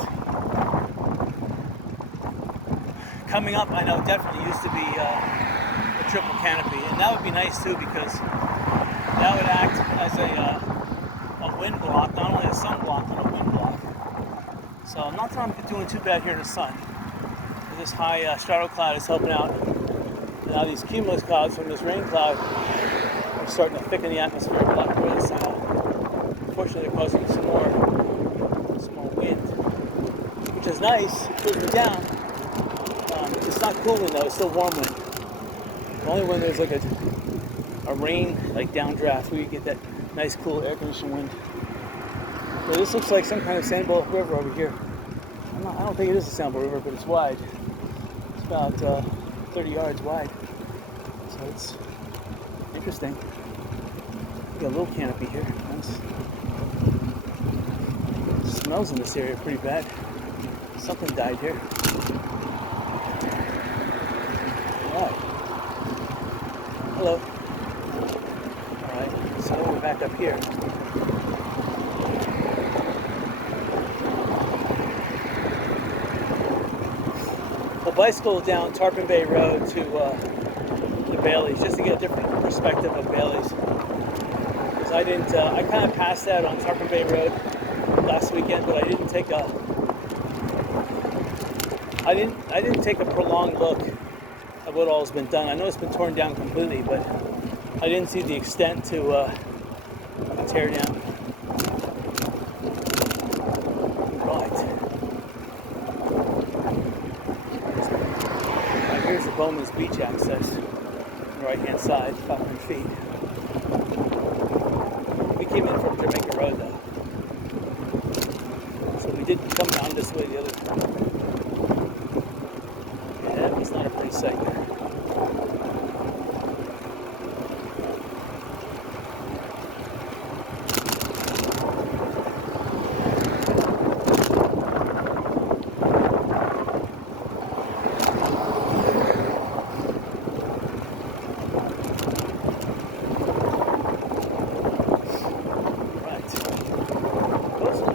Coming up, I know definitely used to be triple canopy, and that would be nice too because that would act as a wind block, not only a sun block, but a wind block. So not that I'm doing too bad here in the sun. This high strato cloud is helping out. Now these cumulus clouds from this rain cloud are starting to thicken the atmosphere a lot more this side. Unfortunately, they're causing some more wind, which is nice. It cools me down. It's not cool wind though, it's still warm wind. Only when there's like a rain, like downdraft, where you get that nice, cool air conditioned wind. But this looks like some kind of Sanibel River over here. I don't think it is a Sanibel River, but it's wide. It's about 30 yards wide. So it's interesting. Got a little canopy here. Nice. It smells in this area pretty bad. Something died here. Alright. Hello. Alright, so we're back up here. The bicycle down Tarpon Bay Road to Bailey's, just to get a different perspective of Bailey's. Because I kind of passed that on Tarpon Bay Road last weekend, but I didn't take a prolonged look at what all has been done. I know it's been torn down completely, but I didn't see the extent to tear down. Here's the Bowman's Beach access on the right-hand side, 500 feet. We came in from Jamaica Road, though. So we did come down this way the other time. Yeah, it's not a pretty sight there.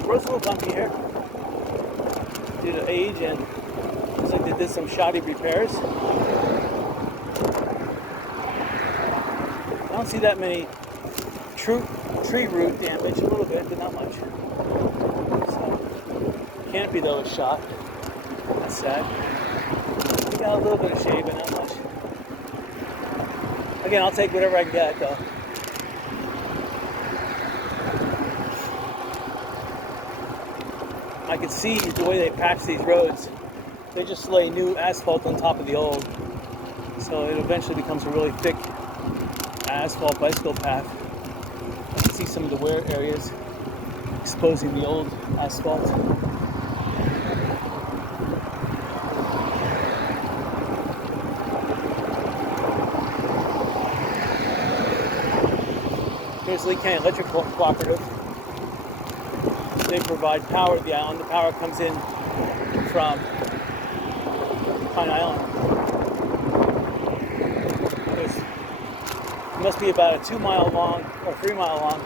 Road's a little bumpy here due to age, and looks like they did some shoddy repairs. I don't see that many tree root damage, a little bit, but not much. So, canopy though is shot. That's sad. We got a little bit of shade, but not much. Again, I'll take whatever I can get though. I can see the way they patch these roads. They just lay new asphalt on top of the old. So it eventually becomes a really thick asphalt bicycle path. I can see some of the wear areas exposing the old asphalt. Here's Lee County Electric Cooperative. They provide power to the island. The power comes in from Pine Island. It must be about a 2-mile long or 3-mile long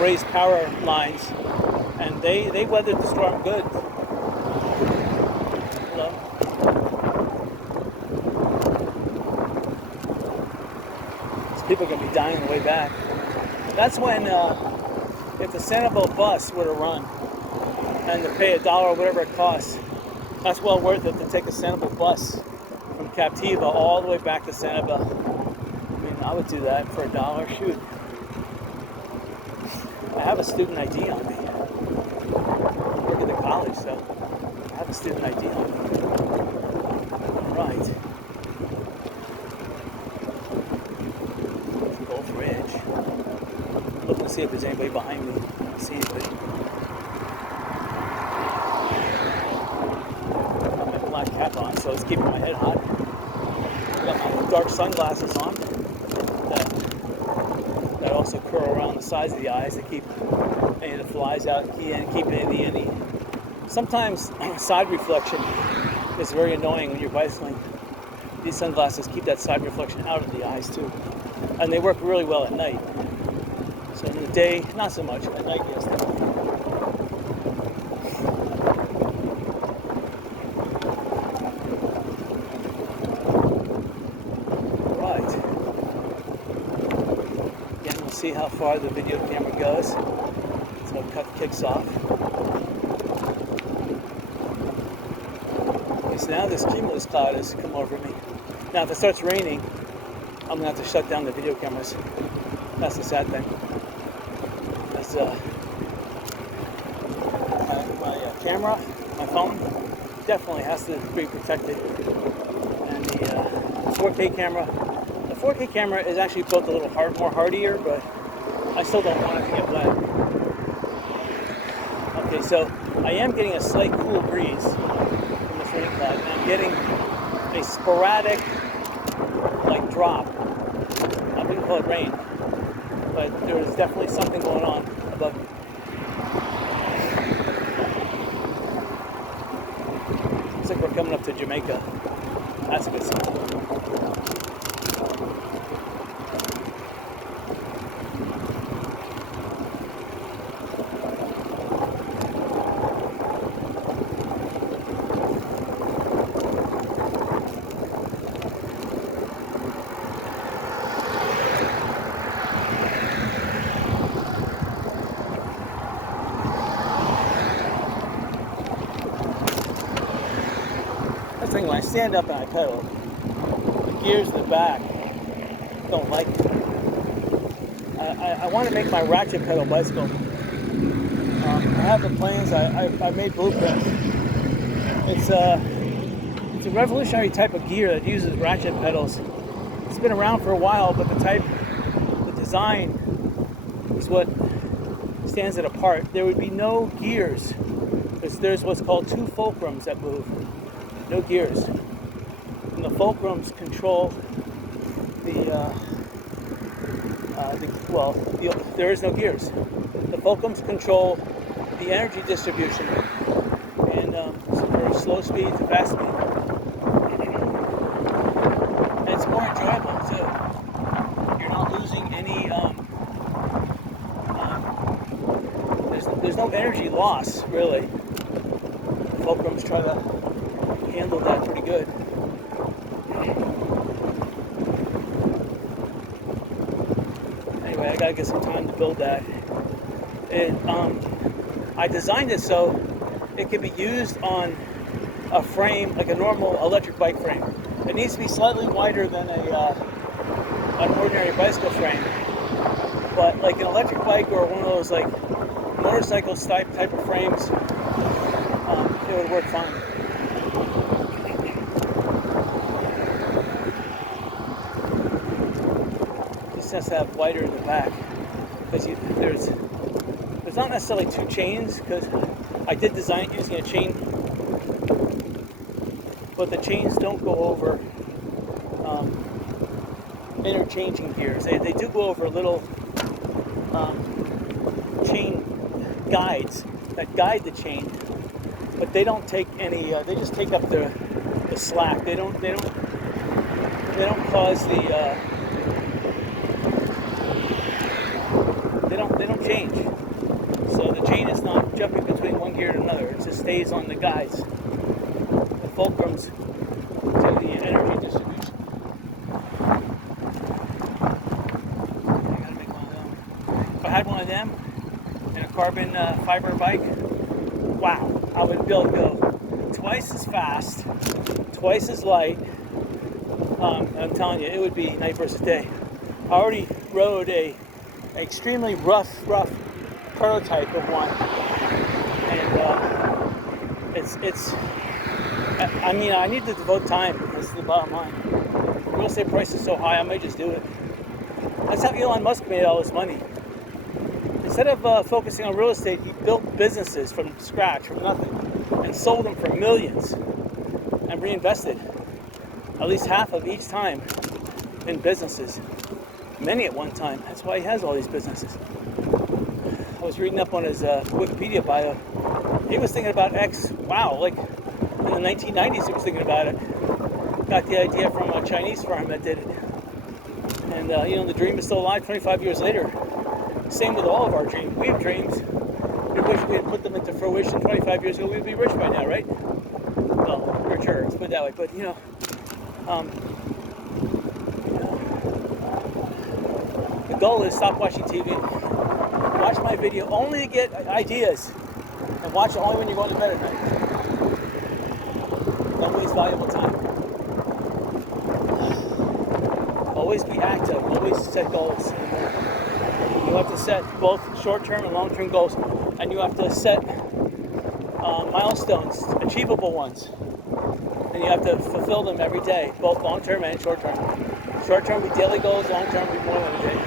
raised power lines, and they weathered the storm good. Hello. These people are going to be dying on the way back. That's when if the Sanibel bus were to run and to pay $1 or whatever it costs, that's well worth it to take a Sanibel bus from Captiva all the way back to Sanibel. I mean, I would do that for $1. Shoot. I have a student ID on me. I work at the college, so I have a student ID on me. Right. Gulf Ridge. Looking to see if there's anybody behind me. I don't see anybody. Got my black cap on, so it's keeping my head hot. Got my dark sunglasses on that also curl around the sides of the eyes to keep any of the flies out and keep any. Sometimes side reflection is very annoying when you're bicycling. These sunglasses keep that side reflection out of the eyes too, and they work really well at night. So in the day, not so much. At night, yes. Right. Again, we'll see how far the video camera goes. So cut kicks off. Okay, so now this cumulus cloud has come over me. Now if it starts raining, I'm going to have to shut down the video cameras. That's the sad thing. That's my camera, my phone, definitely has to be protected. And the 4K camera, the 4K camera is actually built a little more hardier, but I still don't want it to get wet. Okay, so I am getting a slight cool breeze from this rain cloud, and I'm getting a sporadic, like, drop. I wouldn't call it rain, but there is definitely something going on above me. Looks like we're coming up to Jamaica. That's a good sign. That's the thing, when I stand up and I pedal, the gears in the back don't like it. I want to make my ratchet pedal bicycle. I have the plans, I made blueprints. It's a revolutionary type of gear that uses ratchet pedals. It's been around for a while, but the design is what stands it apart. There would be no gears, because there's what's called two fulcrums that move. No gears. And the fulcrums control there is no gears. The fulcrums control the energy distribution, and so for slow speed to fast speed. And it's more enjoyable too. You're not losing any. There's no energy loss really. The fulcrums try to handle that pretty good. Anyway, I gotta get some time to build that. I designed it so it could be used on a frame, like a normal electric bike frame. It needs to be slightly wider than an ordinary bicycle frame, but like an electric bike or one of those like motorcycle type of frames, it would work fine. This has to have wider in the back, because there's not necessarily two chains, because I did design it using a chain, but the chains don't go over interchanging gears. They do go over little chain guides that guide the chain, but they don't take any. They just take up the slack. They don't cause the. They don't change. So the chain is not jumping between one gear and another. It just stays on the guides. The fulcrums to the energy distribution. I gotta make one of them. If I had one of them and a carbon fiber bike, wow, I would be able to go twice as fast, twice as light. I'm telling you, it would be night versus day. I already rode a extremely rough prototype of one, and it's. I mean, I need to devote time. That's the bottom line. Real estate price is so high, I might just do it. That's how Elon Musk made all his money. Instead of focusing on real estate, he built businesses from scratch, from nothing, and sold them for millions, and reinvested at least half of each time in businesses. Many at one time. That's why he has all these businesses. I was reading up on his Wikipedia bio. He was thinking about X. Wow, like in the 1990s he was thinking about it. Got the idea from a Chinese firm that did it. And the dream is still alive 25 years later. Same with all of our dreams. We have dreams. We wish we had put them into fruition 25 years ago. We'd be rich by now, right? Well, richer, let's put it that way. But the goal is stop watching TV. Watch my video only to get ideas, and watch it only when you're going to bed at night. Don't waste valuable time. Always be active. Always set goals. You have to set both short-term and long-term goals, and you have to set milestones, achievable ones, and you have to fulfill them every day, both long-term and short-term. Short-term be daily goals, long-term be more than a day.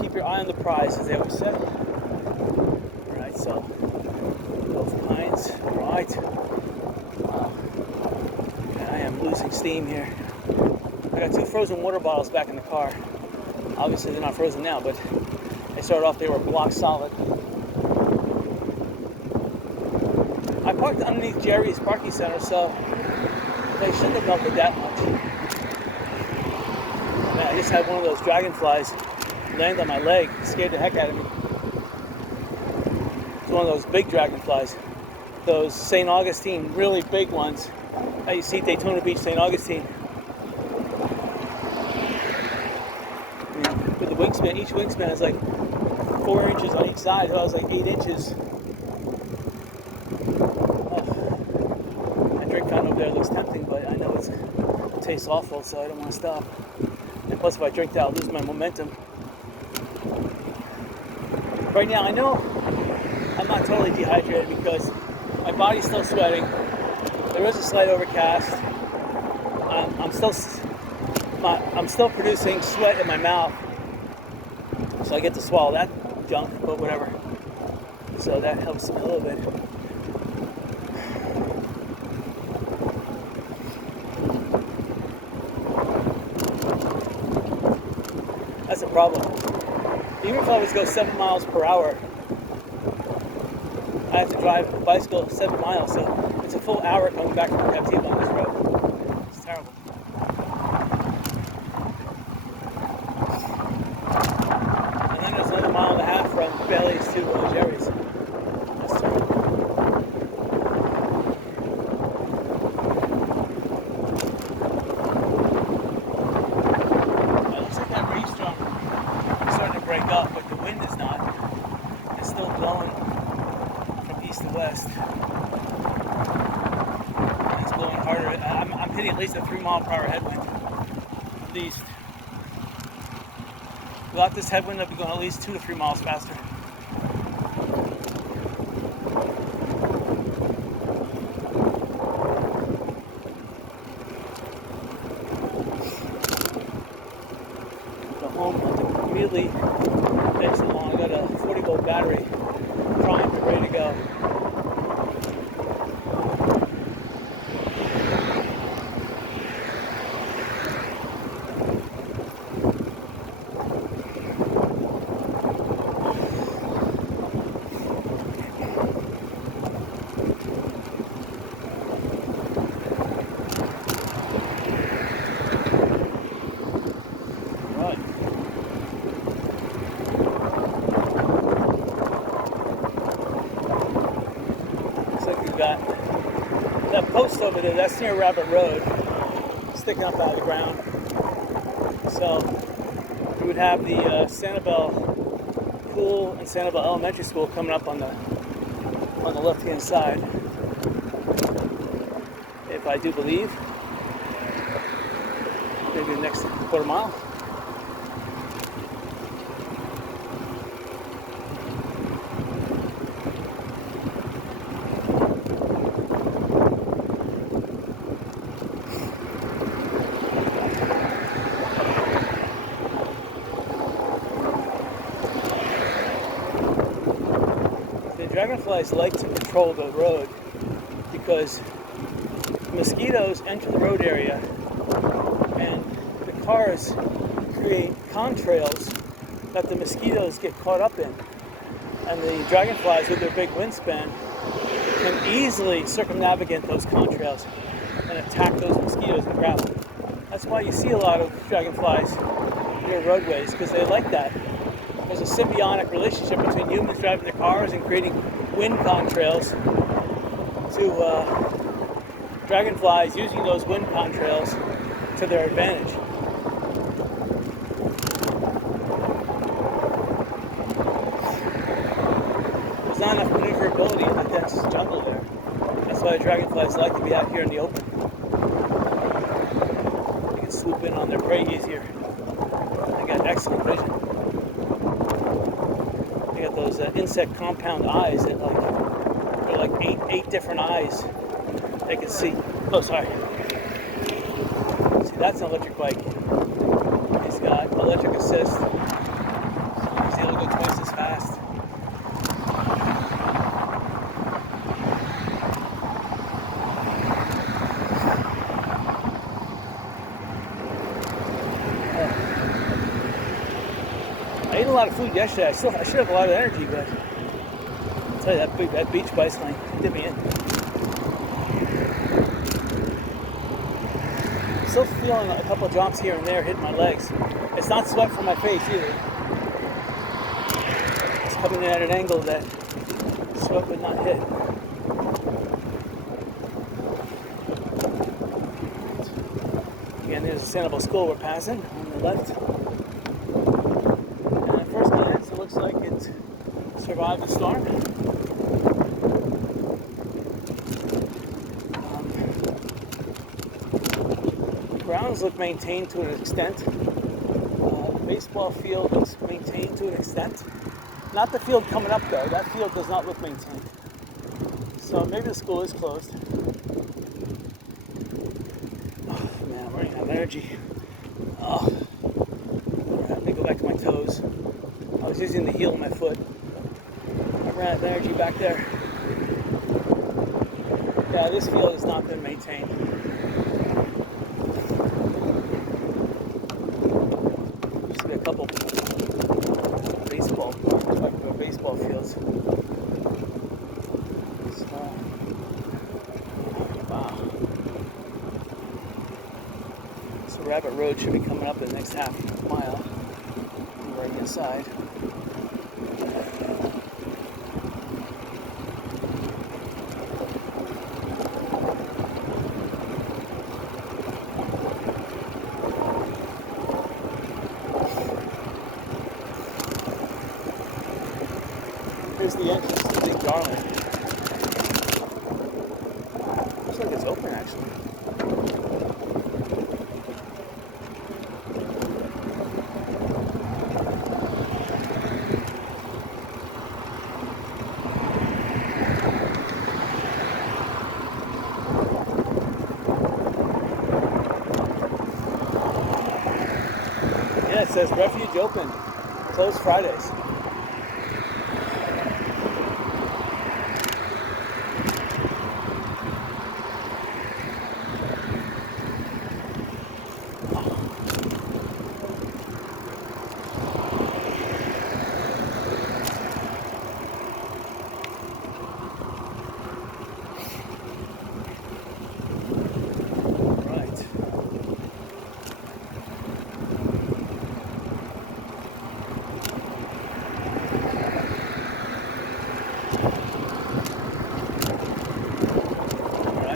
Keep your eye on the prize, as they always say. All right, so both lines, right. And I am losing steam here. I got 2 frozen water bottles back in the car. Obviously, they're not frozen now, but they started off, they were block solid. I parked underneath Jerry's parking center, so they shouldn't have melted that much. Man, I just had one of those dragonflies land on my leg. It scared the heck out of me. It's one of those big dragonflies. Those St. Augustine, really big ones that you see at Daytona Beach, St. Augustine. With the wingspan, each wingspan is like 4 inches on each side. So I was like 8 inches. That drink fountain over there looks tempting, but I know it tastes awful, so I don't want to stop. And plus, if I drink that, I'll lose my momentum. Right now, I know I'm not totally dehydrated because my body's still sweating. There is a slight overcast. I'm still producing sweat in my mouth, so I get to swallow that junk, but whatever. So that helps me a little bit. That's a problem. Even if I was to go 7 miles per hour, I have to drive a bicycle 7 miles, so it's a full hour coming back from the captive on this road. It's terrible. And then there's another 1.5 from Bailey's to Jerry's. That's terrible. It looks like that rainstorm is starting to break up, but the wind is not. It's still blowing from east to west. It's blowing harder. I'm hitting at least a 3-mile-per-hour headwind. At least. Without this headwind, I'll be going at least 2 to 3 miles faster. Go home, I'll immediately exit along. I got a 40-volt battery, primed and ready to go. That post over there, that's near Rabbit Road, sticking up out of the ground. So we would have the Sanibel Pool and Sanibel Elementary School coming up on the left-hand side, if I do believe. Maybe the next quarter mile. Dragonflies like to control the road because mosquitoes enter the road area and the cars create contrails that the mosquitoes get caught up in. And the dragonflies, with their big wingspan, can easily circumnavigate those contrails and attack those mosquitoes and grab them. That's why you see a lot of dragonflies near roadways, because they like that. There's a symbiotic relationship between humans driving their cars and creating wind contrails to dragonflies using those wind contrails to their advantage. There's not enough maneuverability in the dense jungle there. That's why the dragonflies like to be out here in the open. They can swoop in on their prey easier. I got excellent vision. I got those insect compound eyes that they're like eight different eyes. I can see. Oh, sorry. See, that's an electric bike. It's got electric assist. So he's able to go twice as fast. I ate a lot of food yesterday. I should have a lot of energy, but I'll tell you, that beach bicycling did me in. Still feeling a couple of drops here and there hitting my legs. It's not sweat from my face either. It's coming in at an angle that sweat would not hit. Again, there's a Sanibel school we're passing on the left. And at first glance, it looks like it survived the storm. Grounds look maintained to an extent. The baseball field looks maintained to an extent. Not the field coming up though. That field does not look maintained. So maybe the school is closed. Oh man, I'm running out of energy. Oh, let me go back to my toes. I was using the heel of my foot. I ran out of energy back there. Yeah, this field has not been maintained. A couple baseball fields. So, wow. So Rabbit Road should be coming up in the next half mile. Right inside. Here's the entrance to Big Darling. Looks like it's open actually. Yeah, it says refuge open, closed Fridays.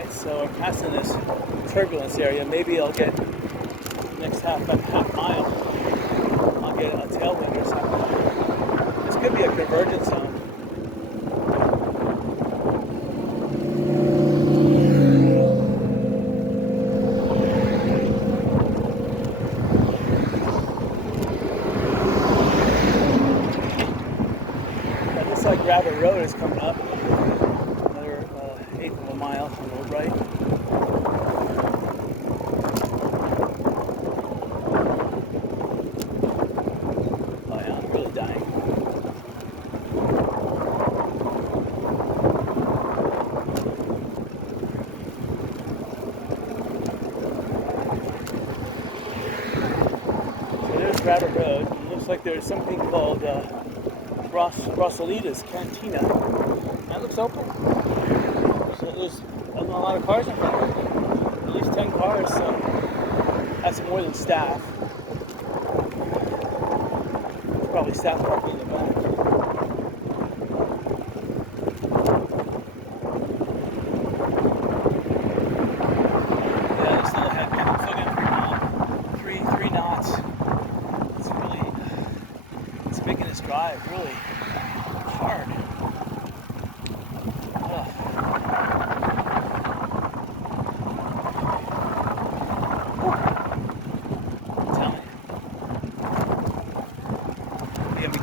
So we're passing this turbulence area. Maybe I'll get next half mile. I'll get a tailwind or something. This could be a convergence zone. It looks like Rabbit Road is coming up. Another eighth of a mile on the right. Oh yeah, I'm really dying. So there's Rabbit Road. It looks like there's something called Rosalita's Cantina. That looks open. So there's a lot of cars in front of it. At least 10 cars, so that's more than staff. There's probably staff parking in the back. Yeah, they still had people still getting 3 knots. It's making this drive really hard. I'm telling you.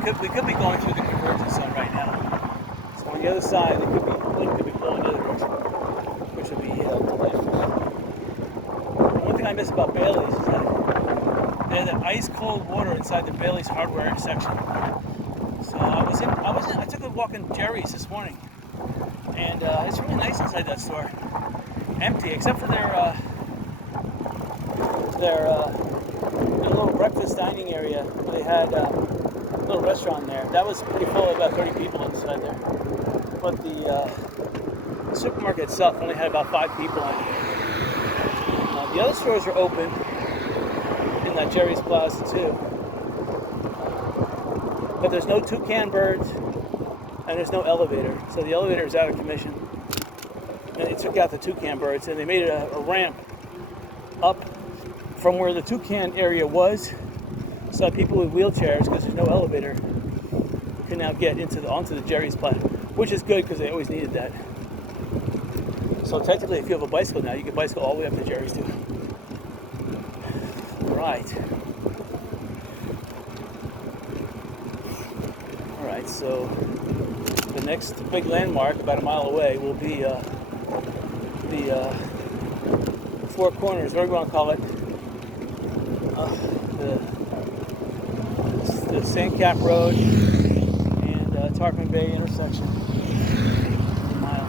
we could be going through the convergence zone right now. So on the other side, wind could be blowing the other direction, which would be delightful. One thing I miss about Bailey's is that they have that ice cold water inside the Bailey's hardware section. So I took a walk in Jerry's this morning, and it's really nice inside that store. Empty, except for their little breakfast dining area where they had a little restaurant there. That was pretty full, about 30 people inside there. But the supermarket itself only had about 5 people in it. The other stores are open in that Jerry's Plaza too. But there's no toucan birds and there's no elevator. So the elevator is out of commission. And they took out the toucan birds and they made it a ramp up from where the toucan area was, so that people with wheelchairs, because there's no elevator, can now get onto the Jerry's Plaza, which is good because they always needed that. So technically, if you have a bicycle now, you can bicycle all the way up to Jerry's too. All right. So the next big landmark, about a mile away, will be the Four Corners, whatever you want to call it. The Sandcap Road and Tarpon Bay intersection. A mile.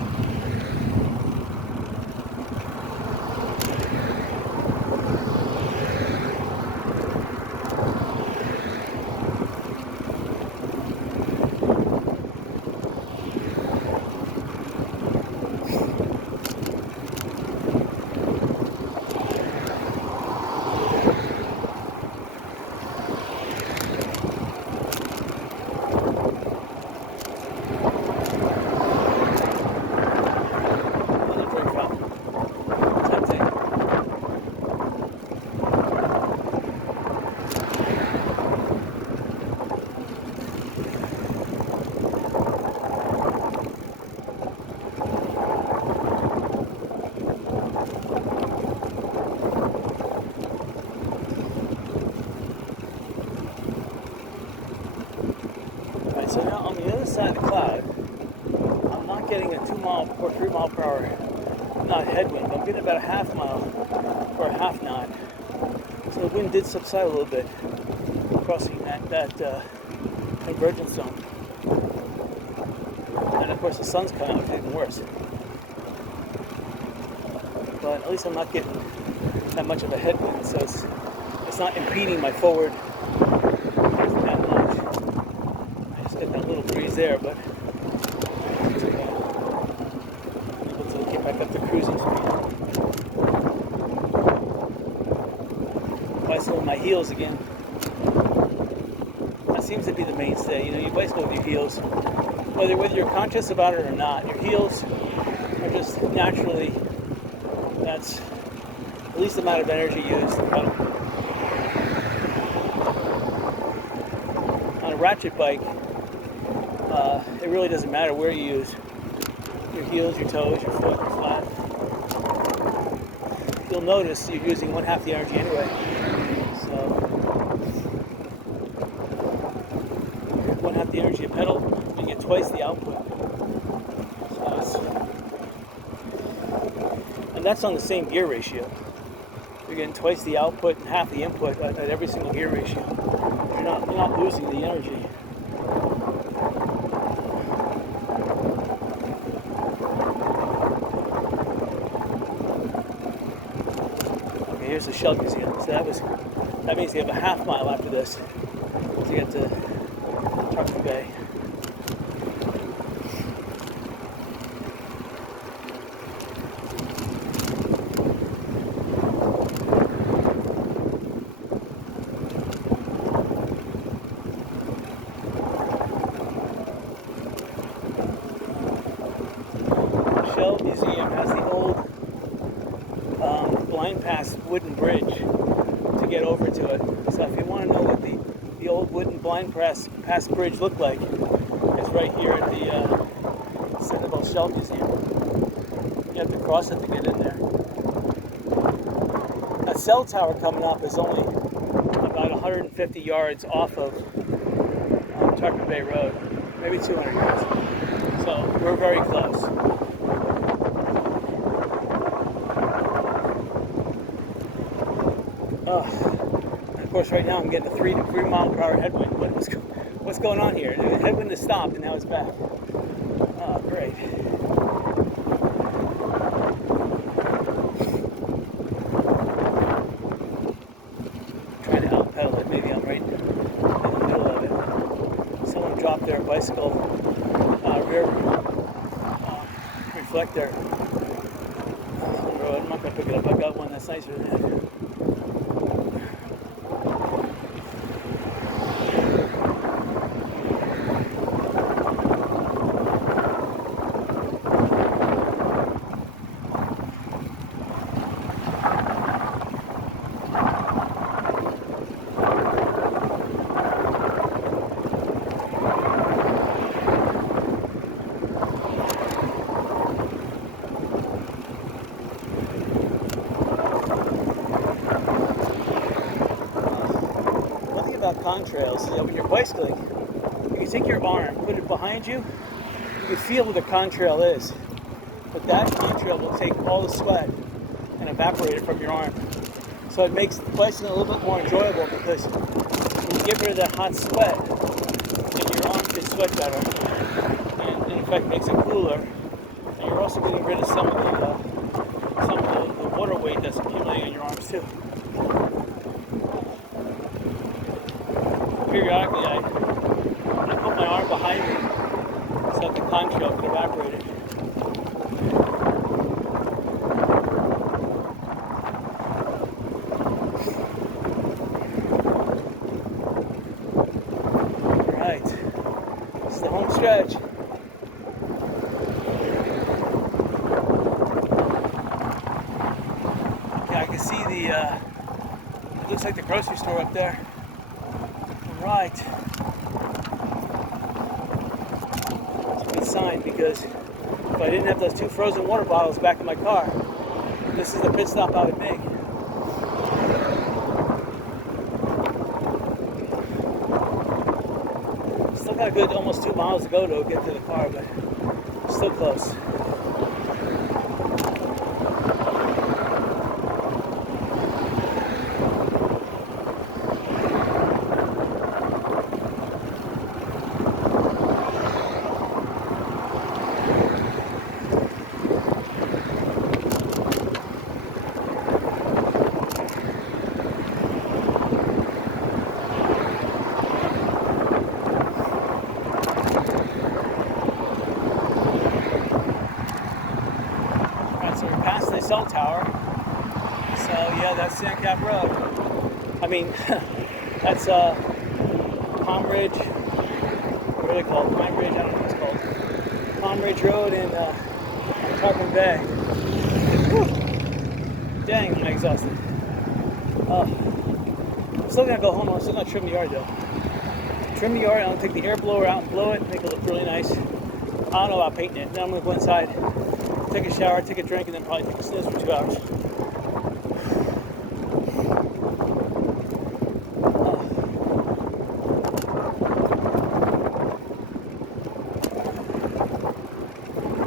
So now on the other side of the cloud, I'm not getting a 2 mile or 3 mile per hour knot headwind, but I'm getting about a half mile or a half knot. So the wind did subside a little bit, crossing that convergence zone. And of course the sun's coming out, it's even worse. But at least I'm not getting that much of a headwind, so it's not impeding my forward that much. I just get that little breeze there, but it's okay. I'm able to get back up to cruising speed. Bicycle with my heels again. That seems to be the mainstay. You know, you bicycle with your heels, whether you're conscious about it or not. Your heels are just naturally, that's the least amount of energy used. On a ratchet bike, it really doesn't matter where you use your heels, your toes, your foot, your flat. You'll notice you're using 1/2 the energy anyway. So 1/2 the energy of pedal, you get twice the output. And that's on the same gear ratio. You're getting twice the output and half the input at every single gear ratio. You're not losing the energy. Okay, here's the Shell Museum. So that means you have a half mile after this to get to Tarpon Bay. Shell Museum has the old blind pass wooden bridge to get over to it. So if you want to know what the old wooden blind pass bridge looked like, it's right here at the Sanibel Shell Museum. You have to cross it to get in there. That cell tower coming up is only about 150 yards off of Tarpon Bay Road, maybe 200 yards. So we're very close. Of course, right now I'm getting a 3 mile per hour headwind. What's going on here? The headwind has stopped and now it's back. Oh, great. Trying to out pedal it. Maybe I'm right in the middle of it. Someone dropped their bicycle rear reflector on the road. I'm not going to pick it up. I got one that's nicer than that. About contrails, when you're bicycling, you can take your arm, put it behind you, you can feel where the contrail is, but that contrail will take all the sweat and evaporate it from your arm. So it makes bicycling a little bit more enjoyable because when you get rid of that hot sweat, and your arm can sweat better, and in effect makes it cooler, and you're also getting rid of some of the water weight that's accumulating in your arms too. Periodically, I put my arm behind me so that the contrail can evaporate it. Alright, it's the home stretch. Yeah, I can see it looks like the grocery store up there. Right. It's a good sign because if I didn't have those 2 frozen water bottles back in my car, this is the pit stop I would make. Still got a good almost 2 miles to go to get to the car, but still close. Cell tower. So yeah, that's Sandcap Road. I mean, that's Palm Ridge. What are they called? Pine Ridge. I don't know what it's called. Palm Ridge Road in Tarpon Bay. Whew. Dang, am I exhausted. I'm still gonna go home. I'm still gonna trim the yard though. Trim the yard. I'm gonna take the air blower out and blow it, make it look really nice. I don't know about painting it. Then I'm gonna go inside, take a shower, take a drink, and then probably take a snooze for 2 hours.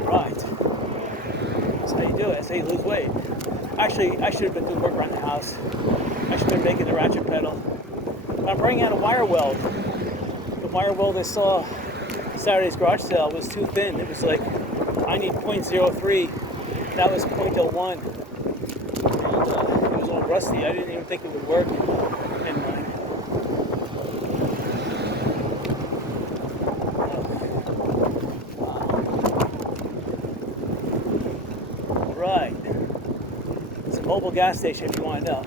Right. That's how you do it. That's how you lose weight. Actually, I should have been doing work around the house. I should have been making the ratchet pedal. But I'm bringing out a wire weld. The wire weld I saw Saturday's garage sale was too thin. It was like, I need 0.03. That was 0.01. And it was all rusty. I didn't even think it would work in mine. Right. It's a mobile gas station if you want to know.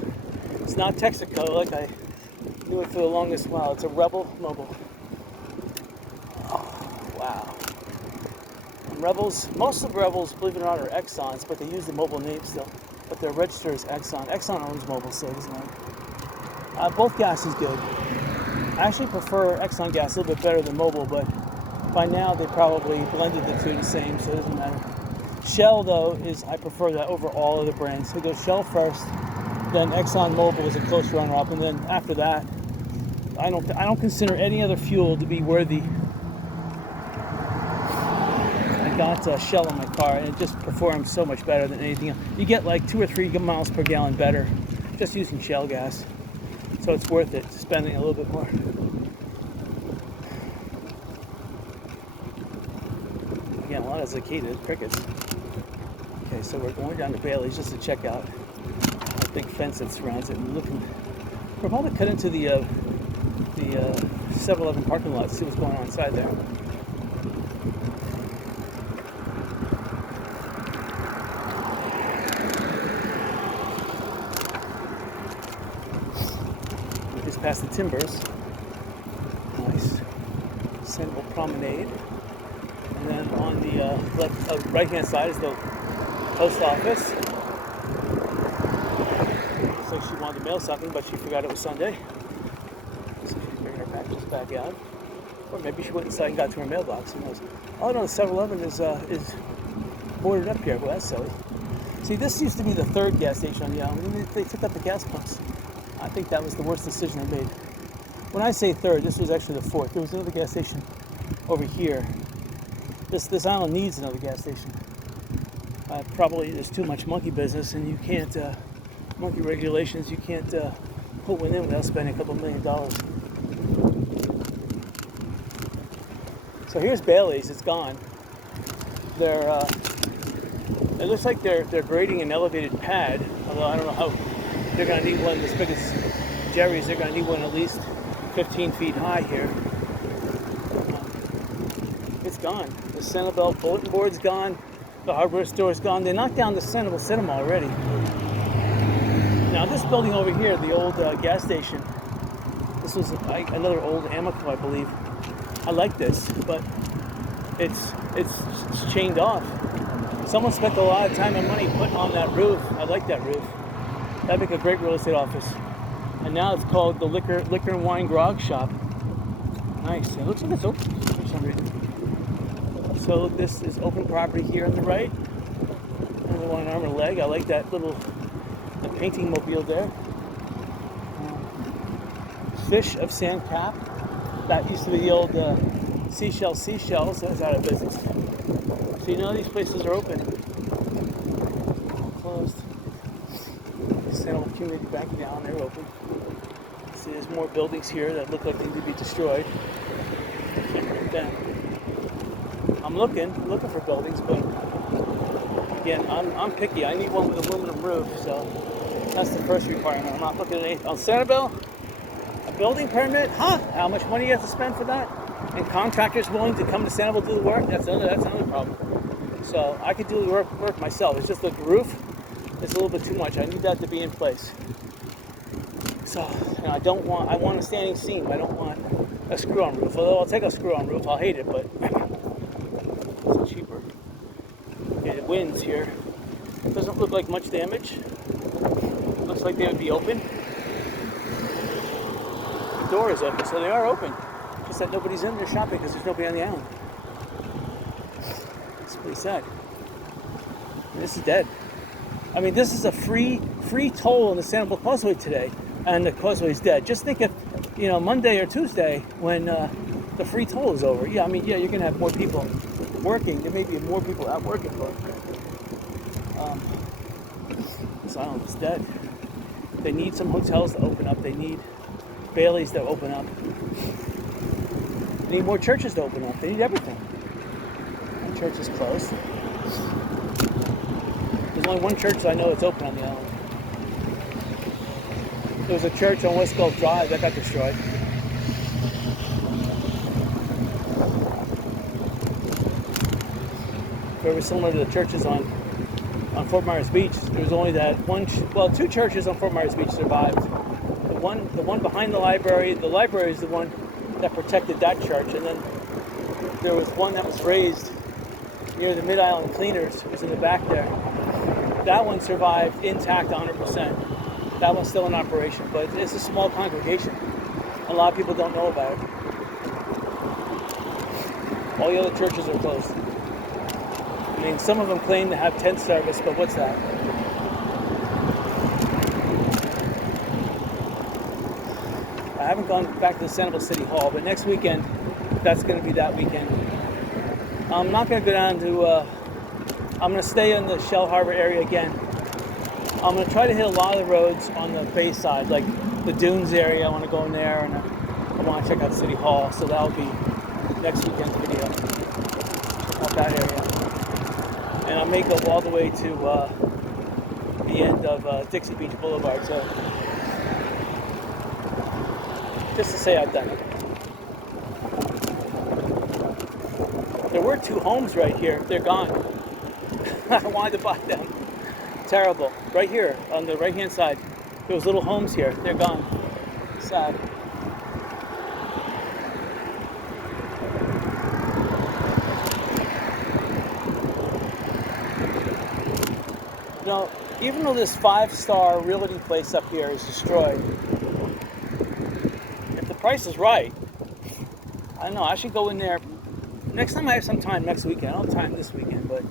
It's not Texaco like I knew it for the longest while. It's a Rebel Mobile. Wow. Rebels, most of the Rebels, believe it or not, are Exxons, but they use the mobile name still. But their register is Exxon. Exxon owns Mobile, so it doesn't matter. Both gas is good. I actually prefer Exxon gas a little bit better than Mobile, but by now they probably blended the two the same, so it doesn't matter. Shell, though, I prefer that over all of the brands. So it goes Shell first, then Exxon Mobil is a close runner-up, and then after that, I don't consider any other fuel to be worthy. I got a Shell in my car, and it just performs so much better than anything else. You get like 2 or 3 miles per gallon better just using Shell gas. So it's worth it, spending a little bit more. Again, a lot of cicadas, crickets. Okay, so we're going down to Bailey's just to check out a big fence that surrounds it. And looking, we're probably cut into the 7-Eleven parking lot to see what's going on inside there. We just passed the Timbers. Nice. Sanibel Promenade. And then on the right-hand side is the post office. Looks like she wanted to mail something, but she forgot it was Sunday. So she's bringing her packages back out. Or maybe she went inside and got to her mailbox. Who knows? Oh no, the 7-Eleven is boarded up here. Well, that's silly. See, this used to be the 3rd gas station on the island. They took up the gas pumps. I think that was the worst decision they made. When I say 3rd, this was actually the 4th. There was another gas station over here. This island needs another gas station. Probably there's too much monkey business, and you can't, monkey regulations, you can't put one in without spending a couple $1 million. So here's Bailey's. It's gone. It looks like they're grading an elevated pad, although I don't know how they're going to need one as big as Jerry's. They're going to need one at least 15 feet high here. It's gone. The Sanibel bulletin board's gone. The hardware store's gone. They knocked down the Sanibel Cinema already. Now this building over here, the old gas station, this was another old Amico, I believe. I like this, but it's chained off. Someone spent a lot of time and money putting on that roof. I like that roof. That'd make a great real estate office. And now it's called the Liquor and Wine Grog Shop. Nice. It looks like it's open for some reason. So this is open property here on the right. And the one arm and leg. I like that little painting mobile there. Fish of Sand Cap. That used to be the old Seashells. That's out of business. So you know these places are open. Closed. Sanibel Community Bank down, they're open. See, there's more buildings here that look like they need to be destroyed. I'm looking for buildings, but again, I'm picky. I need one with an aluminum roof, so that's the first requirement. I'm not looking at anything. On Sanibel, a building permit? Huh? How much money you have to spend for that? And contractors willing to come to Sanibel to do the work? That's another problem. So I could do the work myself. It's just the roof. It's a little bit too much. I need that to be in place. So, and I want a standing seam. I don't want a screw-on roof. Although I'll take a screw-on roof. I'll hate it, but it's cheaper. Okay, the winds here. It doesn't look like much damage. Looks like they would be open. The door is open, so they are open. Just that nobody's in there shopping because there's nobody on the island. It's pretty sad. This is dead. I mean, this is a free toll on the Sanibel Causeway today, and the causeway's dead. Just think if, Monday or Tuesday when the free toll is over. Yeah, I mean, yeah, you're gonna have more people working. There may be more people out working, but this island is dead. They need some hotels to open up. They need Bailey's to open up. They need more churches to open up. They need everything. One church is closed. There's only one church I know that's open on the island. There was a church on West Gulf Drive that got destroyed. Very similar to the churches on Fort Myers Beach. There was only that one. Two churches on Fort Myers Beach survived. The one behind the library is the one that protected that church, and then there was one that was raised near the Mid-Island Cleaners. It was in the back there. That one survived intact 100%. That one's still in operation, but it's a small congregation. A lot of people don't know about it. All the other churches are closed. I mean, some of them claim to have tent service, but what's that? I haven't gone back to the Sanibel City Hall, but next weekend, that's going to be that weekend. I'm not going to go down to, I'm going to stay in the Shell Harbor area again. I'm going to try to hit a lot of the roads on the bay side, like the Dunes area. I want to go in there, and I want to check out City Hall, so that'll be next weekend's video. Check out that area. And I may go all the way to the end of Dixie Beach Boulevard, so just to say I've done it. There were 2 homes right here. They're gone. I wanted to buy them. Terrible. Right here on the right hand side, there was little homes here. They're gone. Sad. You know, even though this 5-star realty place up here is destroyed, if the price is right, I don't know, I should go in there. Next time I have some time next weekend. I don't have time this weekend, but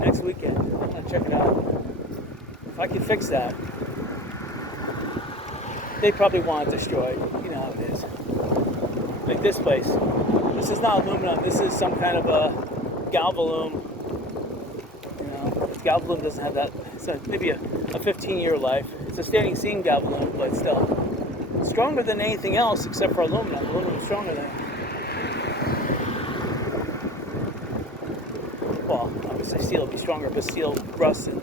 next weekend, I'm going to check it out. If I can fix that, they probably want it destroyed. You know how it is. Like this place. This is not aluminum. This is some kind of a galvalume. You know, galvalume doesn't have that. It's maybe a 15-year life. It's a standing seam galvalume, but still stronger than anything else except for aluminum. Aluminum is stronger than it. Well, obviously steel would be stronger, but steel rusts and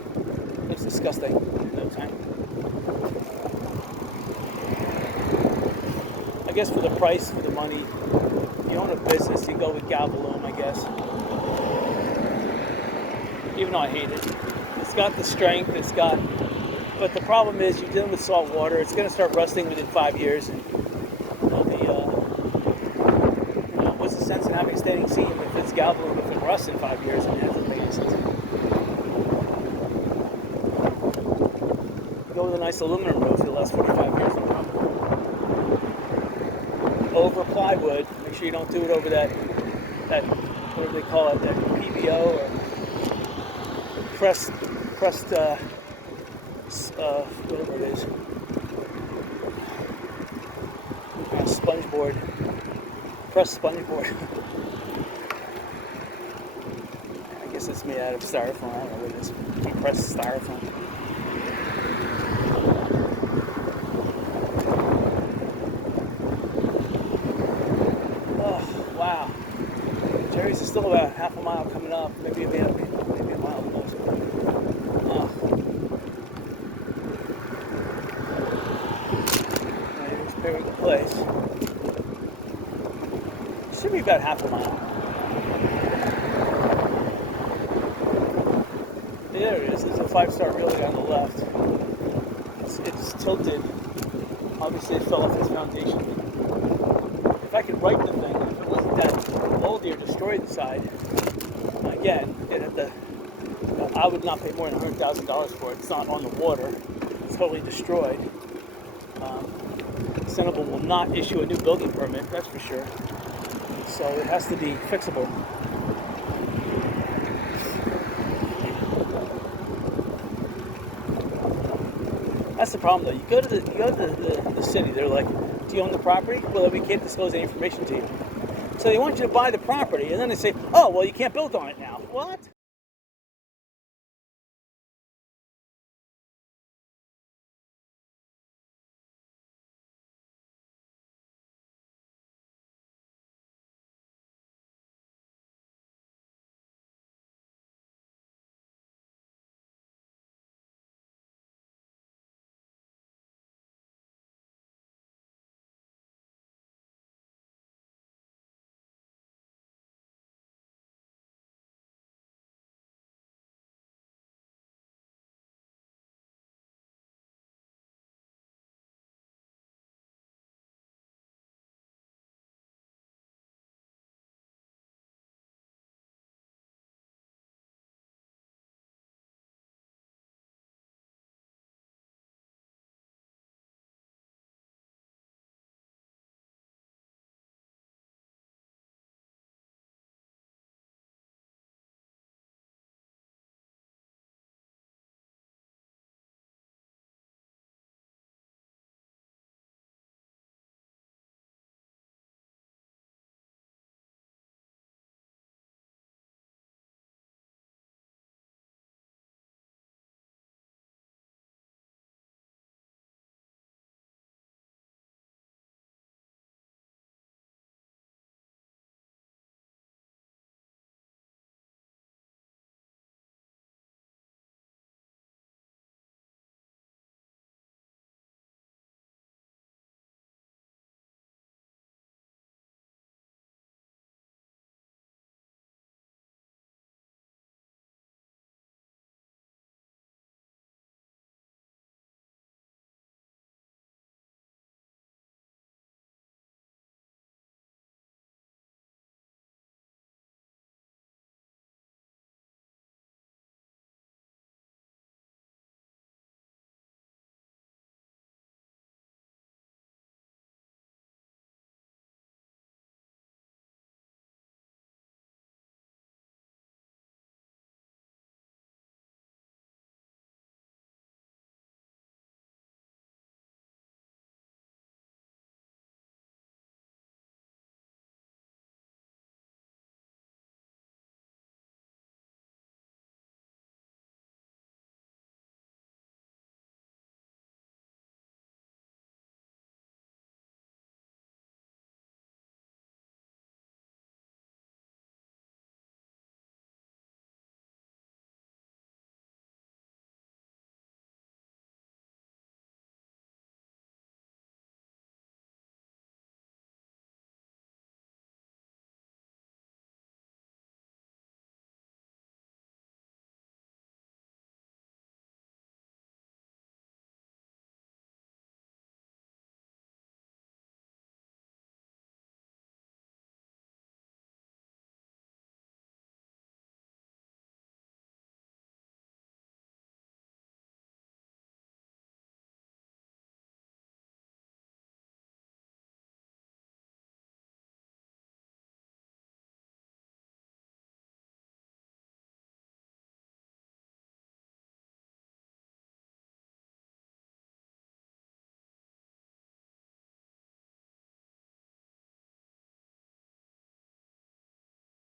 looks disgusting in no time. I guess for the price, for the money, you own a business, you go with galvalume, I guess. Even though I hate it. It's got the strength, but the problem is you're dealing with salt water. It's going to start rusting within 5 years. What's the sense in having a standing seam if it's galvalume, if it rusts in 5 years? I mean, that doesn't make any sense. Go with a nice aluminum roof, it'll last 45 years, no problem. Over plywood, make sure you don't do it over that what do they call it, that PVO or pressed, whatever it is. Sponge board. Pressed sponge board. I guess it's made out of styrofoam. I don't know what it is. Compressed styrofoam. Oh, wow. Jerry's is still about half a mile coming up. Maybe a mile close. Oh. Here's Perry the place. Should be about half a mile. There it is. There's a 5-star realty on the left. It's tilted. Obviously, it fell off its foundation. If I could right the thing, if it wasn't that moldy or destroyed inside, again, I would not pay more than $100,000 for it. It's not on the water. It's totally destroyed. Sanibel will not issue a new building permit, that's for sure. So it has to be fixable. That's the problem, though. You go to the city. They're like, "Do you own the property?" Well, we can't disclose any information to you. So they want you to buy the property, and then they say, "Oh, well, you can't build on it now." What?